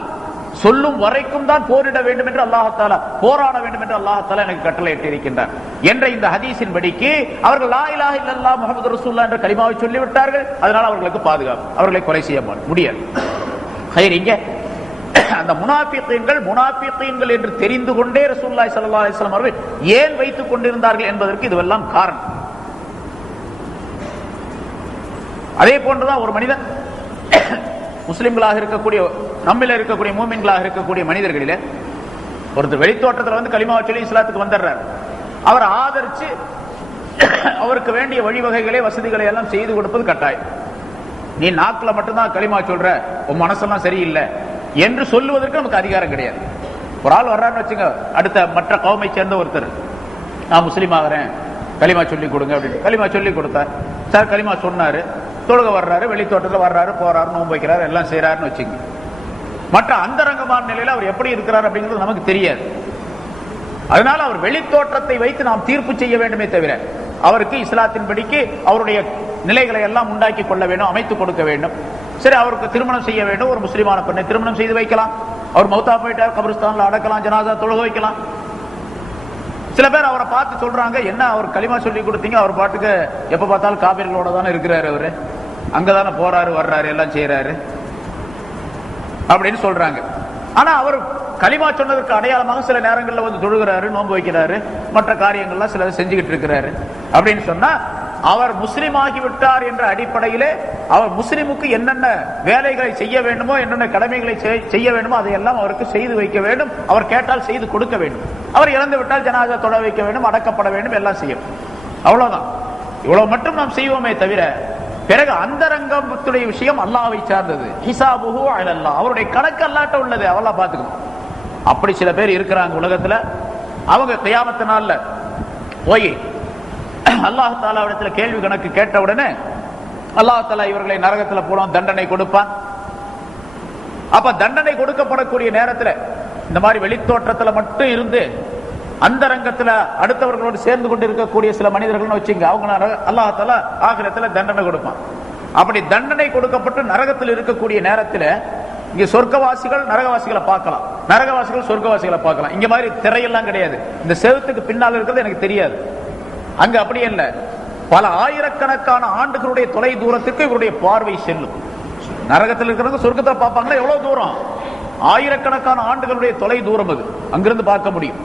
சொல்லும் வரைக்கும் தான் போரிட வேண்டும் என்று அல்லாஹ் தஆலா, போராட வேண்டும் என்று அல்லாஹ் தஆலா எனக்கு கட்டளையிட்டு இருக்கின்றார் என்ற இந்த ஹதீஸின் படிக்கு அவர்கள் லா இலாஹ இல்லல்லாஹ் முஹம்மது ரசூலுல்லாஹ் என்ற கலிமாவை சொல்லிவிட்டார்கள். அதனால் அவர்களுக்கு பாதுகாப்பு, அவர்களை கொலை செய்ய முடியாது. இங்க அந்த முனாஃபிகீன்கள் என்று தெரிந்து கொண்டே ரசூலுல்லாஹி ஸல்லல்லாஹு அலைஹி வஸல்லம் அவர்கள் ஏன் வைத்துக் கொண்டிருந்தார்கள் என்பதற்கு இதுவெல்லாம் காரணம். அதே போன்றுதான் ஒரு மனிதன் முஸ்லிம்களாக இருக்கக்கூடிய, நம்மில இருக்கக்கூடிய மூமின்களாக இருக்கக்கூடிய மனிதர்களிலே ஒருத்தர் வெளித்தோட்டத்தில் வந்து கலிமாவை சொல்லி இஸ்லாத்துக்கு வந்துடுறார். அவர் ஆதரிச்சு அவருக்கு வேண்டிய வழிவகைகளை வசதிகளை எல்லாம் செய்து கொடுப்பது கட்டாயம். நீ நாக்குல மட்டும்தான் கலிமா சொல்ற, உன் மனசெல்லாம் சரியில்லை என்று சொல்லுவதற்கு நமக்கு அதிகாரம் கிடையாது. ஒரு ஆள் வர்றாருன்னு வச்சுங்க, அடுத்த மற்ற கவுமை சேர்ந்த ஒருத்தர், நான் முஸ்லீம் ஆகிறேன் களிமா சொல்லி கொடுங்க அப்படின்னு களிமா சொல்லி கொடுத்தார். சார் களிமா சொன்னாரு, தொழுக வர்றாரு, வெளித்தோட்டத்தில் வர்றாரு, போறாரு, நோன்பு வைக்கிறாரு, எல்லாம் செய்யறாருன்னு வச்சுங்க. மற்ற அந்தரங்கமான நிலையில அவர் எப்படி இருக்கிறார் அப்படிங்கிறது நமக்கு தெரியாது. அதனால அவர் வெளித்தோற்றத்தை வைத்து நாம் தீர்ப்பு செய்ய வேண்டுமே தவிர, அவருக்கு இஸ்லாத்தின் படிக்கு அவருடைய நிலைகளை எல்லாம் உண்டாக்கி கொள்ள வேண்டும், அமைத்துக் கொடுக்க வேண்டும். சரி, அவருக்கு திருமணம் செய்ய வேண்டும், ஒரு முஸ்லிமான பெண்ணை திருமணம் செய்து வைக்கலாம். அவர் மௌத்தா போயிட்டார், கபிரிஸ்தான்ல அடக்கலாம், ஜனாசா தொழுக வைக்கலாம். சில பேர் அவரை பார்த்து சொல்றாங்க, என்ன அவர் களிமா சொல்லி கொடுத்தீங்க, அவர் பாட்டுக்கு எப்ப பார்த்தாலும் காபிர்களோட தானே இருக்கிறாரு, அவரு அங்கதானே போறாரு வர்றாரு எல்லாம் செய்யறாரு அப்படின்னு சொல்றாங்க. ஆனா அவர் களிமா சொன்னதற்கு அடையாளமாக சில நேரங்களில் வந்து தொழுகிறாரு, நோன்பு வைக்கிறாரு, மற்ற காரியங்கள்லாம் சில செஞ்சுக்கிட்டு இருக்கிறாரு அப்படின்னு சொன்னா, அவர் முஸ்லிம் ஆகிவிட்டார் என்ற அடிப்படையிலே அவர் முஸ்லிமுக்கு என்னென்ன வேலைகளை செய்ய வேண்டுமோ, என்னென்ன கடமைகளை செய்ய வேண்டுமோ அதையெல்லாம் அவருக்கு செய்து வைக்க வேண்டும். அவர் கேட்டால் செய்து கொடுக்க வேண்டும். அவர் இறந்து விட்டால் ஜனாசா தொழ வைக்க வேண்டும், அடக்கப்பட வேண்டும், எல்லாம் செய்யும். அவ்வளவுதான். இவ்வளவு மட்டும் நாம் செய்வோமே தவிர, பிறகு அந்தரங்கத்துடைய விஷயம் அல்லாஹ்வை சார்ந்தது. ஹிசாபுஹு அலல்லாஹ், அவருடைய கணக்கு அல்லாஹ்ட்ட உள்ளது, அல்லாஹ் பார்த்துக்கணும். அப்படி சில பேர் இருக்கிறாங்க உலகத்துல. அவங்க கியாமத் நாள்ல போய் அல்லாஹ் தஆலாவிடத்துல கேள்வி கணக்கு கேட்ட உடனே அல்லாஹ் தஆலா இவர்களை நரகத்துல போடும், தண்டனை கொடுப்பான். அப்ப தண்டனை கொடுக்கப்படக்கூடிய நேரத்துல இந்த மாதிரி வெளித்தோற்றத்துல மட்டும் இருந்து அந்தரங்கத்துல அடுத்தவர்களோடு சேர்ந்து கொண்டு இருக்கக்கூடிய சில மனிதர்கள் வச்சுங்க, அவங்க அல்லாஹ் தஆலா ஆகிரத்துல தண்டனை கொடுப்பான். அப்படி தண்டனை கொடுக்கப்பட்டு நரகத்தில் இருக்கக்கூடிய நேரத்தில் இங்க சொர்க்கவாசிகள் நரகவாசிகளை பார்க்கலாம், நரகவாசிகள் சொர்க்கவாசிகளை பார்க்கலாம். இங்க மாதிரி திரையெல்லாம் கிடையாது. இந்த செவத்துக்கு பின்னால் இருக்கிறது எனக்கு தெரியாது. அங்க அப்படியே இல்லை. பல ஆயிரக்கணக்கான ஆண்டுகளுடைய தொலை தூரத்துக்கு இவருடைய பார்வை செல்லும். நரகத்தில் இருக்கிறவங்க சொர்க்கத்தை பார்ப்பாங்களா, எவ்வளவு தூரம், ஆயிரக்கணக்கான ஆண்டுகளுடைய தொலை தூரம் அது, அங்கிருந்து பார்க்க முடியும்.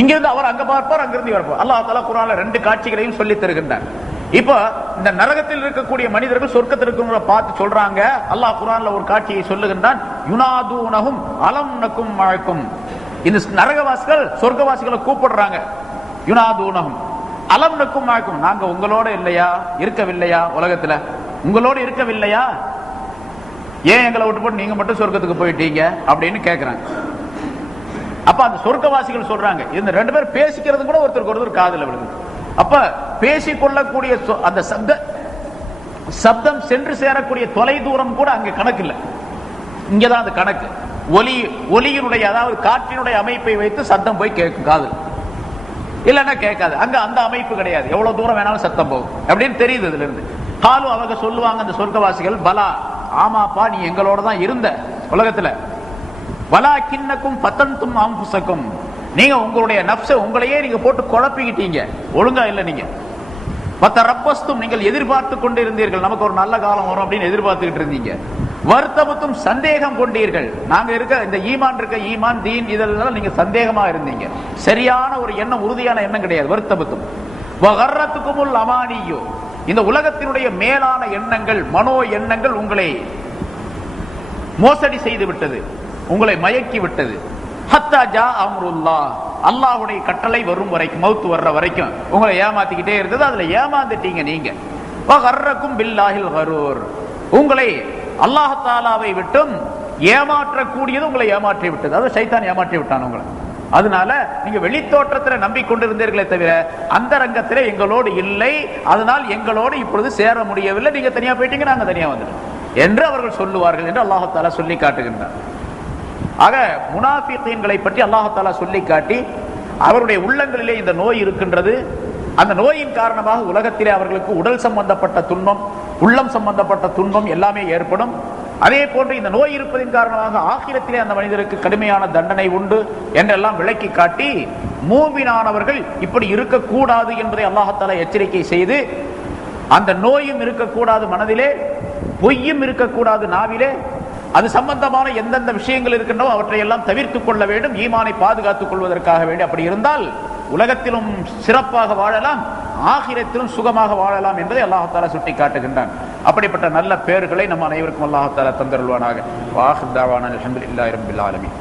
இங்கிருந்து அவர் அங்க பார்ப்பார், அங்கிருந்து இவர் பார்ப்பார். அல்லாஹ் தஆலா குர்ஆன்ல ரெண்டு காட்சிகளையும் சொல்லி தருகின்றார். இப்ப இந்த நரகத்தில் இருக்கக்கூடிய மனிதர்கள் சொர்க்கத்தில் இருக்கிறவங்களை பார்த்து சொல்றாங்க. அல்லாஹ் குர்ஆன்ல ஒரு காட்சியை சொல்லுகின்றான், யுனாதூனஹும் அலம் நகும் மஅக்கும். இந்த நரகவாசிகள் சொர்க்கவாசிகளை கூப்பிடுறாங்க, யுனாதூனஹும் அலம் நகும் மஅக்கும், நாங்க உங்களோட இல்லையா, இருக்கவில்லையா, உலகத்துல உங்களோட இருக்கவில்லையா, ஏன் எங்களை விட்டு போட்டு நீங்க மட்டும் சொர்க்கத்துக்கு போயிட்டீங்க அப்படின்னு கேட்கிறாங்க. அப்ப அந்த சொர்க்கவாசிகள் சொல்றாங்க, இந்த ரெண்டு பேரும் பேசிக்கிறது கூட ஒருத்தருக்கு ஒருத்தர் காதுல விழுது. அப்ப பேசிக்கொள்ளக்கூடிய அந்த சப்தம் சென்று சேரக்கூடிய தொலை தூரம் கூட அங்க கணக்கு இல்லை. இங்கதான் அந்த கணக்கு. ஒலியினுடைய, அதாவது காற்றினுடைய அமைப்பை வைத்து சத்தம் போய் கேட்கும் காது, இல்லன்னா கேட்காது. அங்க அந்த அமைப்பு கிடையாது, எவ்வளவு தூரம் வேணாலும் சத்தம் போகும் அப்படின்னு தெரியுது. இதுல இருந்து காலும் அவங்க சொல்லுவாங்க, அந்த சொர்க்கவாசிகள், பலா ஆமாப்பா நீ எங்களோட தான் இருந்த உலகத்துல, வலாக்கின்னக்கும் பத்தன்தும் அன்ஃபுஸக்கும், நீங்க உங்களுடைய நப்ச உங்களையே நீங்க போட்டு குழப்பிக்கிட்டீங்க, ஒழுங்கா இல்ல. நீங்க பத்தரப்பஸ்தும், நீங்கள் எதிர்பார்த்து கொண்டு இருந்தீர்கள், நமக்கு ஒரு நல்ல காலம் வரும் அப்படின்னு எதிர்பார்த்துக்கிட்டு இருந்தீங்க. வருத்தபத்தும், சந்தேகம் கொண்டீர்கள், நாங்க இருக்க இந்த ஈமான் இருக்க ஈமான் தீன் இதெல்லாம் நீங்க சந்தேகமா இருந்தீங்க. சரியான ஒரு எண்ணம், உறுதியான எண்ணம் கிடையாது. வருத்தபத்தும் வகர்ரத்துக்குமுல் அமானியோ, இந்த உலகத்தினுடைய மேலான எண்ணங்கள், மனோ எண்ணங்கள் உங்களை மோசடி செய்து விட்டது, உங்களை மயக்கி விட்டது. ஹத்தா ஜா அம்ருல்லாஹ், அல்லாஹ்வுடைய கட்டளை வரும் வரைக்கும், மௌத் வர்ற வரைக்கும் உங்களை ஏமாத்திக்கிட்டே இருந்தது. அதுல ஏமாந்துட்டீங்க நீங்க. வகர்ரக்கும் பில்லாஹில் கரூர், உங்களை அல்லாஹ் தஆலாவை விட்டும் ஏமாற்றக்கூடியது உங்களை ஏமாற்றி விட்டது. அதாவது சைத்தான் ஏமாற்றி விட்டான் உங்களை. அதனால நீங்க வெளித்தோற்றத்தில் நம்பிக்கொண்டிருந்தீர்களே தவிர அந்தரங்கத்திலே எங்களோடு இல்லை. அதனால் எங்களோடு இப்பொழுது சேர முடியவில்லை, நீங்க தனியா போயிட்டீங்க, நாங்க தனியா வந்துட்டோம் என்று அவர்கள் சொல்லுவார்கள் என்று அல்லாஹ் தஆலா சொல்லி காட்டுகின்றார். ஆக முனாஃபிகீன்களை பற்றி அல்லாஹ் தஆலா சொல்லி காட்டி, அவருடைய உள்ளங்களிலே இந்த நோய் இருக்கின்றது, அந்த நோயின் காரணமாக உலகத்திலே அவர்களுக்கு உடல் சம்பந்தப்பட்ட துன்பம், உள்ளம் சம்பந்தப்பட்ட துன்பம் எல்லாமே ஏற்படும். அதே போன்று இந்த நோய் இருப்பதின் காரணமாக ஆகிரத்திலே அந்த மனிதருக்கு கடுமையான தண்டனை உண்டு என்றெல்லாம் விளக்கி காட்டி, மூமினானவர்கள் இப்படி இருக்கக்கூடாது என்பதை அல்லாஹ்தாலா எச்சரிக்கை செய்து, அந்த நோயும் இருக்கக்கூடாது மனதிலே, பொய்யும் இருக்கக்கூடாது நாவிலே, அது சம்பந்தமான எந்தெந்த விஷயங்கள் இருக்கின்றோ அவற்றை எல்லாம் தவிர்த்துக் கொள்ள வேண்டும், ஈமானை பாதுகாத்துக் கொள்வதற்காக வேண்டி. அப்படி இருந்தால் உலகத்திலும் சிறப்பாக வாழலாம், ஆகிரத்திலும் சுகமாக வாழலாம் என்பதை அல்லாஹ்தாலா சுட்டி காட்டுகின்றான். அப்படிப்பட்ட நல்ல பேர்களை நம் அனைவருக்கும் அல்லாஹ்தாலா தந்தருள்வானாக. வாஹிர் தாவானா அல்ஹம்துலில்லாஹி ரப்பில் ஆலமீன்.